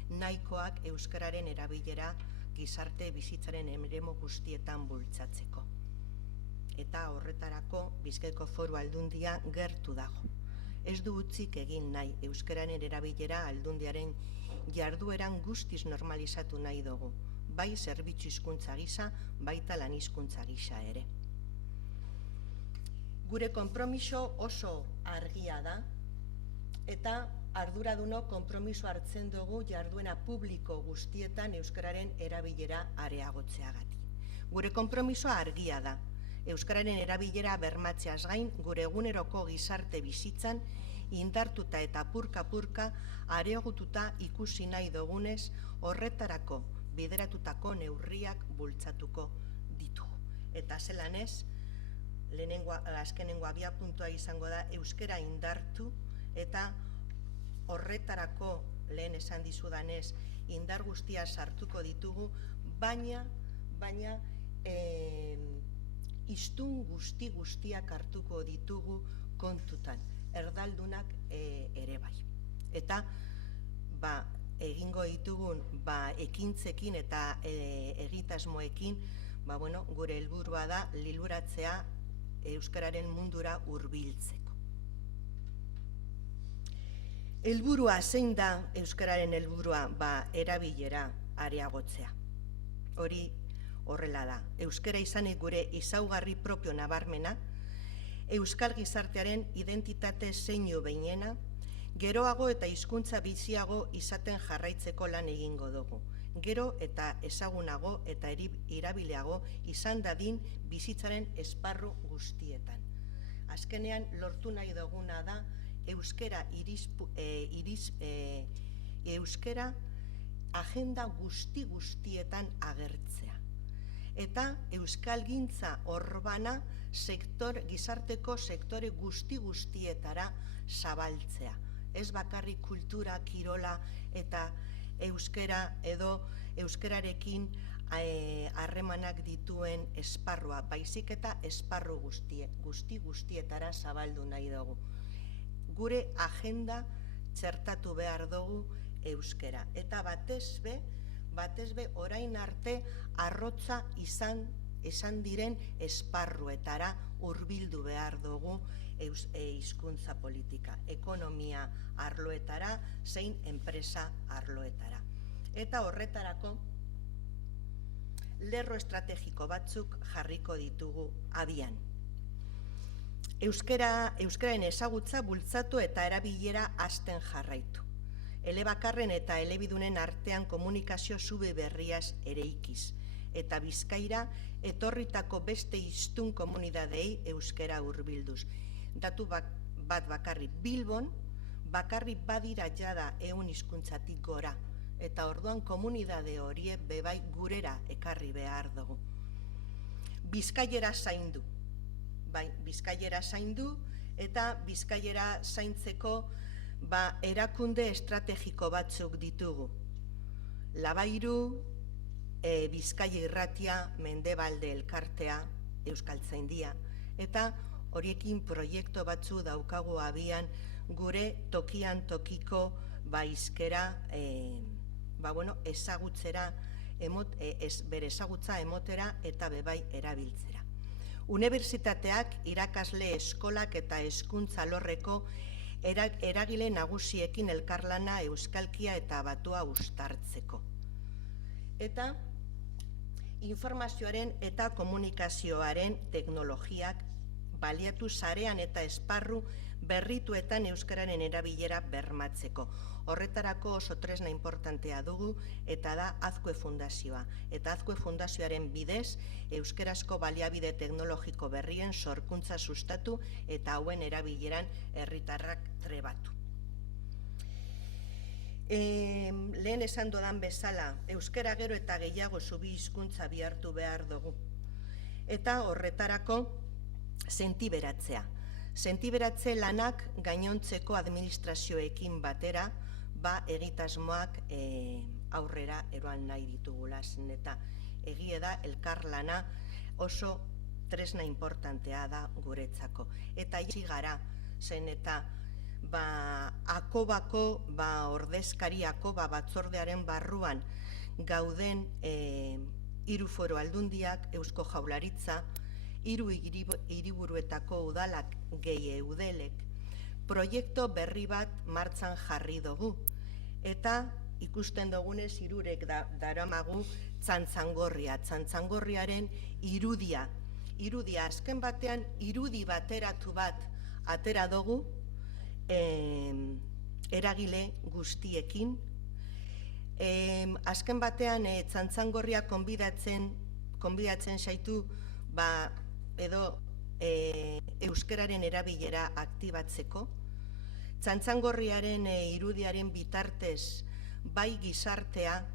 nahikoak euskararen erabilera gizarte bizitzaren eremu guztietan bultzatzeko. Eta horretarako Bizkaiko Foru Aldundia gertu dago. Ez du utzik egin nahi euskararen erabilera aldundiaren jardueran guztiz normalizatu nahi dugu, bai zerbitzu hizkuntza gisa, baita lan hizkuntza gisa ere. Gure konpromiso oso argia da, eta arduradunok konpromiso hartzen dugu jarduera publiko guztietan euskararen erabilera areagotzeagatik. Gure konpromisoa argia da, euskararen erabilera bermatzeaz gain, gure eguneroko gizarte bizitzan indartuta eta purka-purka areagotuta ikusi nahi dugunez, horretarako bideratutako neurriak bultzatuko ditugu. Eta zelan ez, azkenengo abiapuntua izango da euskara indartu eta horretarako lehen esan dizudanez, indar guztia sartuko ditugu, baina hiztun guztiak hartuko ditugu kontutan, erdaldunak ere bai. Eta egingo ditugun ekintzekin eta egitasmoekin, gure helburua da liluratzea euskararen mundura hurbiltzeko. Helburua zein da euskararen helburua? Erabilera areagotzea. Hori horrela da. Euskara izanik gure ezaugarri propio nabarmena, euskal gizartearen identitate zeinu behinena, geroago eta hizkuntza biziago izaten jarraitzeko lan egingo dugu. Gero eta ezagunago eta erabileago izan dadin bizitzaren esparru guztietan. Azkenean lortu nahi duguna da euskara agenda guztietan agertzea. Eta euskalgintza orbana gizarteko sektore guztietara zabaltzea. Ez bakarrik kultura, kirola eta euskara edo euskararekin harremanak dituen esparrua, baizik eta esparru guztietara zabaldu nahi dugu. Gure agenda txertatu behar dugu euskara. Eta batez be orain arte arrotza izan diren esparruetara hurbildu behar dugu hizkuntza politika, ekonomia arloetara, zein enpresa arloetara. Eta horretarako lerro estrategiko batzuk jarriko ditugu abian. Euskararen ezagutza bultzatu eta erabilera hasten jarraitu. Elebakarren eta elebidunen artean komunikazio zube berriaz ereikiz. Eta Bizkaira etorritako beste hiztun komunidadei euskara hurbilduz. Datu bat bakarrik, Bilbon bakarrik badira jada 100 hizkuntzatik gora, eta orduan komunidade horiek bebai gurera ekarri behar dugu. Bizkaiera zaindu, Bizkaiera zaindu, eta Bizkaiera zaintzeko erakunde estrategiko batzuk ditugu. Labairu, Bizkaia Irratia, Mendebalde Elkartea, Euskaltzaindia, eta horiekin proiektu batzu daukagu abian gure tokian tokiko hizkera ezagutzera, bere ezagutza emotera eta bebai erabiltzera. Unibertsitateak, irakasle eskolak eta hezkuntza alorreko eragile nagusiekin elkarlana euskalkia eta batua uztartzeko. Eta informazioaren eta komunikazioaren teknologiak baliatu sarean eta esparru berrituetan euskararen erabilera bermatzeko. Horretarako oso tresna importantea dugu eta da Azkue Fundazioa. Eta Azkue Fundazioaren bidez euskarazko baliabide teknologiko berrien sorkuntza sustatu eta hauen erabileran herritarrak trebatu. Lehen esan dodan bezala, euskara gero eta gehiago zubi hizkuntza bihartu behar dugu. Eta horretarako sentiberatzea. Sentiberatze lanak gainontzeko administrazioekin batera egitasmoak aurrera eroan nahi ditugula, eta egie da elkarlana oso tresna importantea da guretzako. Eta hasi gara, zen eta akobako ordezkariako batzordearen barruan gauden 3 foro aldundiak, Eusko Jaurlaritza, 3 hiriburuetako udalak gehi eudelek, proiektu berri bat martxan jarri dugu. Eta ikusten dugunez hirurek daramagu Txantzangorriaren irudia. Azken batean irudi bateratu bat atera dugu eragile guztiekin. Azken batean Txantzangorria konbidatzen zaitu edo euskararen erabilera aktibatzeko. Txantzangorriaren irudiaren bitartez bai gizartea,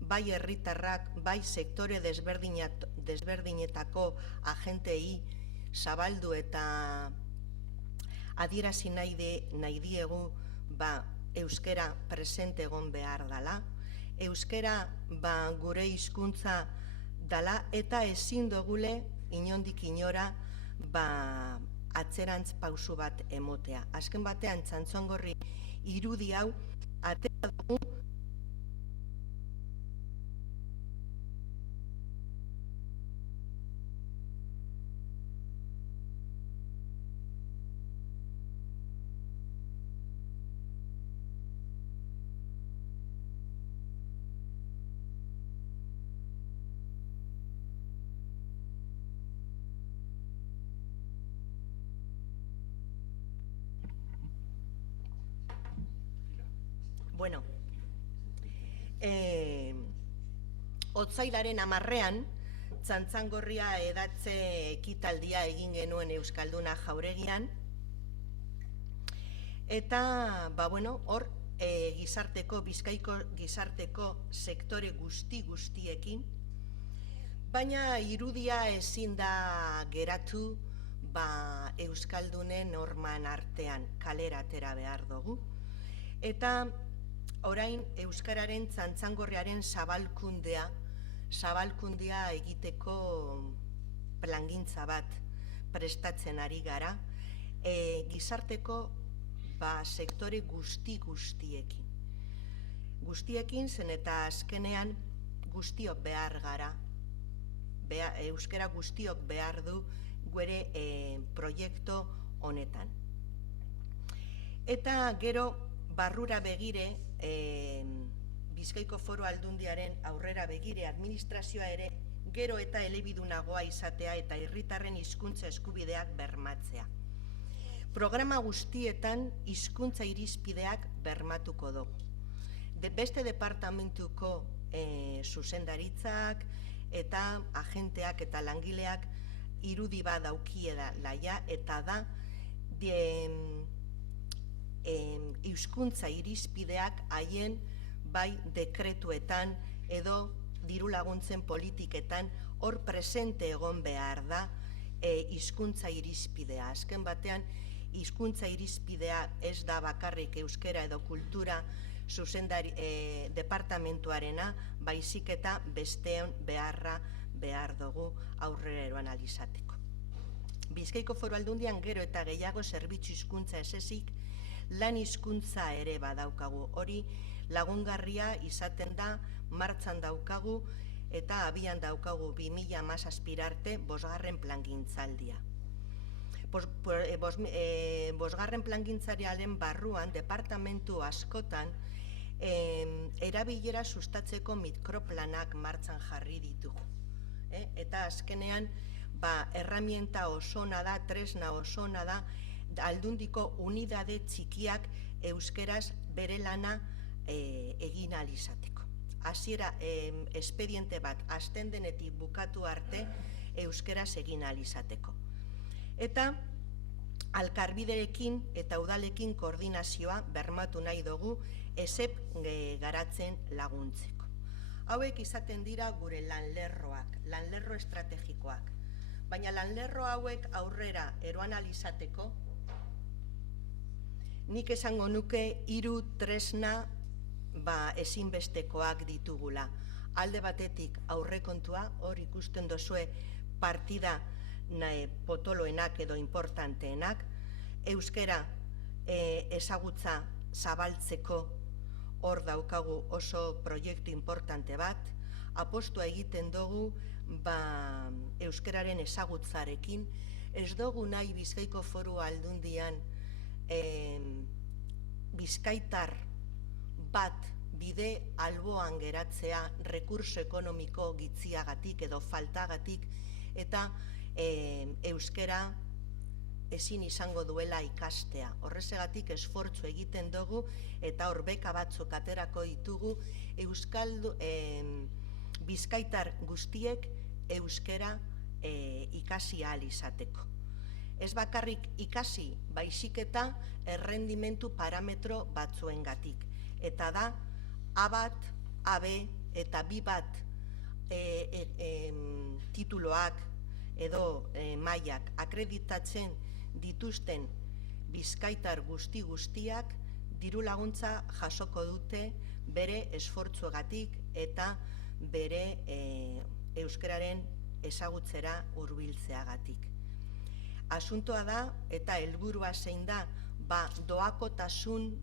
bai herritarrak, bai sektore desberdinetako agentei zabaldu eta adierazi nahi diegu euskera presente egon behar dela, euskera gure hizkuntza dela, eta ezin dugule inondik inora atzerantz pausu bat emotea. Azken batean Txantzongorri irudi hau atera dugu Bueno, otsailaren 10ean, Txantzangorria edatze ekitaldia egin genuen Euskalduna Jauregian, eta, hor, Bizkaiko gizarteko sektore guztiekin, baina irudia ezin da geratu Euskaldunen norman artean kalera atera behar dugu, eta orain Euskararen Txantzangorriaren zabalkundea egiteko plangintza bat prestatzen ari gara, gizarteko sektore guztiekin. Guztiekin zen eta azkenean guztiok behar gara, euskara guztiok behar du gure proiektu honetan. Eta gero barrura begire, Bizkaiko Foru Aldundiaren aurrera begire administrazioa ere gero eta elebidunagoa izatea eta herritarren hizkuntza eskubideak bermatzea. Programa guztietan hizkuntza irizpideak bermatuko dugu. Beste departamentuko zuzendaritzak eta agenteak eta langileak irudi bat daukiela laia, eta da hizkuntza irizpideak haien bai dekretuetan edo diru laguntzen politiketan hor presente egon behar da hizkuntza irizpidea. Azken batean, hizkuntza irizpidea ez da bakarrik euskera edo kultura zuzendari departamentuarena, baizik eta besteon behar dugu aurrera eroan alizateko. Bizkaiko Foru Aldundian gero eta gehiago zerbitzu hizkuntza ez ezik, lan hizkuntza ere badaukagu. Hori lagungarria izaten da, martxan daukagu eta abian daukagu 2017 arte 5. plangintzaldia. 5. plangintzaldiaren barruan departamentu askotan erabilera sustatzeko mikroplanak martxan jarri ditugu. Eta azkenean erramienta osona da, tresna osona da, aldundiko unidade txikiak euskeraz bere lana egin alizateko. Hasiera espediente bat hasten denetik bukatu arte euskeraz egin alizateko. Eta alkarbiderekin eta udalekin koordinazioa bermatu nahi dugu ESEP garatzen laguntzeko. Hauek izaten dira gure lanlerroak, lanlerro estrategikoak. Baina lanlerro hauek aurrera eroan alizateko, nik esango nuke 3 tresna ezinbestekoak ditugula. Alde batetik aurrekontua, hor ikusten dozue partida potoloenak edo importanteenak, euskera ezagutza zabaltzeko hor daukagu oso proiektu importante bat, apostua egiten dugu euskararen ezagutzarekin, ez dugu nahi Bizkaiko Foru Aldundian bizkaitar bat bide alboan geratzea rekurso ekonomiko gitziagatik edo faltagatik, eta euskara ezin izango duela ikastea. Horrezegatik esfortzu egiten dugu eta hor beka batzuk aterako ditugu bizkaitar guztiek euskara ikasi ahal izateko. Ez bakarrik ikasi, baizik eta errendimentu parametro batzuengatik. Eta da, A1, AB eta B1 tituloak edo mailak akreditatzen dituzten bizkaitar guztiak diru laguntza jasoko dute bere esfortzuagatik eta bere euskararen ezagutzera hurbiltzeagatik. Asuntoa da eta helburua zein da, doakotasun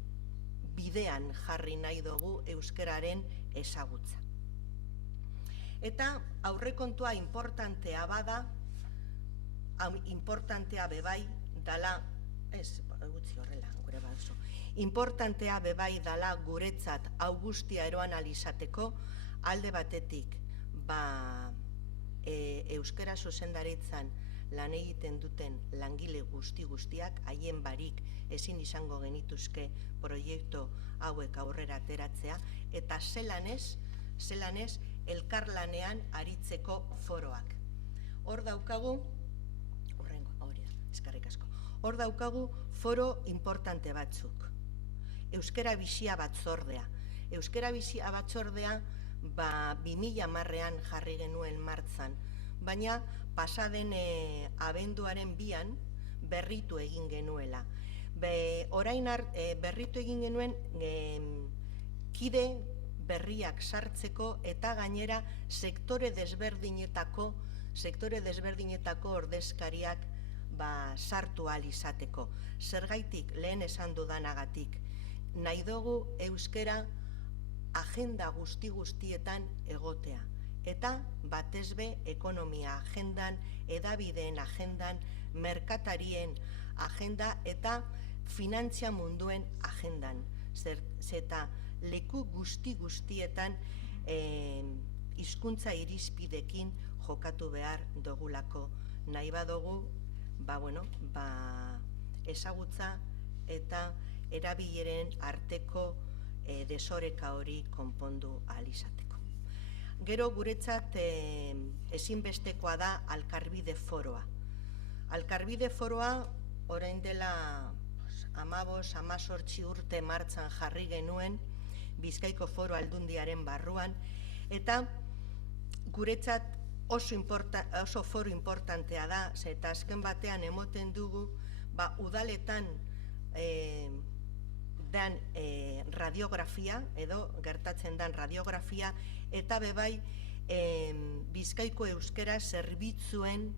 bidean jarri nahi dugu euskararen ezagutza. Eta aurrekontua importantea bada, importantea bebai dala, gutxi horrela, gure balzo, importantea bebai dala guretzat hau guztia eroan alizateko, alde batetik, euskara zuzendaritzan lan egiten duten langile guztiak, haien barik ezin izango genituzke proiektu hauek aurrera ateratzea, eta zelanez elkarlanean aritzeko foroak. Hor daukagu, hor daukagu foro importante batzuk. Euskara bizia batzordea. Euskara bizia batzordea 2010ean jarri genuen martzan, baina pasaden abenduaren 2an berritu egin genuela. Orain berritu egin genuen kide berriak sartzeko eta gainera sektore desberdinetako ordezkariak sartu ahal izateko. Zergaitik lehen esan dudanagatik, nahi dugu euskara agenda guztietan egotea. Eta batez be ekonomia agendan, edabideen agendan, merkatarien agenda eta finantzia munduen agendan. Zeta leku guztietan hizkuntza irizpidekin jokatu behar dugulako. Nahi badugu, ezagutza eta erabileren arteko desoreka hori konpondu ahal izateko. Gero guretzat ezinbestekoa da Alkarbide foroa. Alkarbide foroa orain dela 15-18 urte martzan jarri genuen Bizkaiko Foro Aldundiaren barruan, eta guretzat oso foro importantea da, eta azken batean emoten dugu udaletan dan radiografia, edo gertatzen dan radiografia, eta bebai Bizkaiko euskara zerbitzuen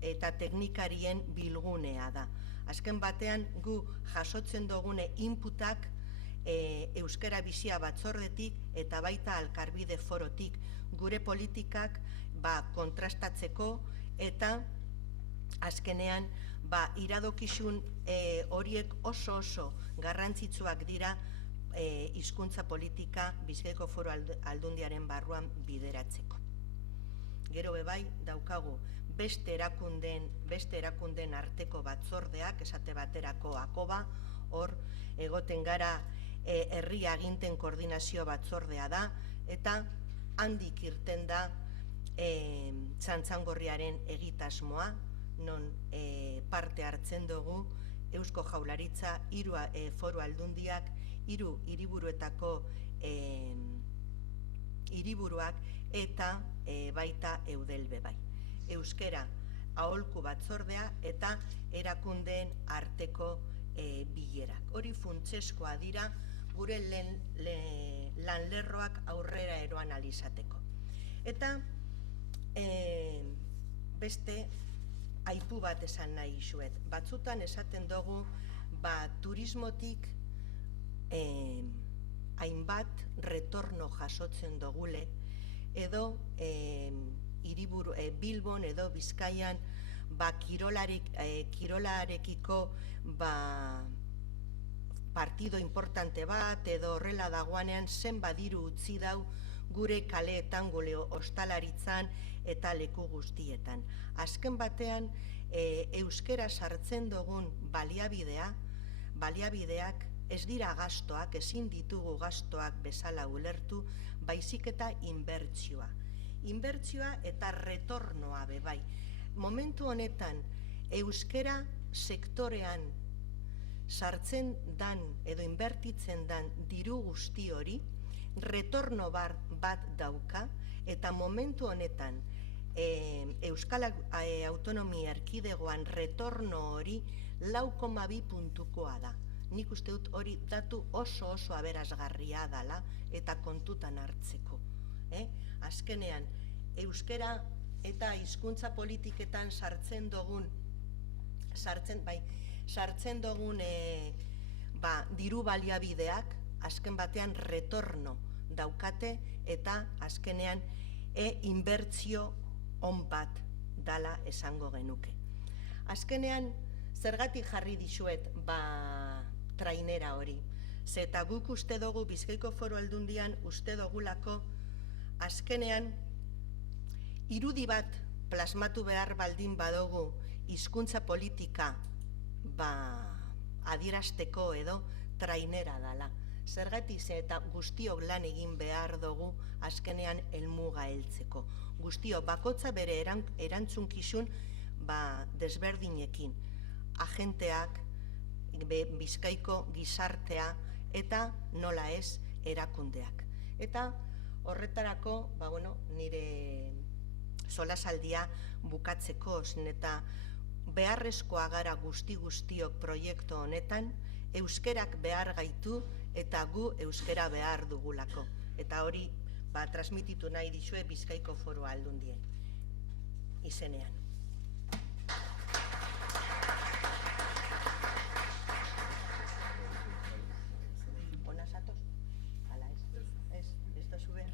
eta teknikarien bilgunea da. Azken batean gu jasotzen dugune inputak euskara bizia batzordetik eta baita Alkarbide forotik gure politikak kontrastatzeko eta azkenean iradokizun horiek oso garrantzitsuak dira hizkuntza politika Bizkaiko Foro Aldundiaren barruan bideratzeko. Gero bebai daukagu beste erakundeen arteko batzordeak, esate baterako Akoba, hor egoten gara herri aginten koordinazio batzordea da, eta handik irten da Txantzangorriaren egitasmoa, non parte hartzen dugu Eusko Jaurlaritza, 3 Foru Aldundiak, 3 hiriburuetako hiriburuak eta baita Eudel bebai. Euskara aholku batzordea eta erakundeen arteko bilerak. Hori funtsezkoa dira gure lanlerroak aurrera eroan alizateko. Eta beste aipu bat esan nahi izuet. Batzutan esaten dugu turismotik hainbat retorno jasotzen dugule, edo Bilbon edo Bizkaian kirolarekiko partido importante bat edo horrela dagoanean zenbat diru utzi dau gure kaleetan, gure ostalaritzan eta leku guztietan. Azken batean euskera sartzen dugun baliabideak ez dira gastoak, ezin ditugu gastoak bezala ulertu, baizik eta inbertsioa. Inbertsioa eta retornoa bebai. Momentu honetan euskera sektorean sartzen dan edo inbertitzen dan diru guzti hori retorno bat dauka, eta momentu honetan Euskal Autonomia Erkidegoan retorno hori 4,2 puntukoa da. nik uste dut hori datu oso aberasgarria dala eta kontutan hartzeko. Azkenean, euskera eta hizkuntza politiketan sartzen dugun diru baliabideak azken batean retorno daukate eta azkenean inbertsio on bat dala esango genuke. Azkenean, zergatik jarri dizuet trainera hori. Zeta guk uste dugu, Bizkaiko Foru Aldundian uste dugulako, azkenean, irudi bat plasmatu behar baldin badugu hizkuntza politika adierazteko edo trainera dala. Zergatik eta guztiok lan egin behar dugu azkenean helmuga heltzeko. Guztiok bakotza bere erantzunkizun desberdinekin. Agenteak, Bizkaiko gizartea eta nola ez erakundeak. Eta horretarako, nire solasaldia bukatzeko, eta beharrezkoa gara guztiok proiektu honetan, euskerak behar gaitu eta gu euskera behar dugulako. Eta hori transmititu nahi dizue Bizkaiko Foru Aldundien izenean. Ona zatoz? Ala ez da zubea?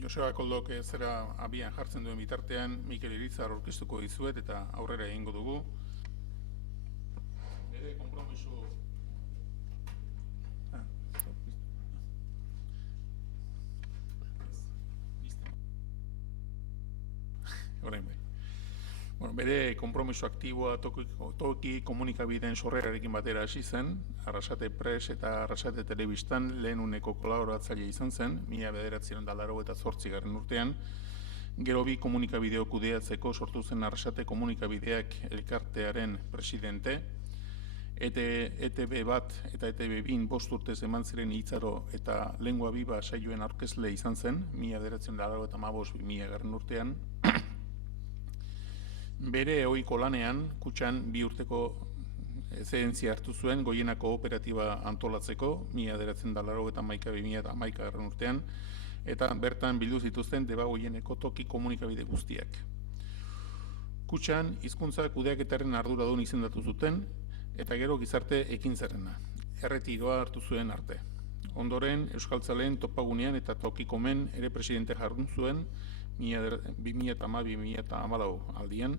Joseba Koldok zera abian jartzen duen bitartean, Mikel Irizar aurkeztuko dizuet eta aurrera egingo dugu. Bere konpromiso... Bere konpromiso aktiboa toki komunikabideen sorrerarekin batera hasi zen, Arrasate Press eta Arrasate Telebistan lehen uneko kolaboratzaile izan zen, 1988 urtean, gero bi komunikabideo kudeatzeko sortu zen Arrasate Komunikabideak elkartearen presidente, ETB bat eta ETB bin 5 urtez eman ziren Hitzaro eta Lengua Biba saioen aurkezle izan zen, 1985-2000 urtean, bere ohiko lanean, Kutxan 2 urteko zehentzia hartu zuen Goienako operatiba antolatzeko, 1991-2011 urtean, eta bertan bildu zituzten Debagoieneko toki komunikabide guztiak. Kutxan, hizkuntza kudeaketaren arduradun izendatu zuten, eta gero gizarte ekintzarena, erretiroa hartu zuen arte. Ondoren, Euskaltzaleen topagunean eta tokikomen ere presidente jardun zuen, 2010-2014 aldian,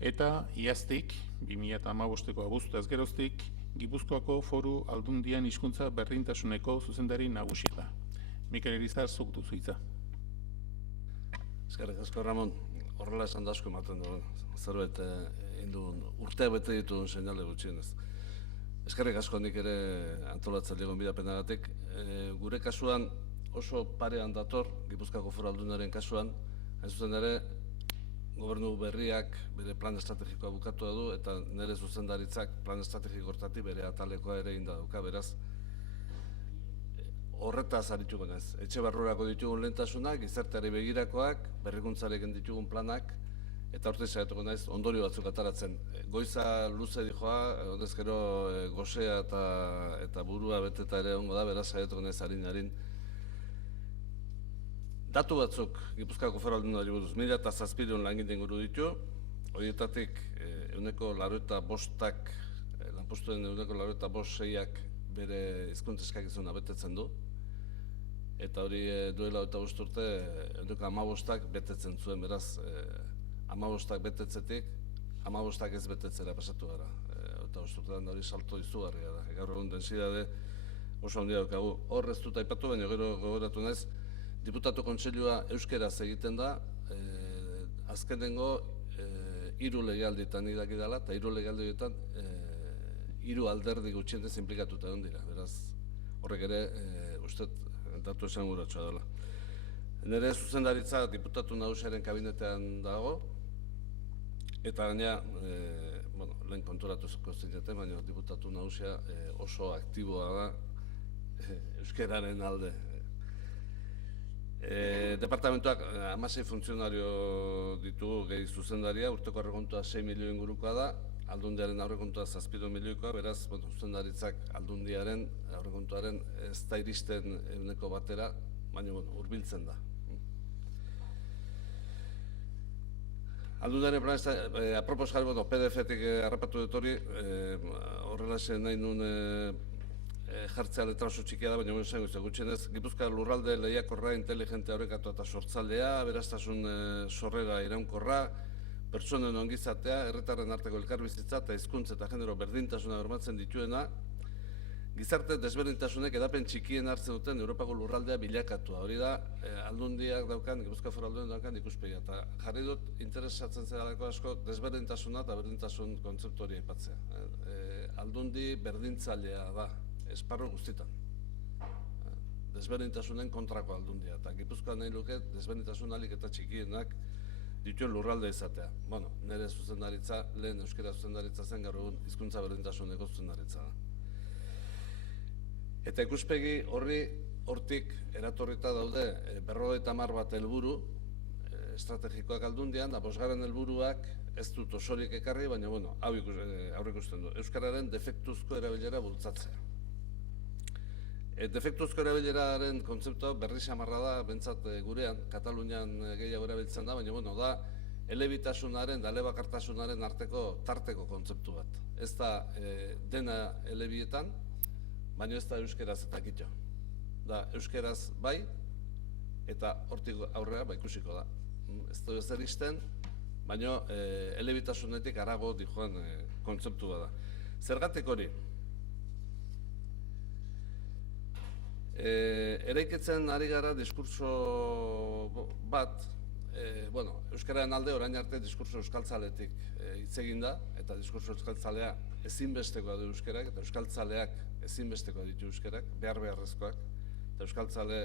eta iaztik, 2015ko abuztuaz geroztik, Gipuzkoako Foru Aldundian hizkuntza berdintasuneko zuzendari nagusia da. Mikel Irizar, zuk duzu hitza. Eskerrik asko, Ramon. Horrela esan da asko ematen du, zerbait urteak bete dituen seinale gutxienez. Eskerrik asko nik ere antolatzaile gonbidapenagatik. Gure kasuan oso parean dator, Gipuzkoako Foru Aldundiaren kasuan, hain zuzen ere, gobernu berriak bere plan estrategikoa bukatua du, eta nire zuzendaritzak plan estrategiko hortatik bere atalekoa ere inda dauka, beraz. Horretaz arituko naiz. Etxe barrurako ditugun lehentasunak, gizarteari begirakoak, berrikuntzarekin ditugun planak, eta hortez saiatuko naiz ondorio batzuk ataratzen. Goiza luze dijoa, honezkero gozea eta burua beteta ere ongo da, beraz saiatuko naiz harin. Datu batzuk Gipuzkoako Foru Aldundiari buruz, 2007 langile inguru ditu, horietatik lanpostuen 85%-ak bere hizkuntza eskakizuna betetzen du, eta hori duela 25 urte 15%-ak betetzen zuen, beraz 15%-ak betetzetik 15%-ak ez betetzera pasatu gara. 25 urtean hori salto izugarria da. Gaur egun densidade oso handia daukagu. Hor ez dut aipatu, baina gero gogoratu naiz, Diputatu Kontseilua euskeraz egiten da, azkenengo 3 legealdietan idaki dela, eta 3 legealdietan 3 alderdi gutxienez inplikatuta egon dira. Beraz, horrek ere, uste datu esanguratsua dela. Nire zuzendaritza diputatu nagusiaren kabinetean dago, eta gaina, lehen konturatuko zineten, baina diputatu nagusia oso aktiboa da euskeraren alde. Departamentuak 16 funtzionario ditu gehi zuzendaria, urteko aurrekontua 6 milio ingurukoa da, aldundiaren aurrekontua 7 milioikoa, beraz, zuzendaritzak aldundiaren aurrekontuaren ez da iristen 1%, baina hurbiltzen da. Aldundiaren plan, apropos jarri, PDF-etik harrapatu dut hori, horrela nahi nun jartzea letra oso txikia da, baina gutxienez, Gipuzkoa lurralde lehiakorra, inteligente aurrekatu eta sortzaldea, beraztasun sorrera iraunkorra, pertsonen ongizatea, herritarren arteko elkarbizitza eta hizkuntza eta genero berdintasuna bermatzen dituena, gizarte desberdintasunek edapen txikien hartzen duten Europako lurraldea bilakatua. Hori da, aldundiak daukan, Gipuzkoa Foru Aldundiak daukan ikuspegia. Eta jarri dut interesatzen zeralako asko desberdintasuna eta berdintasun kontzeptu hori aipatzea. Aldundi berdintzailea da, esparru guztitan. Desberdintasunen kontrako aldundia. Eta Gipuzkoa nahi luke desberdintasun ahalik eta txikienak dituen lurralde izatea. Bueno, nire zuzendaritza, lehen euskera zuzendaritza zen, gaur egun hizkuntza berdintasuneko zuzendaritza da. Eta ikuspegi hortik eratorrita daude 50 bat helburu estrategikoak aldundian, da 5. helburuak ez dut osorik ekarri, baina hau ikusten du. Euskararen defektuzko erabilera bultzatzea. Defektuzko erabileraren kontzeptua berri samarra da, bentsat gurean, Katalunian gehiago erabiltzen da, baina da elebitasunaren da elebakartasunaren arteko tarteko kontzeptu bat. Ez da dena elebietan, baina ez da euskeraz eta kitxo. Da euskeraz bai, eta hortik aurrera ikusiko da. Ez da ezer izten, baina elebitasunetik harago dijoan kontzeptua da. Zergatik hori? Eraikitzen ari gara diskurso bat, euskararen alde orain arte diskurso euskaltzaletik hitz egin da, eta diskurso euskaltzalea ezinbestekoa du euskerak, eta euskaltzaleak ezinbestekoa ditu euskerak, behar-beharrezkoak, eta euskaltzale,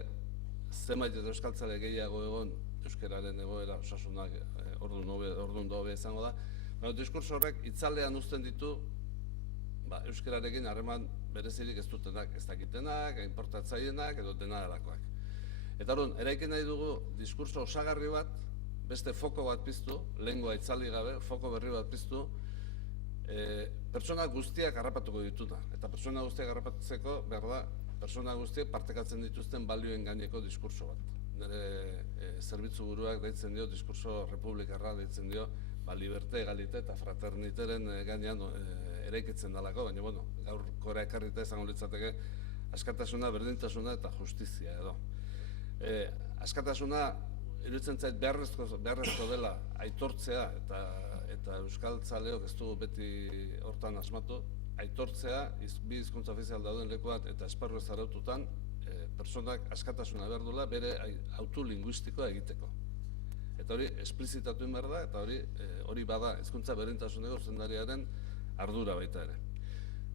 zenbait eta euskaltzale gehiago egon euskararen egoera osasunak orduan dobe izango da. Diskurso horrek itzalean uzten ditu euskararekin harreman berezirik ez dutenak, ez dakitenak, importatzaienak edo dena delakoak. Eta orduan, eraikin nahi dugu diskurso osagarri bat, beste foko bat piztu, lengua itzali gabe, foko berri bat piztu, pertsona guztiak harrapatuko dituna. Eta pertsona guztiak harrapatzeko, behar da, pertsona guztiak partekatzen dituzten balioen gaineko diskurso bat. Nire zerbitzu buruak deitzen dio, diskurso republikarra deitzen dio, liberte, egalite eta fraterniteren gainean eraikitzen dalako, baina gaur gora ekarrita izango litzateke askatasuna, berdintasuna eta justizia edo. Askatasuna iruditzen zait beharrezko dela aitortzea eta euskaltzaleok ez dugu beti hortan asmatu, aitortzea bi hizkuntza ofizial dauden lekuat eta esparru ez araututan pertsonak askatasuna behar duela bere autu linguistikoa egiteko. Eta hori esplizitatu behar da, eta hori bada hizkuntza berdintasuneko zuzendariaren ardura baita ere.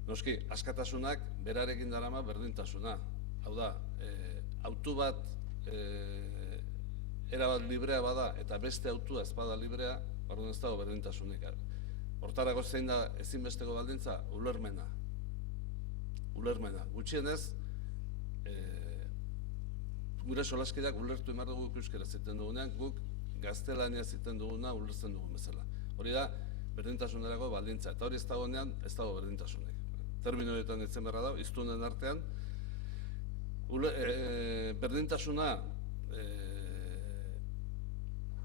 Noski, askatasunak berarekin darama berdintasuna. Hau da, autu bat erabat librea bada eta beste autua ez bada librea, orduan ez dago berdintasunik. Hortarako zein da ezinbesteko baldintza, ulermena. Ulermena. Gutxienez, gure solaskideak ulertu behar dugu euskara ziten dugunean, guk gaztelania ziten duguna ulertzen dugun bezala. Hori da, berdintasunerako baldintza. Eta hori ez dagoenean, ez dago berdintasunik. Terminoetan ditzen beharra dago, hiztunen artean,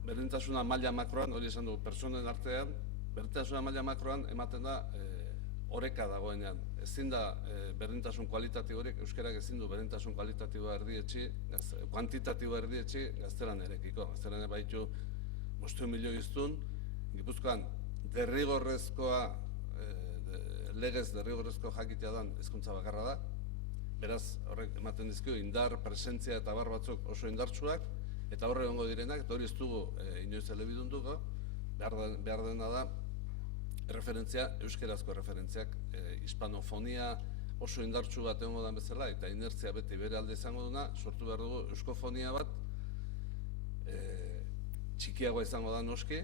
berdintasuna maila makroan, hori esan dugu, pertsonen artean, berdintasuna maila makroan ematen da oreka dagoenean. Ezin da berdintasun kualitatiborik, euskarak ezin du berdintasun kualitatiboa erdietxi, kuantitatiboa erdietxi gaztelan erekiko. Gaztelan baitu 5 milioi hiztun, Gipuzkoan derrigorrezkoa, legez derrigorrezko jakitea dan hizkuntza bakarra da. Beraz, horrek ematen dizkio indar, presentzia eta bar batzuk oso indartsuak, eta horre egongo direnak, eta hori ez dugu inoiz elebidunduko, behar dena da, referentzia, euskerazko referentziak, hispanofonia oso indartsu bat egongo den bezala, eta inertzia beti bere alde izango duna, sortu behar dugu euskofonia bat, txikiagoa izango da noski,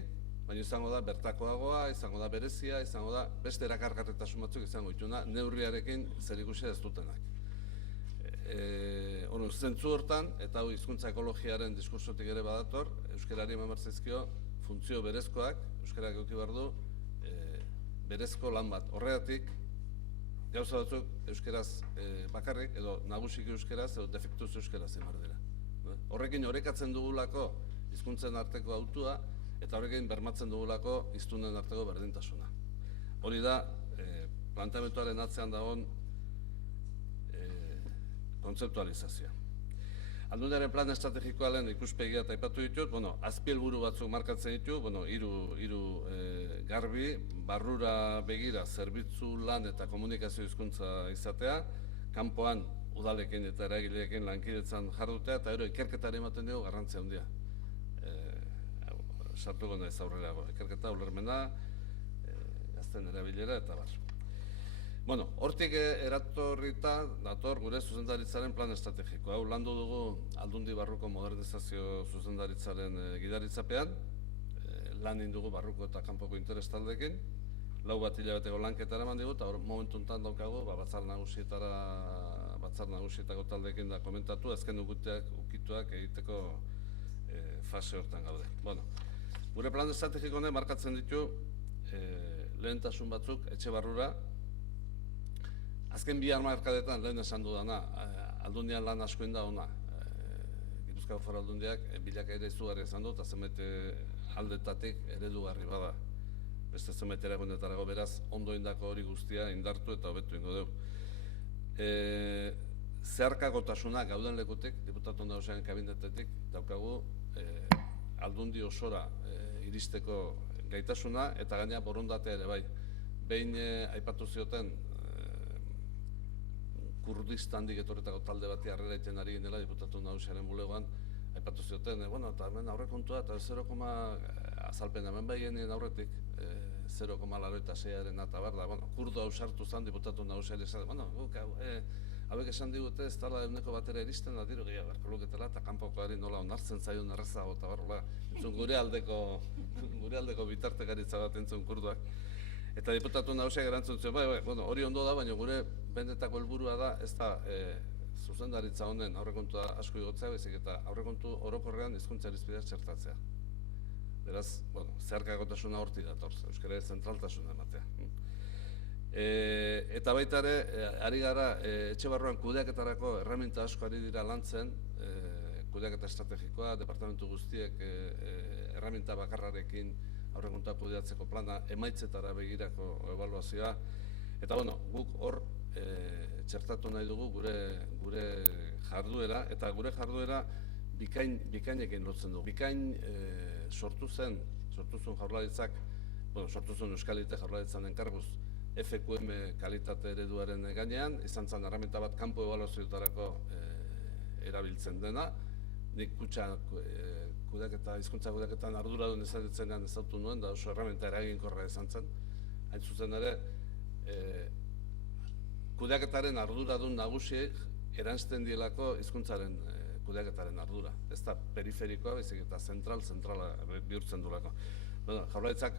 baina izango da bertakoagoa, izango da berezia, izango da beste erakargarritasun batzuk izango dituna, neurriarekin zerikusia ez dutenak. Zentzu hortan, eta hau hizkuntza ekologiaren diskursotik ere badator, euskarari eman behar zaizkio funtzio berezkoak, euskarak eduki behar du, berezko lan bat. Horregatik, gauza batzuk euskeraz bakarrik, edo nagusik euskeraz, edo defektuz euskeraz emar dira. Horrekin orekatzen dugulako hizkuntzen arteko hautua, eta horrekin bermatzen dugulako hiztunen arteko berdintasuna. Hori da, planteamenduaren atzean dagoen kontzeptualizazioa. Aldundiaren plan estrategikoa lehen ikuspegia eta aipatu ditut, azpihelburu batzuk markatzen ditut, hiru garbi, barrura begira zerbitzu lan eta komunikazio hizkuntza izatea, kanpoan udalekin eta eragileekin lankidetzan jardutea, eta ikerketari ematen dugu garrantzia handia. Sartuko naiz aurrerago, ikerketa, ulermena, gazten erabilera eta bar. Hortik eratorrita dator gure zuzendaritzaren plan estrategikoa. Hau landu dugu Aldundi Barruko modernizazio zuzendaritzaren gidaritzapean, lan indugu barruko eta kanpoko interes taldeekin, 4 hilabeteko lanketara eman digu, eta momentu honetan daukagu batzar nagusietako taldeekin da komentatu, azken ukituak egiteko fase hortan gaude. Gure plan estrategiko honek markatzen ditu lehentasun batzuk etxe barrura. Azken 2 hamarkadetan lehen esan dudana, Aldundian lan asko da ona. Gipuzkoako Foru Aldundiak bilakaera izugarria izan du, eta zenbait aldetatik eredugarri bada. Beste zenbait erakundetarago, beraz, ondo indako hori guztia indartu eta hobetu ingo dugu. Zeharkakotasuna gauden lekutik, diputatu nagusiaren kabinetetik, daukagu Aldundi osora iristeko gaitasuna, eta gaina borondatea ere bai. Behin aipatu zioten Kurdistandik etorretako talde bati harrera egiten ari ginela, diputatu nagusiaren bulegoan, aipatu zioten, eta hemen aurrekontua, eta 0, azalpen hemen bai genien aurretik, 0,86aren eta bar da, kurdo hau sartu zen diputatu nagusiari esan, hauek esan digute ez dala euneko batera iristen, da diru gehiago beharko luketela, eta kanpokoari nola onartzen zaion errezago, eta bar, entzun gure aldeko bitartekaritza bat entzun kurduak. Eta diputatu nagusiak erantzun zuen, hori ondo da, baina gure benetako helburua da, ez da zuzendaritza honen aurrekontua asko igotzea, baizik eta aurrekontu orokorrean hizkuntza irizpideak txertatzea. Beraz, zeharkakotasuna hortik dator, euskara zentraltasuna ematea. Eta baita ere, ari gara, etxe barruan kudeaketarako erreminta asko ari dira lantzen, kudeaketa estrategikoa, departamentu guztiek erreminta bakarrarekin aurrekontua kudeatzeko plana, emaitzetara begirako ebaluazioa. Eta guk hor txertatu nahi dugu gure jarduera, eta gure jarduera bikainekin lotzen dugu. Bikain sortu zuen jaurlaritzak, sortu zuen Euskalite jaurlaritzan enkarguz, FQM kalitate ereduaren gainean, izan zen erreminta bat kanpo ebaluazioetarako erabiltzen dena. Nik hizkuntza kudeaketan arduradun ezagutzenean ezautu nuen, da oso erreminta eraginkorra izan zen. Hain zuzen ere, kudeaketaren arduradun nagusiek erantzten dielako hizkuntzaren kudeaketaren ardura. Ez da periferikoa, baizik eta zentrala bihurtzen duelako. Jaurlaritzak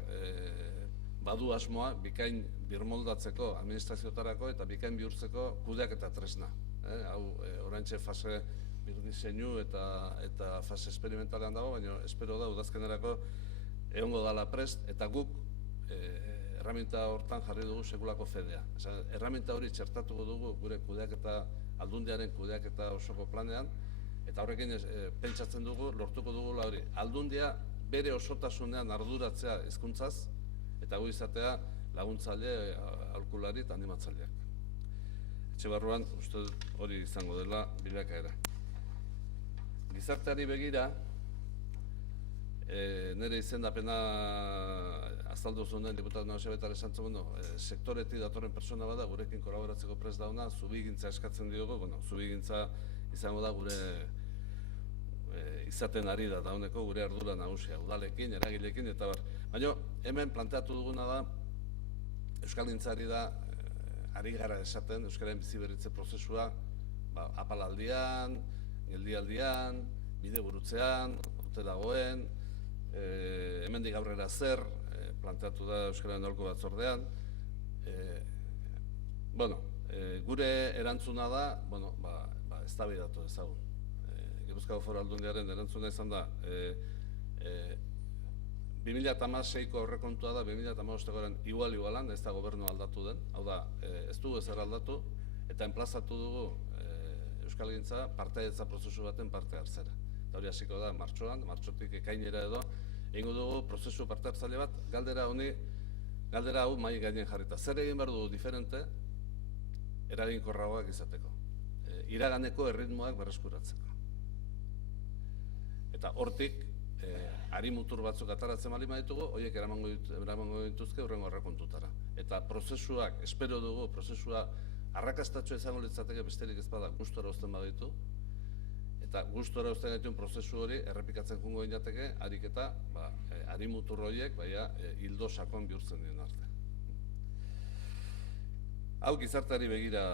badu asmoa bikain birmoldatzeko administrazioetarako eta bikain bihurtzeko kudeaketa tresna. Hau oraintxe fase birdiseinu eta fase esperimentalean dago, baina espero da udazkenerako egongo dala prest, eta guk erraminta hortan jarri dugu sekulako fedea. Erraminta hori txertatuko dugu gure kudeaketa, Aldundiaren kudeaketa osoko planean, eta horrekin pentsatzen dugu, lortuko dugu hori. Aldundia bere osotasunean arduratzea hizkuntzaz, eta gu izatea laguntzaile, aholkulari eta animatzaileak. Etxe barruan, uste hori izango dela bilakaera. Gizarteari begira, nire izendapena azaldu zuen diputatu nagusia betara esan zuen, sektoretik datorren persona bada, gurekin kolaboratzeko prest dauna, zubigintza eskatzen diogu, zubigintza izango da gure izaten ari da dauneko gure ardura nagusia, udalekin, eragilekin, eta bar. Baina hemen planteatu duguna da, euskalgintzari da, ari gara esaten, euskaren biziberritze prozesua, apalaldian, geldialdian, bide burutzean, urte dagoen, hemendik aurrera zer, planteatu da Euskararen aholku batzordean. Gure erantzuna da, eztabaidatu ezagun. Gipuzkoako Foru Aldundiaren erantzuna izan da, 2016ko aurrekontua da 2015koaren igualan, ez da gobernu aldatu den, hau da, ez dugu ezer aldatu, eta enplazatu dugu Euskalgintza partaidetza prozesu baten parte hartzera. Eta hori hasiko da martxoan, martxotik ekainera edo, egingo dugu prozesu parte hartzaile bat, galdera hau mahai gainen jarrita. Zer egin behar dugu diferente, eraginkorragoak izateko. Iraganeko erritmoak berreskuratzeko. Eta hortik, ari mutur batzuk ataratzen bali baditugu, horiek eramango dituzke hurrengo aurrekontutara. Eta prozesuak, espero dugu, prozesua arrakastatxo izango litzateke besterik ez bada gustora uzten baditu, eta gustora uzten dituen prozesu hori errepikatzen jungo inateke, harik eta ari mutur horiek hildo sakon bihurtzen dien arte. Hau gizarteari begira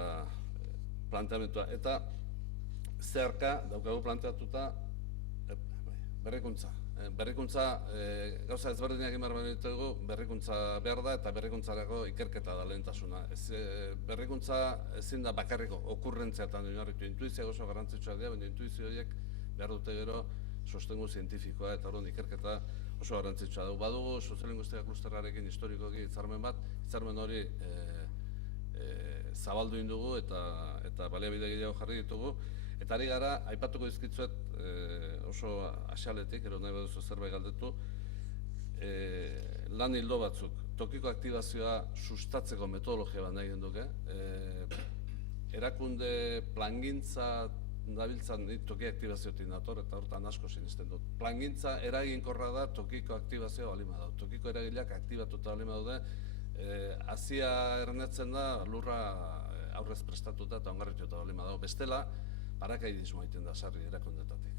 planteamentua, eta zeharka daukagu planteatuta berrikuntza. Berrikuntza, gauza ezberdinak egin behar ditugu, berrikuntza behar da eta berrikuntzarako ikerketa da lehentasuna. Berrikuntza ezin da bakarriko okurrentziatan oinarritu, intuizia oso garrantzitsua dira, baina intuizio horiek behar dute gero sostengu zientifikoa eta orduan ikerketa oso garrantzitsua dugu. Badugu soziolinguistika klusterrarekin historikoki hitzarmen bat, hitzarmen hori zabaldu indugu eta baliabide gehiago jarri ditugu. Eta ari gara, aipatuko dizkitzuet oso asialetik, ero nahi baduzu zerbait galdetu, lan hildo batzuk. Tokiko aktibazioa sustatzeko metodologia bat nahi genduke. Erakunde plangintza dabiltzan toki aktibazioetik nator, eta hortan asko sinisten dut. Plangintza eraginkorra da tokiko aktibazioa balima da. Tokiko eragileak aktibatuta balima daude, hazia ernetzen da lurra aurrez prestatuta eta ongarrituta balima dago. Bestela, parakaidismoa egiten da sarri erakundetatik.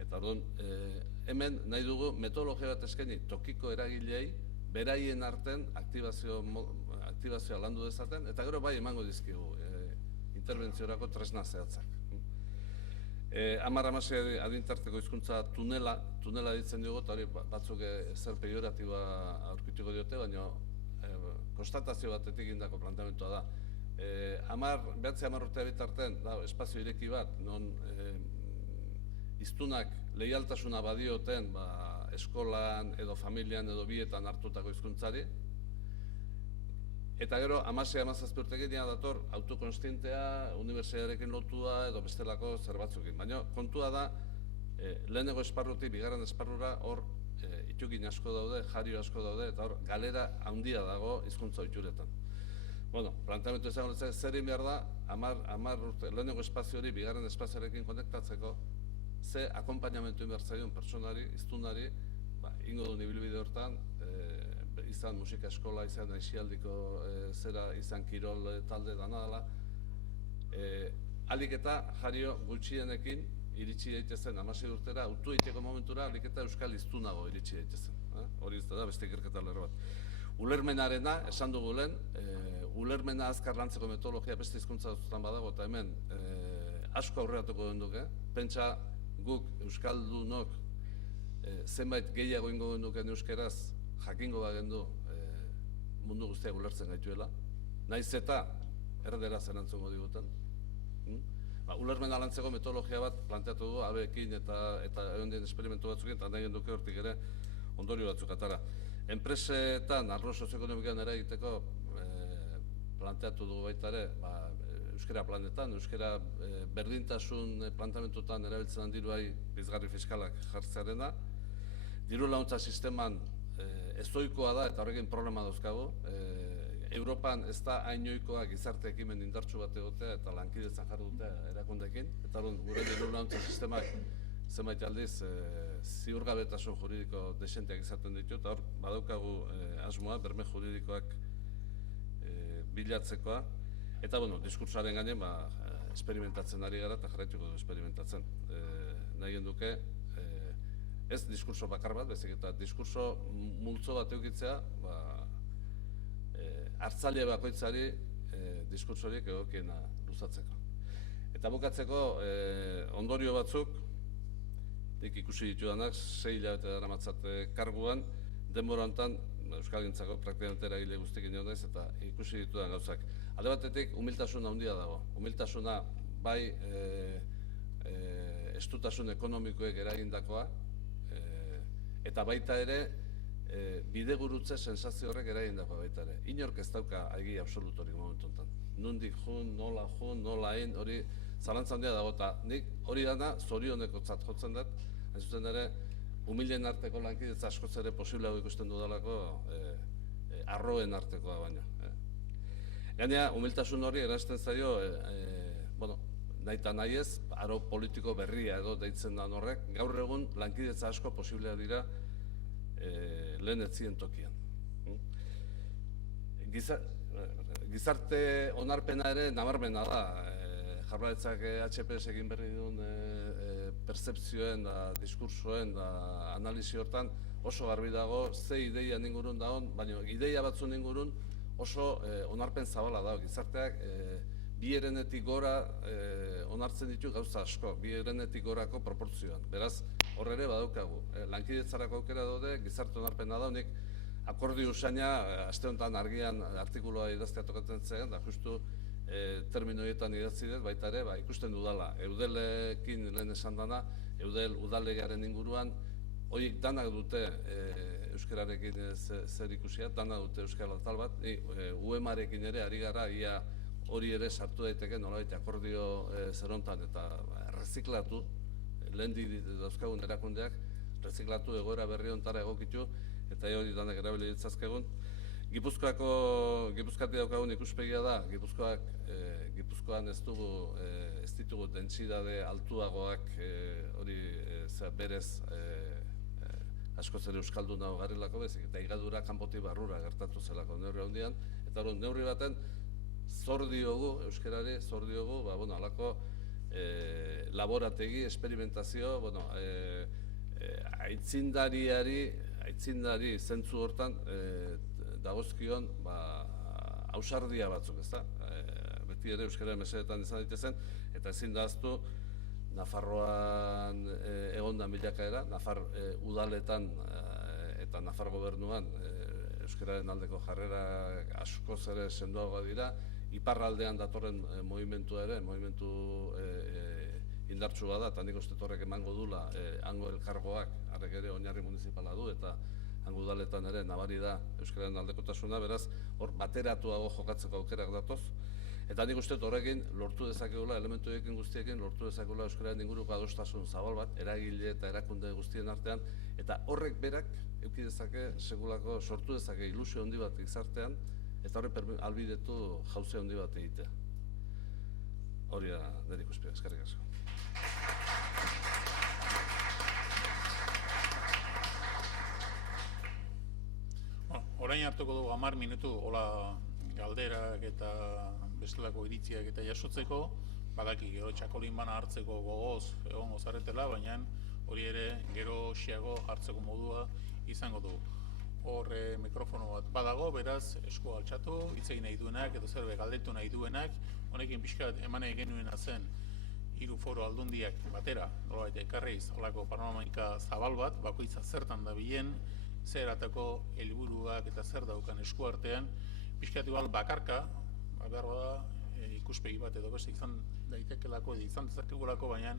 Eta orduan, hemen nahi dugu metodologia bat eskaini tokiko eragileei beraien arten aktibazioa landu dezaten, eta gero bai emango dizkigu interventziorako tresna zehatzak. 10-16 adintarteko hizkuntza tunela ditzen dugu, eta hori batzuk zer pejoratiboa aurkituko diote, baina konstatazio batetik indako planteamentua da. 10 urtea bitarten, espazio ireki bat, non hiztunak leialtasuna badioten eskolan edo familian edo bietan hartutako hizkuntzari, eta gero 16-17 urtekin dator autokonstientea, unibertsitatearekin lotua edo bestelako zer batzukin. Baina kontua da, lehenengo esparrutik, bigarren esparrura hor itukin asko daude, jario asko daude, eta hor galera handia dago hizkuntza ohituretan. Bueno, planteamendu izango litzake zer egin behar da, 10 urte, lehenengo espazio hori bigarren espazioarekin konektatzeko, ze akonpainamentu egin behar zaion pertsonari, hiztunari, ingo duen ibilbide hortan, izan musika eskola, izan aisialdiko zera, izan kirol talde dana dela, alik eta jario gutxienekin iritsi daitezen 16 urtera, autu egiteko momentura, alik eta euskal hiztunago iritsi daitezen. Hori ez da beste ikerketa lerro bat. Ulermenarena, esan dugu lehen, ulermena azkar lantzeko metodologia beste hizkuntza batzuetan badago, eta hemen asko aurreratuko den duke. Pentsa guk euskaldunok zenbait gehiago ingo den duken euskeraz jakingo bagendu mundu guztiak ulertzen gaituela. Naiz eta erderaz erantzungo diguten. Ulermena lantzeko metodologia bat planteatu dugu abeekin eta egon dien esperimentu batzukin, eta nahi genduke hortik ere ondorio batzuk atara. Enpresetan, arlo sozioekonomikoan eragiteko planteatu dugu baita ere, euskera planetan, euskera berdintasun plantamentutan erabiltzen diruai pizgarri fiskalak jartzearena. Diru laguntza sisteman ezoikoa da eta horrekin problema dauzkagu. Europan ez da hainoikoa gizarte ekimen indartsu bat egotea eta lankidetzan jarri dute erakundeekin. Eta gure diru laguntza sistemak zenbait aldiz ziurgabetasun juridiko desenteak izaten ditu, eta hor badaukagu asmoa, berme juridikoak bilatzekoa. Eta, diskurtsoaren gainen, esperimentatzen ari gara eta jarraituko du esperimentatzen. Nahi genduke, ez diskurso bakar bat, bezik eta diskurso multzo bat eukitzea, hartzaile bakoitzari diskurtsorik egokiena luzatzeko. Eta bukatzeko ondorio batzuk, ikusi ditudanak, 6 hilabete daramatzat karguan, denbora honetan, Euskalgintzako praktikamente eragile guztiekin egon naiz, eta ikusi ditudan gauzak. Alde batetik, humiltasuna handia dago. Humiltasuna bai estutasun ekonomikoek eragindakoa, eta baita ere bidegurutze sensazio horrek eragin dago baita ere. Inork ez dauka agi absolutorik momentu honetan. Nondik jun, nola egin, hori zalantza handia dago, eta nik hori dana zorionekotzat jotzen dut, hain zuzen ere, humilen arteko lankidetza askoz ere posibleago ikusten dudalako arroen artekoa baino. Gainera, humiltasun hori eranzten zaio, nahi eta nahi ez, aro politiko berria edo deitzen da horrek, gaur egun lankidetza asko posiblea dira lehen etzien tokian. Gizarte onarpena ere nabarmena da, Jaurlaritzak HPS egin berri duen pertzepzioen, diskursoen, analizi hortan oso garbi dago, ze ideia ingurun dagoen, baina ideia batzun ingurun oso onarpen zabala dago. Gizarteak bi herenetik gora onartzen ditu gauza asko, bi herenetik gorako proportzioan. Beraz, hor ere badaukagu. Lankidetzarako aukera daude, gizarte onarpena daunik, akordio usaina, aste honetan argian artikuloa idaztea tokatzen zen, da justu termino horietan idatzi dut, baita ere, ikusten dudala. Eudelekin lehen esan dana, Eudel udalegaren inguruan, horiek danak dute euskararekin zer ikusia, danak dute euskara tal bat, UEMarekin ere ari gara, ia hori ere sartu daiteke nolabait akordio zerontan eta reziklatu, lehen dauzkagun erakundeak, reziklatu egoera berri ontara egokitu, eta hori danak erabili ditzazkegun. Gipuzkoatik daukagun ikuspegia da, Gipuzkoan ez ditugu dentsidade altuagoak hori berez askoz ere euskaldun nago garrilako bezik, eta higadura kanpotik barrura gertatu zelako neurri handian, eta neurri baten zor diogu, euskarari, zor diogu, alako laborategi, esperimentazio, aitzindari zentzu hortan dagozkion ausardia batzuk, ezta? Beti ere euskararen mesedetan izan daitezen, eta ezin da ahaztu Nafarroan egon da milakaera, Nafar udaletan eta Nafar gobernuan euskararen aldeko jarrera askoz ere sendoagoa dira, iparraldean datorren movimentua ere, movimentu indartsua da, eta nik uste horrek emango dula hango elkargoak, harrek ere oinarri municipala du, eta hango udaletan ere nabari da euskararen aldekotasuna, beraz, hor bateratuago jokatzeko aukerak datoz, eta nik uste horrekin lortu dezakegula, elementu ekin guztiekin lortu dezakegula euskararen inguruko adostasun zabal bat, eragile eta erakunde guztien artean, eta horrek berak eduki dezake segulako sortu dezake ilusio handi bat gizartean, eta horrek albidetu jauze handi bat egitea. Hori da nire ikuspea, eskerrik asko. Orain hartuko dugu 10 minutu hola galderak eta bestelako iritziak eta jasotzeko, badaki gero txakolin bana hartzeko gogoz egongo zaretela, baina hori ere gero xiago hartzeko modua izango du. Hor mikrofono bat badago, beraz esku altxatu, hitz egin nahi duenak edo zerbait galdetu nahi duenak, honekin pixkat eman nahi genuena zen 3 foro aldundiak batera, nolabait ekarriz holako panoramika zabal bat, bakoitza zertan dabilen, zer erateko helburuak eta zer daukan eskuartean, pixkat igual bakarka, behar bada ikuspegi bat edo beste izan daitekelako edo izan dezakegulako, baina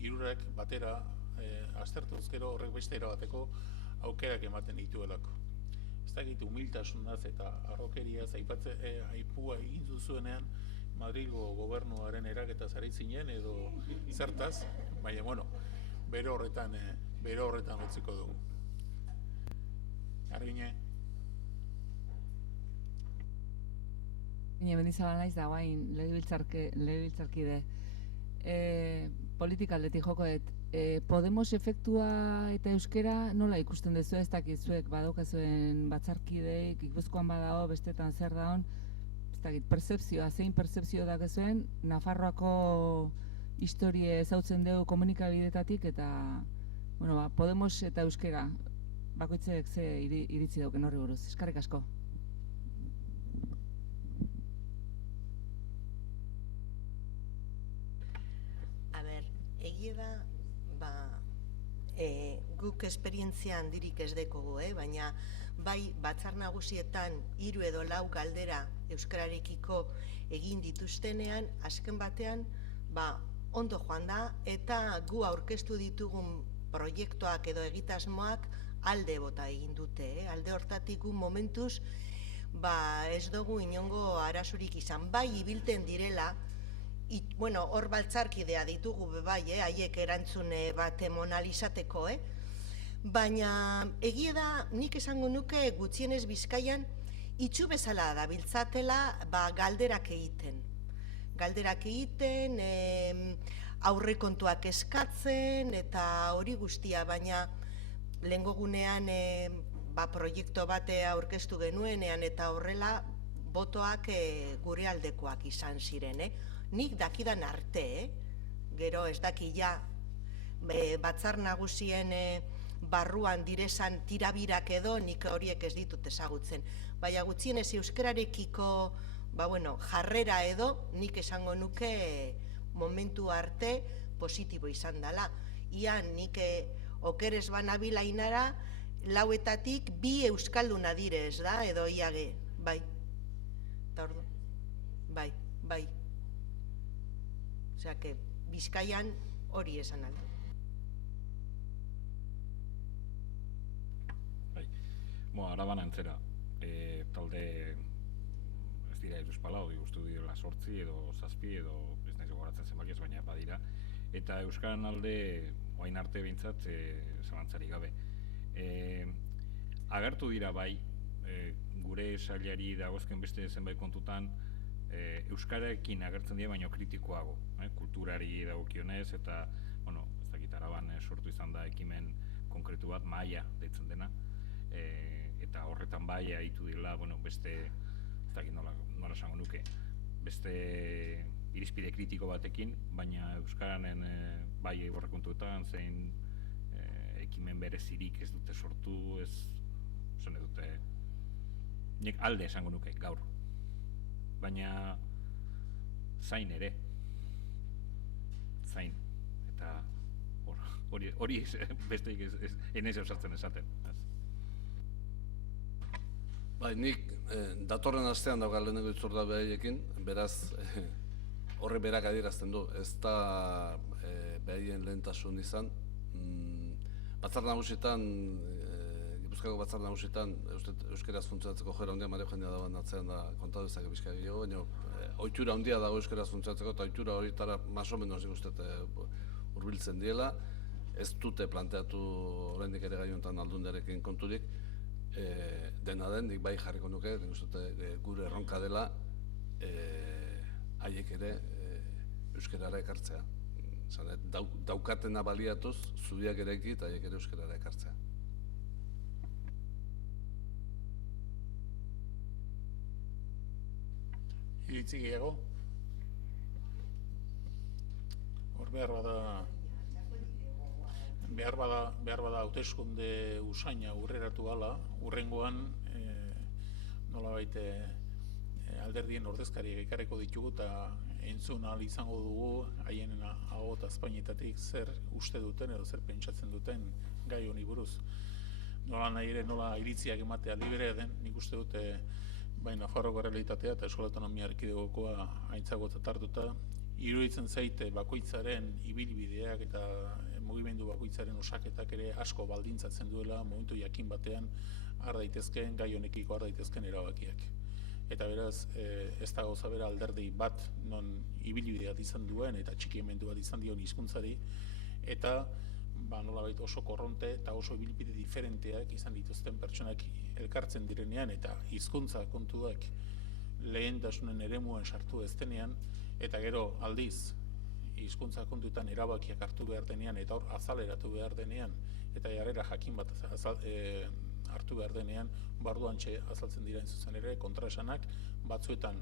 hirurek batera aztertuz gero horrek beste erabateko aukerak ematen dituelako. Ez dakit humiltasunaz eta arrokeriaz aipua egin duzuenean Madrilgo gobernuaren eraketa zaritzinen edo zertaz, baina bere horretan utziko dugu. Argine? Mendizabal naiz da guain legebiltzarkide. Politika aldetik joko dut. Podemos efektua eta euskera nola ikusten duzu, ez dakit zuek badokazuen batzarkideik, Gipuzkoan badago, bestetan zer daun, ez dakit pertzepzioa, zein pertzepzio dakezuen, Nafarroako historie ezautzen dugu komunikabidetatik eta Podemos eta euskera bakoitzek ze iritzi dauken horri buruz. Eskerrik asko. Egia da, guk esperientzia handirik ez dekogu, baina bai batzar nagusietan 3 edo 4 galdera euskararekiko egin dituztenean, azken batean ondo joan da, eta gu aurkeztu ditugun proiektuak edo egitasmoak alde bota egin dute, alde hortatik gu momentuz ez dugu inongo arazorik izan, bai ibilten direla, bueno, hor baltzarkidea ditugu bai, haiek erantzun bat emonalizateko, baina egia da nik esango nuke gutxienez Bizkaian itxu bezala dabiltzatela galderak egiten. Galderak egiten, aurrekontuak eskatzen eta hori guztia, baina lehengo gunean proiektu bat aurkeztu genuenean eta horrela botoak gure aldekoak izan ziren. Nik dakidan arte, gero ez daki ja batzar nagusien barruan direzan tirabirak edo nik horiek ez ditut ezagutzen. Baina gutxienez euskararekiko jarrera edo nik esango nuke momentu arte positibo izan dela. Ia nik okerez banabila inara, lauetatik 2 euskalduna direz da, edo iage, bai. Bai. Osea, que Bizkaian hori esan aldo. Bai, Araban antzera, talde ez dira iruzpalau, ikustu direla 8 edo 7 edo ez nahi gogoratzen zenbakiez, baina badira, eta euskaran alde orain arte behintzat zalantzarik gabe. Agertu dira bai, gure sailari dagozken beste zenbait kontutan euskararekin agertzen dira baino kritikoago, kulturari dagokionez eta, ez dakit Araban sortu izan da ekimen konkretu bat, maia deitzen dena, eta horretan bai aritu dira, beste, ez dakit nola esango nuke, beste irizpide kritiko batekin, baina euskaranen bai aurrekontuetan zein ekimen berezirik ez dute sortu, ez dute, nik alde esango nuke gaur, baina zain ere, eta hori besteik enez eusartzen esaten. Bai, nik datorren astean dauka lehenengo itzorda behaiekin, beraz horre berak adierazten du, ez da behaien lehentasun izan. Batzar nagusietan, Gipuzkoako batzar nagusietan, euskeraz funtzionatzeko jera handia Mario jendea dagoen atzean da kontatu ezak Bizkaia gehiago, baina ohitura handia dago euskeraz funtzionatzeko eta ohitura horietara maso menos ikusten hurbiltzen diela, ez dute planteatu oraindik ere gai honetan Aldundiarekin konturik, dena den, nik bai jarriko nuke, nik uste gure erronka dela haiek ere euskerara ekartzea. Daukatena baliatuz, zubiak ereki eta haiek ere euskerara ekartzea. Iritzi gehiago? Hor behar bada hauteskunde usaina urreratu gala, urrengoan nolabait alderdien ordezkariak ekarriko ditugu eta entzun ahal izango dugu haien aho eta Espainietatik zer uste duten edo zer pentsatzen duten gai honi buruz. Nola nahi ere, nola iritziak ematea libre den, nik uste dute Nafarroko errealitatea eta Euskal Autonomia Erkidegokoa aintzakotzat hartuta, iruditzen zaite bakoitzaren ibilbideak eta mugimendu bakoitzaren osaketak ere asko baldintzatzen duela momentu jakin batean har daitezkeen gai honekiko har daitezkeen erabakiak. Eta beraz, ez da gauza bera alderdi bat non ibilbide bat izan duen eta txikimendu bat izan dion hizkuntzari, eta nolabait oso korronte eta oso ibilbide diferenteak izan dituzten pertsonak elkartzen direnean eta hizkuntza kontuak lehentasunen eremuan sartu ez denean, eta gero aldiz hizkuntza kontuetan erabakiak hartu behar denean eta hor azaleratu behar denean eta jarrera jakin bat hartu behar denean, barduantxe azaltzen dira zuzen ere kontraesanak batzuetan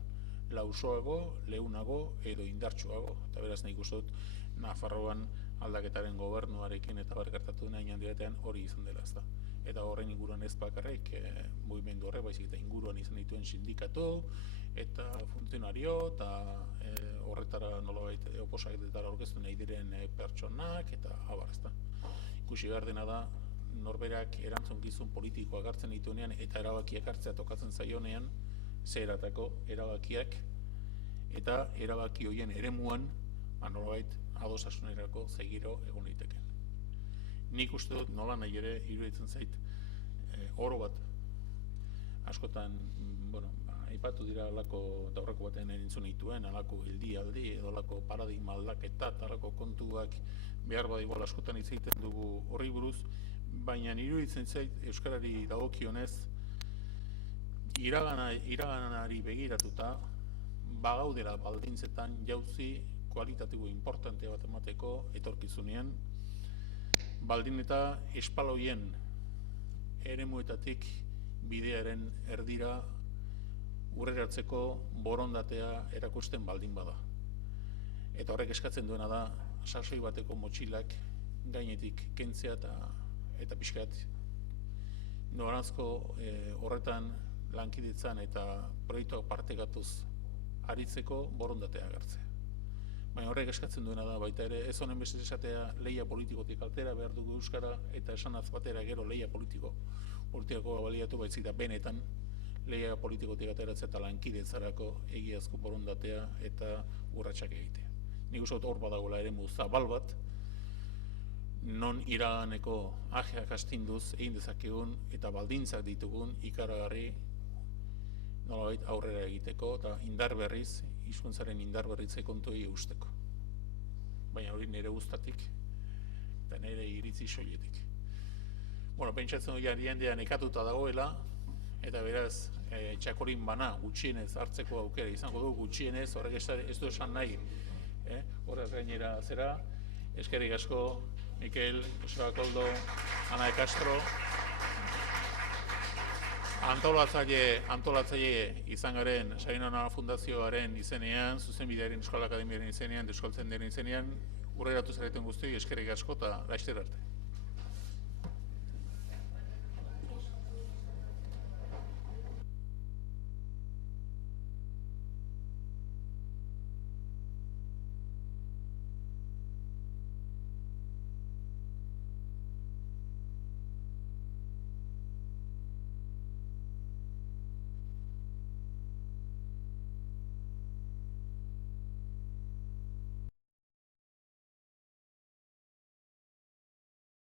lausoago, leunago edo indartsuago. Eta beraz nahi uste dut Nafarroan aldaketaren gobernuarekin eta gertatu dena handi batean hori izan dela, ezta. Eta horren inguruan ez bakarrik mugimendu horrek, baizik eta inguruan izan dituen sindikatu eta funtzionario eta horretara nolabait oposaketara aurkeztu nahi diren pertsonak eta abar, ezta. Ikusi behar dena da norberak erantzunkizun politikoak hartzen dituenean eta erabakiak hartzea tokatzen zaionean zeratako erabakiak eta erabaki horien eremuan nolabait adosasunerako zegiro egon liteke. Nik uste dut nola nahi ere iruditzen zait oro bat, askotan, aipatu dira alako daurreko baten entzun dituen, alako geldialdi, edo alako paradigma aldaketa, alako kontuak behar bada igual askotan hitz egiten dugu horri buruz, baina iruditzen zait euskarari dagokionez iraganari begiratuta bagaudela baldintzetan jauzi kualitatibo importante bat emateko etorkizunean, baldin eta espaloien eremuetatik bidearen erdira urreratzeko borondatea erakusten baldin bada. Eta horrek eskatzen duena da sasoi bateko motxilak gainetik kentzea eta pixkat noranzko horretan lankidetzan eta proiektuak partekatuz aritzeko borondatea agertzea. Baina horrek eskatzen duena da baita ere ez honen beste esatea lehia politikotik altera behar dugu euskara eta esanaz batera gero lehia politikoa baliatu baizik da benetan lehia politikotik ateratzea eta lankidetzarako egiazko borondatea eta urratsak egitea. Nik uste dut hor badagoela eremu zabal bat, non iraganeko ajeak astinduz egin dezakegun eta baldintzak ditugun ikaragarri nolabait aurrera egiteko eta indar berriz, hizkuntzaren indar berritze kontuei eusteko. Baina hori nire guztatik eta nire iritzi soiletik. Pentsatzen dut jendean nekatuta dagoela, eta beraz, txakorin bana gutxienez hartzeko aukera izango du gutxienez, horrek ez du esan nahi, horrez gainera zera, eskerrik asko, Mikel, Joseba Koldo, Ana de Castro, antolatzaile izan garen Sabino Fundazioaren izenean, Zuzenbidearen Euskal Akademiaren izenean, Euskaltzaindiaren izenean, urreratu zareten guztioi eskerrik asko eta laster arte.